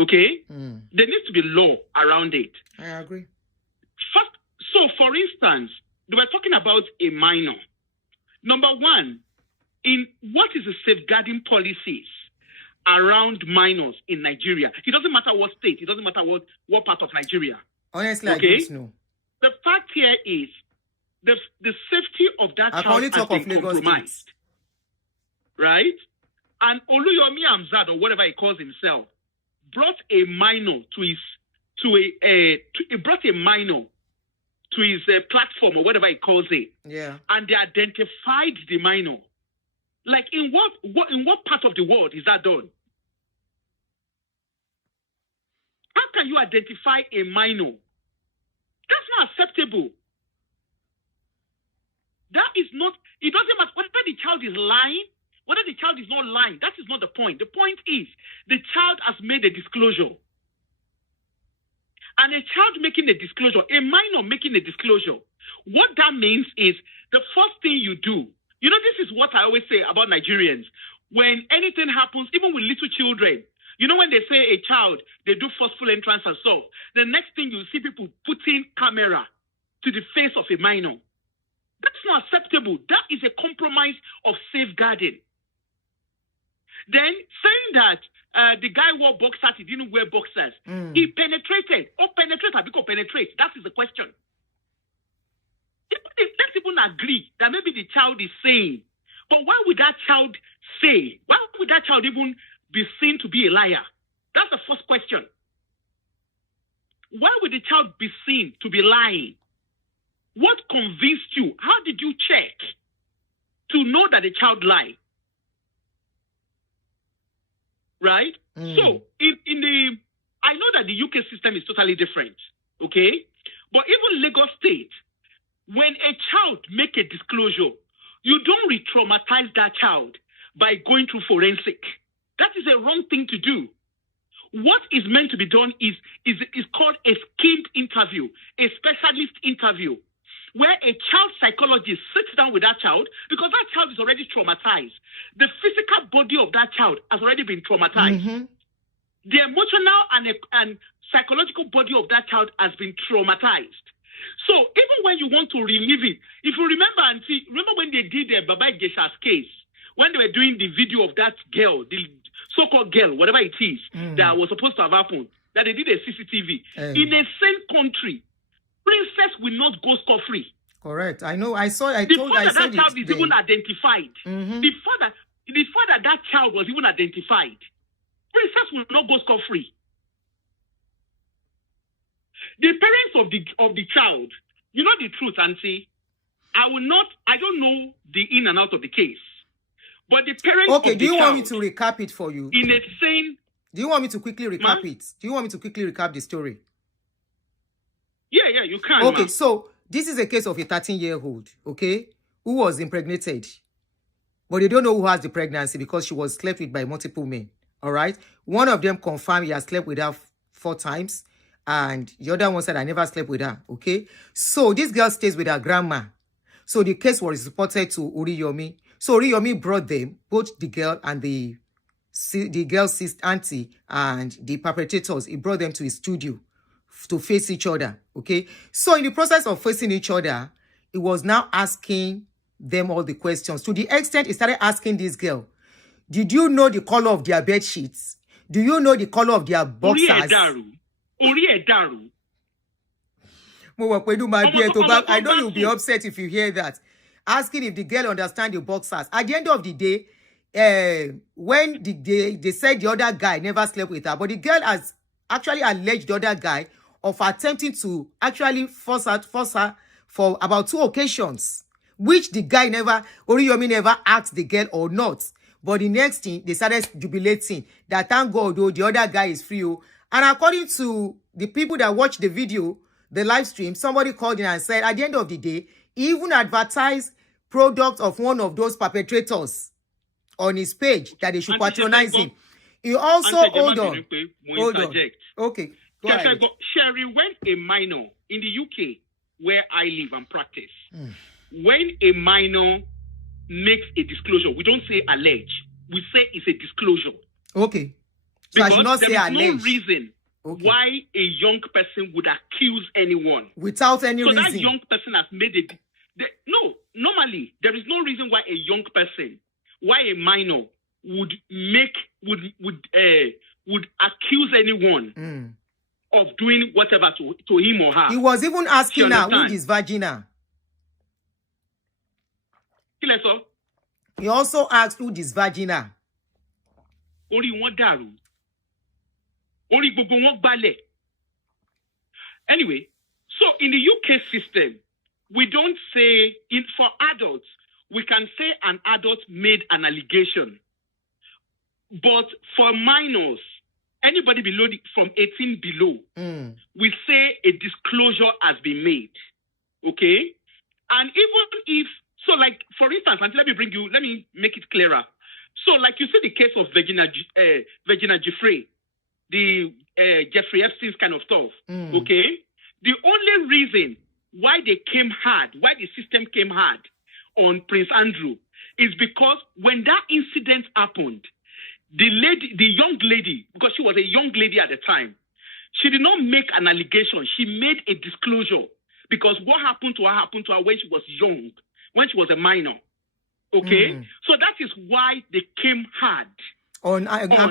Okay? There needs to be law around it. I agree. So, for instance, they were talking about a minor. Number one, in what is the safeguarding policies around minors in Nigeria? It doesn't matter what state. It doesn't matter what part of Nigeria. Honestly, okay? I don't know. The fact here is the safety of that child has been compromised. Right? And Oriyomi Hamzat, or whatever he calls himself, brought a minor to his he brought a minor to his platform or whatever he calls it. Yeah. And they identified the minor. Like in what part of the world is that done? How can you identify a minor? That's not acceptable. That is not, it doesn't matter whether the child is lying, whether the child is not lying. That is not the point. The point is the child has made a disclosure. And a child making a disclosure, a minor making a disclosure, what that means is the first thing you do, you know, this is what I always say about Nigerians. When anything happens, even with little children, you know, when they say a child, they do forceful entrance and so, the next thing you see people putting camera to the face of a minor. That's not acceptable. That is a compromise of safeguarding. Then saying that the guy wore boxers, he didn't wear boxers. He penetrated. Or penetrate, because penetrate. That is the question. Let's even agree that maybe the child is saying, but why would that child say? Why would that child even be seen to be a liar? That's the first question. Why would the child be seen to be lying? What convinced you? How did you check to know that the child lied? Right? So, I know that the UK system is totally different, okay? But even Lagos State, when a child make a disclosure, you don't re-traumatize that child by going through forensic. That is a wrong thing to do. What is meant to be done is called a skilled interview, a specialist interview, where a child psychologist sits down with that child because that child is already traumatized. The physical body of that child has already been traumatized. The emotional and psychological body of that child has been traumatized. So even when you want to relive it, if you remember when they did Baba Gesha's case, when they were doing the video of that girl, the so-called girl, whatever it is, that was supposed to have happened, that they did a CCTV. In a same country, princess will not go scot-free. Correct. I know. I saw. Before that child is even identified. Before that child was even identified, princess will not go scot-free. The parents of the child, you know the truth, Auntie. I don't know the in and out of the case. But the parents of the child... Okay, do you want me to recap it for you? In a sane... Do you want me to quickly recap it? Do you want me to quickly recap the story? Yeah, you can. Okay, so this is a case of a 13-year-old, okay, who was impregnated. But they don't know who has the pregnancy because she was slept with by multiple men, all right? One of them confirmed he has slept with her 4 times, and the other one said, I never slept with her, okay? So this girl stays with her grandma. So the case was reported to Oriyomi. So Oriyomi brought them, both the girl and the girl's sister, auntie, and the perpetrators. He brought them to his studio to face each other, okay? So in the process of facing each other, he was now asking them all the questions. To the extent he started asking this girl, did you know the color of their bed sheets? Do you know the color of their boxers? I know you'll be upset if you hear that. Asking if the girl understands the boxers. At the end of the day, when they said the other guy never slept with her, but the girl has actually alleged the other guy of attempting to actually force her for about 2 occasions, which the guy Oriyomi never asked the girl or not. But the next thing, they started jubilating that thank God, though, the other guy is free. And according to the people that watched the video, the live stream, somebody called in and said, at the end of the day, he even advertised products of one of those perpetrators on his page that they should patronize him. He also, hold on. Okay, go ahead. Sherry, when a minor in the UK, where I live and practice, when a minor makes a disclosure, we don't say allege, we say it's a disclosure. Okay. So because I should not say allege. There is no reason why a young person would accuse anyone. Without any reason. So that young person has made it. Normally, there is no reason why a young person, why a minor would accuse anyone of doing whatever to him or her. He was even asking her, who is vagina? He also asked who is vagina. Ori won daru. Ori gbogbo won gbale. Anyway, so in the UK system, we don't say, for adults, we can say an adult made an allegation. But for minors, anybody from 18 below, we say a disclosure has been made. Okay? And even if, so like, for instance, and let me make it clearer. So like you see the case of Virginia Giuffre, the Jeffrey Epstein's kind of stuff. Okay? The only reason why the system came hard on Prince Andrew is because when that incident happened, the young lady, because she was a young lady at the time, she did not make an allegation. She made a disclosure because what happened to her when she was young, when she was a minor. Okay? So that is why they came hard. On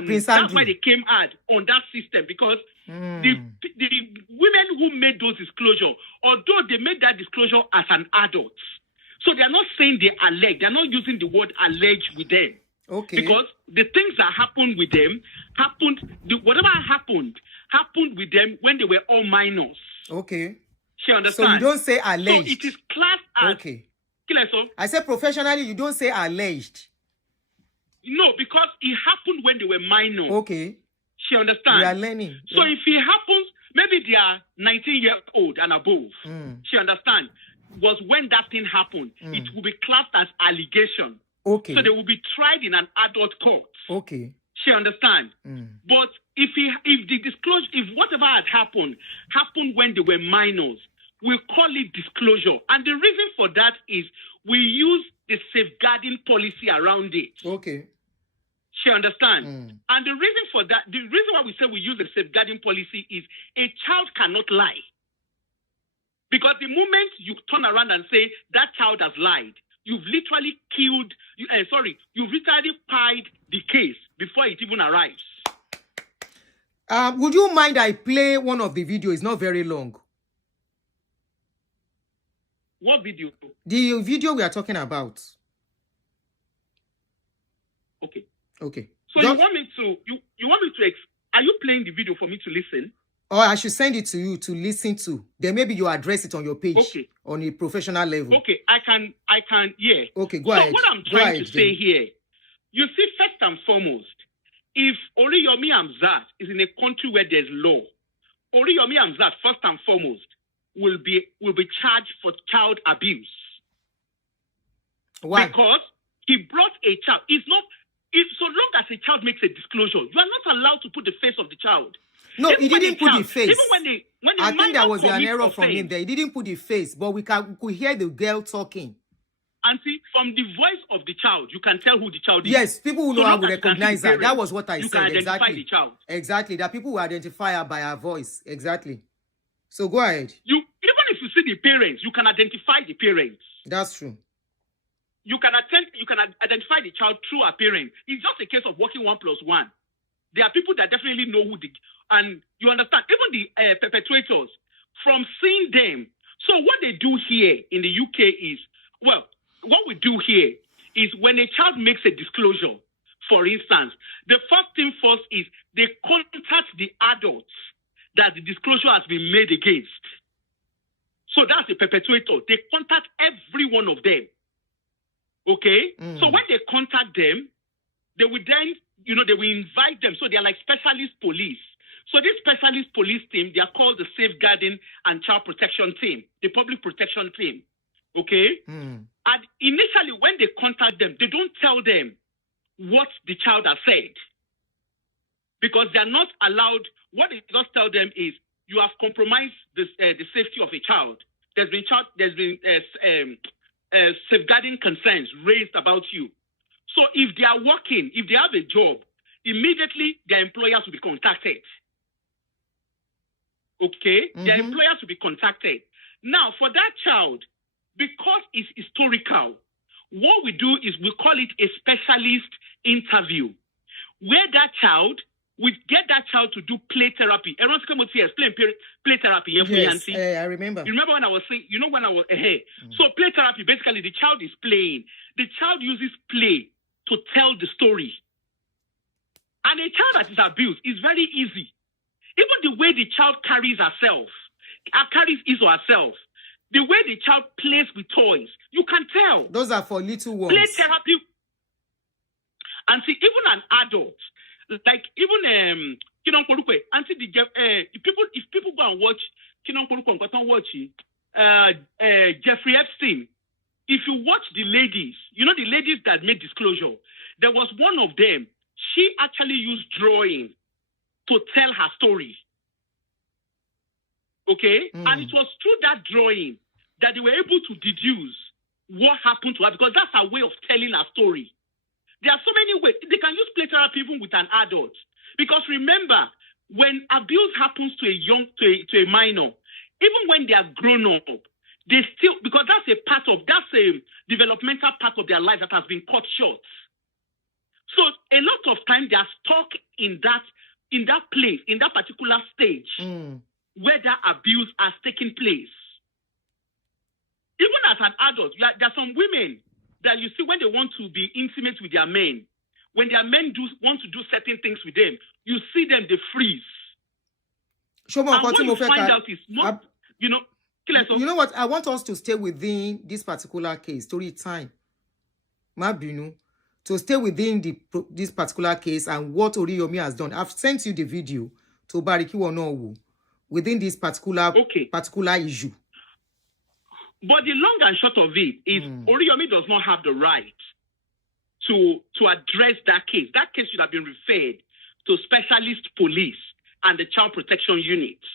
Prince Andrew. That's why they came hard on that system because the women who made those disclosures, although they made that disclosure as an adult, so they are not saying they allege. They are not using the word allege with them. Okay. Because the things that happened with them whatever happened with them when they were all minors. Okay. She understands. So you don't say alleged. So it is classed as. Okay. I said professionally, you don't say alleged. No, because it happened when they were minors. Okay. She understands. We are learning. So if it happens, maybe they are 19 years old and above. She understands. Was when that thing happened, it will be classed as allegation. Okay. So they will be tried in an adult court. Okay. She understands. But if the disclosure, if whatever had happened when they were minors, we call it disclosure. And the reason for that is we use the safeguarding policy around it. Okay. She understands. And the reason for that, the reason why we say we use the safeguarding policy is a child cannot lie. Because the moment you turn around and say that child has lied, you've literally you've literally pied the case before it even arrives. Would you mind I play one of the videos? It's not very long. What video? The video we are talking about. Okay. Okay. So you want me to are you playing the video for me to listen? Or I should send it to you to listen to. Then maybe you address it on your page. Okay. On a professional level. Okay, I can, yeah. Okay, go ahead. So what I'm trying to say here, you see, first and foremost, if Oriyomi Hamzat is in a country where there's law, Oriyomi Hamzat, first and foremost, will be charged for child abuse. Why? Because he brought a child. So long as a child makes a disclosure, you are not allowed to put the face of the child. No, he didn't put the face. Even when I think there was an error from him there. He didn't put the face, but we could hear the girl talking. And see, from the voice of the child, you can tell who the child is. Yes, people who know how to recognize her. That was what I said. You can identify the child. Exactly. That people will identify her by her voice. Exactly. So go ahead. Even if you see the parents, you can identify the parents. That's true. You can identify the child through her parents. It's just a case of working 1 + 1. There are people that definitely know who and you understand, even the perpetrators, from seeing them. So what they do here in the UK is, what we do here is when a child makes a disclosure, for instance, the first thing first is they contact the adults that the disclosure has been made against. So that's the perpetrator. They contact every one of them. Okay? So when they contact them, they will then, they will invite them. So they are like specialist police. So this specialist police team, they are called the Safeguarding and Child Protection Team, the Public Protection Team. Okay? And initially, when they contact them, they don't tell them what the child has said. Because they are not allowed, what they just tell them is, you have compromised the safety of a child. There's been safeguarding concerns raised about you. So if they are working, if they have a job, immediately their employers will be contacted. Okay? Their employers will be contacted. Now, for that child, because it's historical, what we do is we call it a specialist interview, where that child, we get that child to do play therapy. Play therapy. Yes, I remember. You remember when I was saying, when I was ahead. So play therapy, basically the child is playing. The child uses play to tell the story. And a child that is abused is very easy. Even the way the child carries herself carries his or herself, the way the child plays with toys, you can tell. Those are for little ones. Play therapy. And see, even an adult, like even Kinon Korukwe, and see if people go and watch Kinon Korukwe, Jeffrey Epstein, if you watch the ladies, you know the ladies that made disclosure, there was one of them, she actually used drawing to tell her story. Okay? And it was through that drawing that they were able to deduce what happened to her, because that's her way of telling her story. There are so many ways. They can use play therapy even with an adult. Because remember, when abuse happens to a minor, even when they are grown up, they still, because that's a developmental part of their life that has been cut short. So a lot of time they are stuck in that place, in that particular stage where that abuse has taken place. Even as an adult, there are some women that you see when they want to be intimate with their men, when their men want to do certain things with them, you see them, they freeze. And what you find out is not, you know what? I want us to stay within this particular case, story time. Mabinu, to stay within this particular case and what Oriyomi has done. I've sent you the video to Bariki Wonowu within this particular issue. But the long and short of it is Oriyomi does not have the right to address that case. That case should have been referred to specialist police and the child protection units.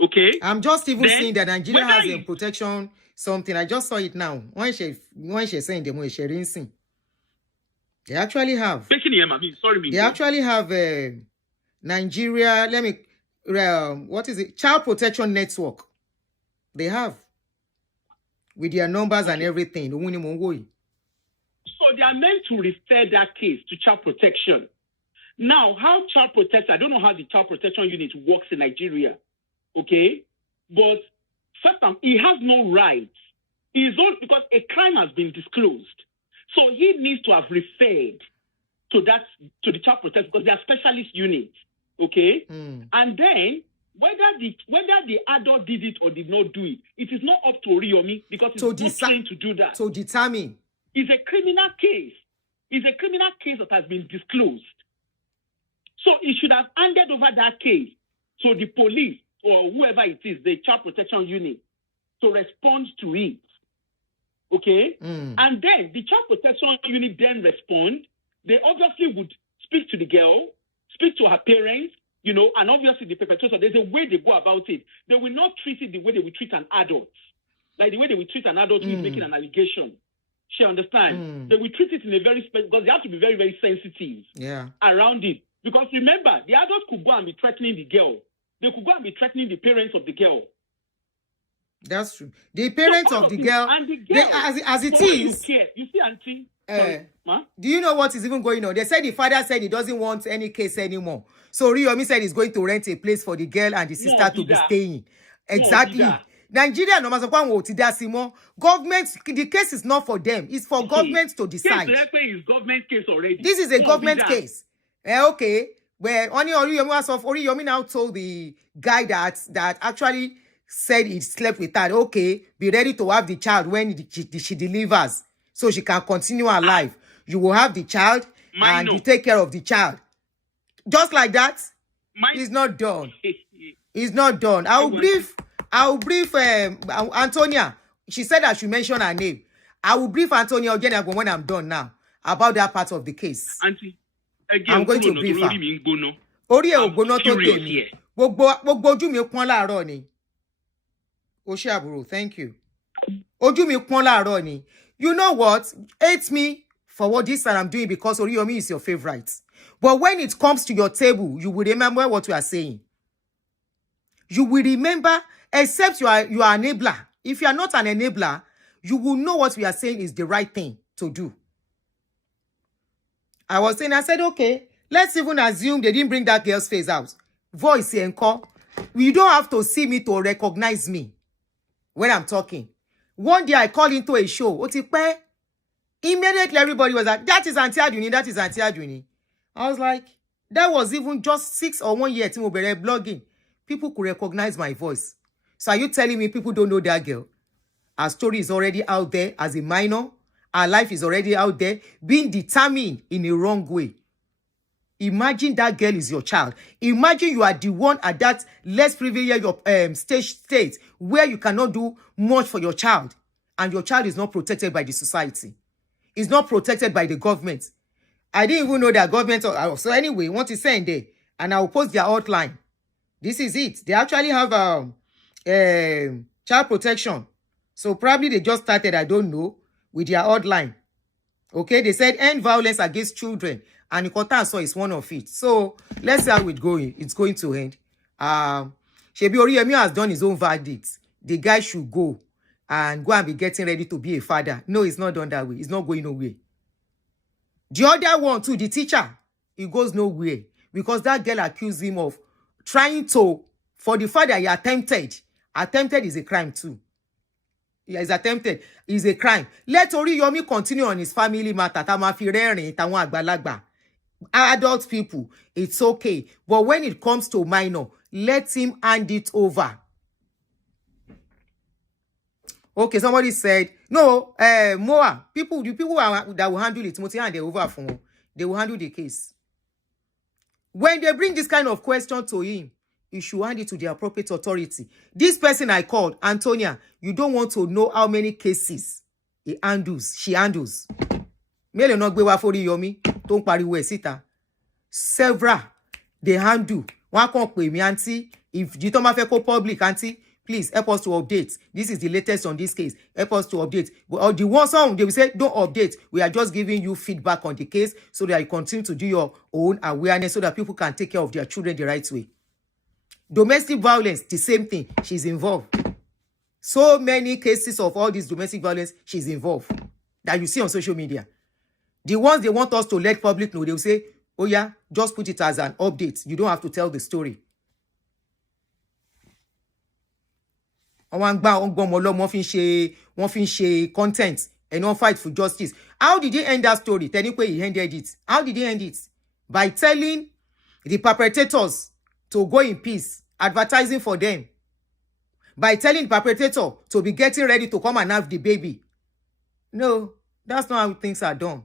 Okay? I'm just even seeing that Nigeria has a protection something. I just saw it now. When she's saying them, she's rinsing. They actually have. They actually have Nigeria. What is it? Child Protection Network. They have. With their numbers and everything. So they are meant to refer that case to child protection. Now, how child protection, I don't know how the child protection unit works in Nigeria. Okay? But first time, he has no rights. Because a crime has been disclosed. So he needs to have referred to the child protection because they are specialist units. Okay? And then whether the adult did it or did not do it, it is not up to Oriyomi because he's not trained to do that. To determine. It's a criminal case. It's a criminal case that has been disclosed. So he should have handed over that case to the police or whoever it is, the child protection unit, to respond to it. Okay? And then the child protection unit then respond. They obviously would speak to the girl, speak to her parents, you know, and obviously the perpetrator, there's a way they go about it. They will not treat it the way they would treat an adult. Like the way they would treat an adult who is making an allegation. She understands. They will treat it in a very special, because they have to be very, very sensitive around it. Because remember, the adult could go and be threatening the girl. They could go and be threatening the parents of the girl. That's true. The parents of the girl, as it is. You see, Auntie? Do you know what is even going on? They said the father said he doesn't want any case anymore. So Oriyomi said he's going to rent a place for the girl and the sister to be staying. Exactly. Nigeria, no matter government, the case is not for them. It's for government to decide. Is government case already. This is a government case. Okay. Where only Oriyomi now told the guy that actually said he slept with her. Okay, be ready to have the child when she delivers, so she can continue her life. You will have the child and you take care of the child. Just like that. It's not done. It's not done. I'll brief Antonia. She said I should mention her name. I will brief Antonia again when I'm done now about that part of the case. Auntie, I'm going to brief her. Orí ẹ̀ ògbóná tó tèmi. Gbogbo ojú mi pọ́n láàárọ̀ ni. O ṣé àbúrò, thank you. Ojú mi pọ́n láàárọ̀ ni. You know what? Hate me for what this that I'm doing because Oriyomi is your favorite. But when it comes to your table, you will remember what we are saying. You will remember, except you are an enabler. If you are not an enabler, you will know what we are saying is the right thing to do. I said, okay, let's even assume they didn't bring that girl's face out. Voice here and call. You don't have to see me to recognize me when I'm talking. One day I called into a show. Immediately everybody was like, that is Auntie Aduni, that is Auntie Aduni. I was like, that was even just 6 or 1 year to blogging. People could recognize my voice. So are you telling me people don't know that girl? Her story is already out there as a minor. Her life is already out there, being determined in a wrong way. Imagine that girl is your child. Imagine you are the one at that less privileged state where you cannot do much for your child, and your child is not protected by the society. It's not protected by the government. I didn't even know that government. So anyway, want to send there, and I will post their outline. This is it. They actually have child protection. So probably they just started, I don't know, with their outline. Okay, they said end violence against children. And Ikotanso is one of it. So let's see how it's going. It's going to end. Shebi Oriyomi has done his own verdict. The guy should go and be getting ready to be a father. No, it's not done that way. It's not going nowhere. The other one too, the teacher, he goes nowhere. Because that girl accused him of trying to, for the fact that he attempted. Attempted is a crime too. He is attempted. Is a crime. Let Oriyomi continue on his family matter. Adult people, it's okay. But when it comes to minor, let him hand it over. Okay, somebody said, no, Moa, the people that will handle it, hand it over for him. They will handle the case. When they bring this kind of question to him, you should hand it to the appropriate authority. This person I called, Antonia, you don't want to know how many cases she handles. Mele no gbe wa fori Yomi, ton pariwo e síta. Several they handle. One kan pe mi auntie, if you don't have a public auntie, please help us to update. This is the latest on this case. Help us to update. But the ones on they will say don't update. We are just giving you feedback on the case so that you continue to do your own awareness so that people can take care of their children the right way. Domestic violence, the same thing. She's involved. So many cases of all this domestic violence, she's involved. That you see on social media. The ones they want us to let public know, they will say, oh yeah, just put it as an update. You don't have to tell the story. Wọ́n fi ń ṣe content and not fight for justice. How did he end that story? Technically, he ended it. How did he end it? By telling the perpetrators to go in peace, advertising for them. By telling the perpetrator to be getting ready to come and have the baby. No, that's not how things are done.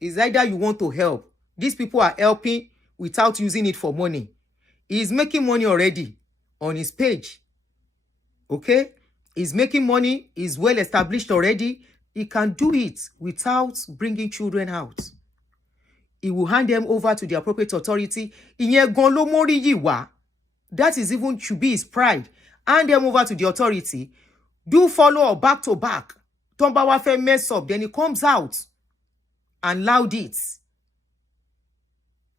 It's either you want to help. These people are helping without using it for money. He's making money already on his page. Okay? He's making money. He's well established already. He can do it without bringing children out. He will hand them over to the appropriate authority. That is even should be his pride. Hand them over to the authority. Do follow up back to back. Tombawa fe mess up. Then he comes out and loud it.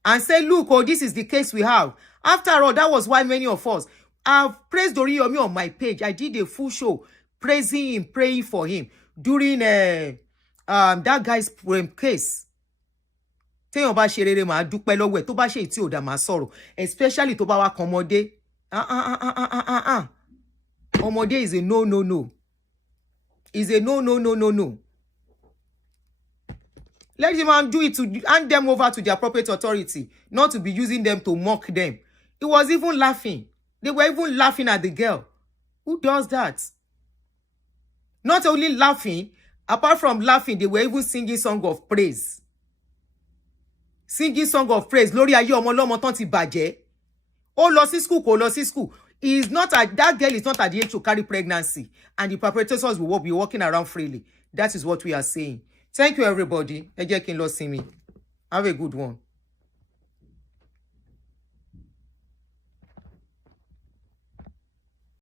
And say, look, oh, this is the case we have. After all, that was why many of us have praised Oriyomi on my page. I did a full show praising him, praying for him during that guy's case. Téèyàn bá ṣe rere máa dúpẹ́ lọ́wọ́ ẹ̀ tó bá ṣe tí ò dá máa sọ̀rọ̀, especially tó bá wá kan ọmọdé. Ọmọdé is a no. Is a no. Let the man do it to hand them over to the appropriate authority, not to be using them to mock them. He was even laughing. They were even laughing at the girl. Who does that? Not only laughing, apart from laughing, they were even singing song of praise. Singing song of praise. Lórí ayé ọmọ lọ́mọ tán ti bàjẹ́. Ó lọ sí school, kò lọ sí school. That girl is not at the age to carry pregnancy. And the perpetrators will be walking around freely. That is what we are saying. Thank you, everybody. Ẹ jẹ́ kí n lọ sinmi. Have a good one.